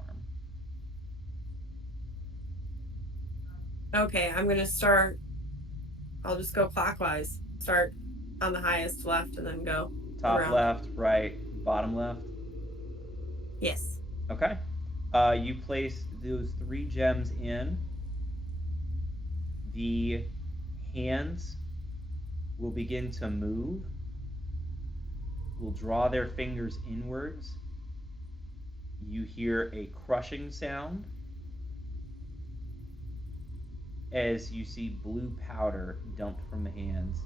Okay, I'm gonna start. I'll just go clockwise. Start on the highest left and then go Top around. left, right, bottom left. Yes. Okay. You place those 3 gems in. The hands will begin to move, will draw their fingers inwards. You hear a crushing sound as you see blue powder dumped from the hands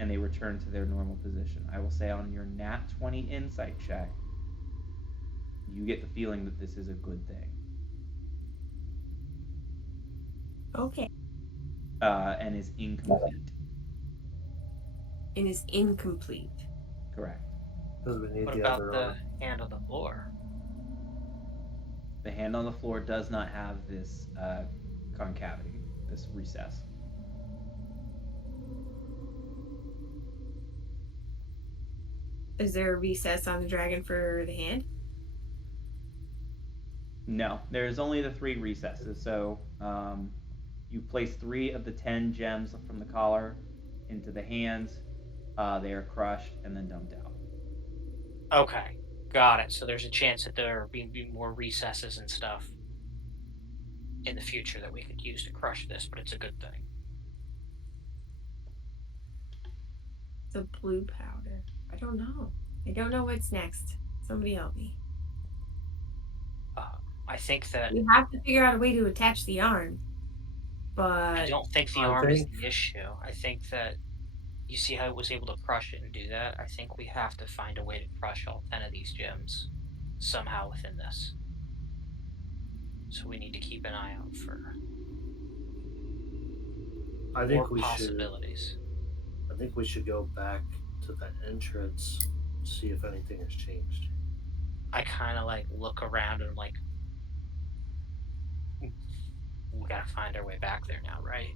and they return to their normal position. I will say on your nat 20 insight check, you get the feeling that this is a good thing. Okay. And is incomplete. It is incomplete. Correct. Because we need what the about other the arm. hand on the floor? The hand on the floor does not have this concavity, this recess. Is there a recess on the dragon for the hand? No, there's only the 3 recesses. So you place 3 of the 10 gems from the collar into the hands. They are crushed and then dumped out. Okay, got it. So there's a chance that there be more recesses and stuff in the future that we could use to crush this, but it's a good thing. The blue powder. I don't know. I don't know what's next. Somebody help me. I think that We have to figure out a way to attach the arm. I But don't think the I arm is think- the issue. I think that you see how it was able to crush it and do that? I think we have to find a way to crush all 10 of these gems somehow within this. So we need to keep an eye out for I more think we should. possibilities. I think we should go back to the entrance, see if anything has changed. I kind of like look around and I'm like, we gotta find our way back there now, right?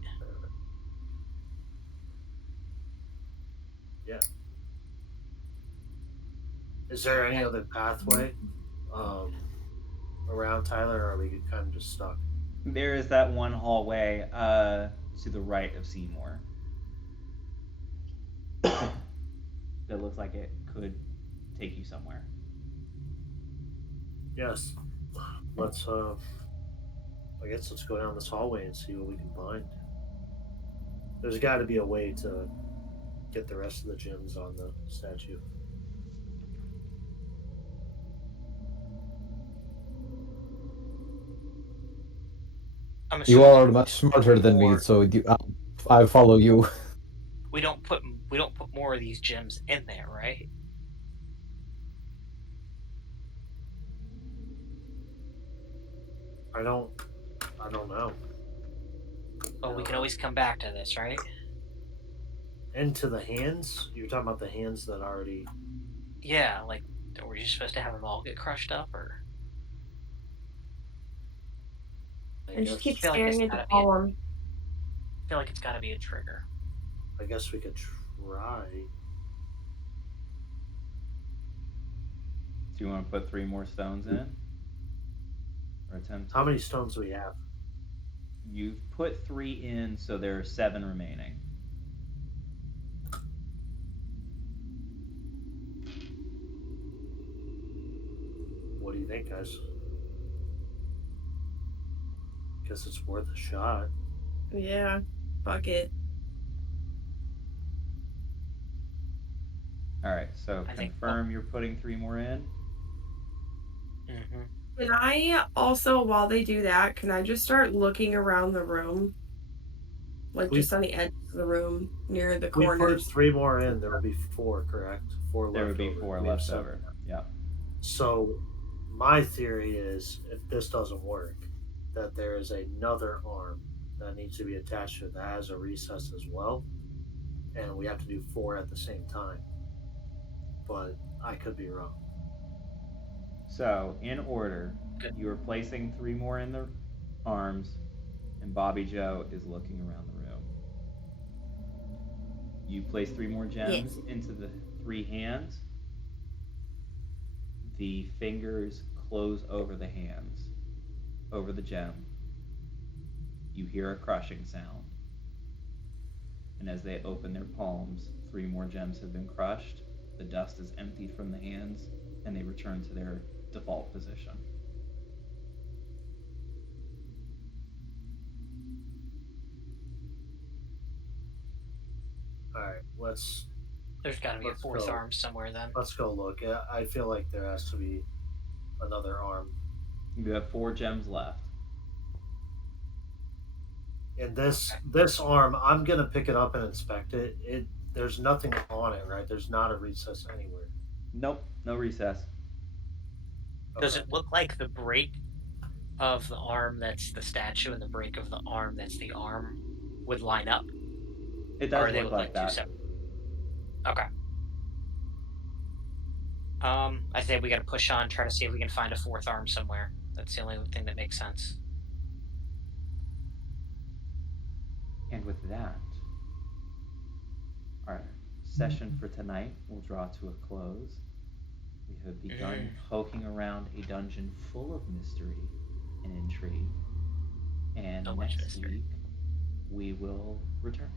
Yeah. Is there any other pathway around Tyler, or are we kind of just stuck? There is that one hallway to the right of Seymour. That looks like it could take you somewhere. Yes. Let's I guess let's go down this hallway and see what we can find. There's got to be a way to get the rest of the gems on the statue. I'm You assuming all are much smarter than me, more- so I follow you. we don't put more of these gems in there, right? I don't know. But we can always come back to this, right? into the hands? You're talking about the hands that already. Yeah, like, were you supposed to have them all get crushed up, or I And just guess. keep I feel like it's staring at the gotta be poem. I feel like it's gotta be a trigger. I guess we could try. Do you want to put 3 more stones in? Or attempt to? How many stones do we have? You've put 3 in, so there are 7 remaining. What do you think, guys? Guess it's worth a shot. Yeah, fuck it. Alright, so I think- confirm you're putting 3 more in. Mm-hmm. Can I also, while they do that, can I just start looking around the room? Like We- just on the edge of the room, near the We put corners. 3 more in. There will be 4, correct? 4 There left would be over. 4 We have left 7 over. now. Yeah. So, my theory is, if this doesn't work, that there is another arm that needs to be attached to it that has a recess as well, and we have to do 4 at the same time. But I could be wrong. So, in order, Good. you are placing 3 more in the arms, and Bobby Joe is looking around the room. You place 3 more gems into the 3 hands. The fingers close over the hands, over the gem. You hear a crushing sound. And as they open their palms, 3 more gems have been crushed. The dust is emptied from the hands, and they return to their default position. All right, let's There's gotta be a Let's 4th go. arm somewhere then. let's go look. I feel like there has to be another arm. You have 4 gems left. And this arm, I'm gonna pick it up and inspect it. There's nothing on it, right? There's not a recess anywhere. Nope, no recess. Does Okay. it look like the break of the arm that's the statue and the break of the arm that's the arm would line up? It Or does they look look like two that. separate? Okay. I say we gotta push on, try to see if we can find a 4th arm somewhere. That's the only thing that makes sense. And with that, our session for tonight will draw to a close. We have begun poking around a dungeon full of mystery and intrigue. And So much next mystery. week, we will return.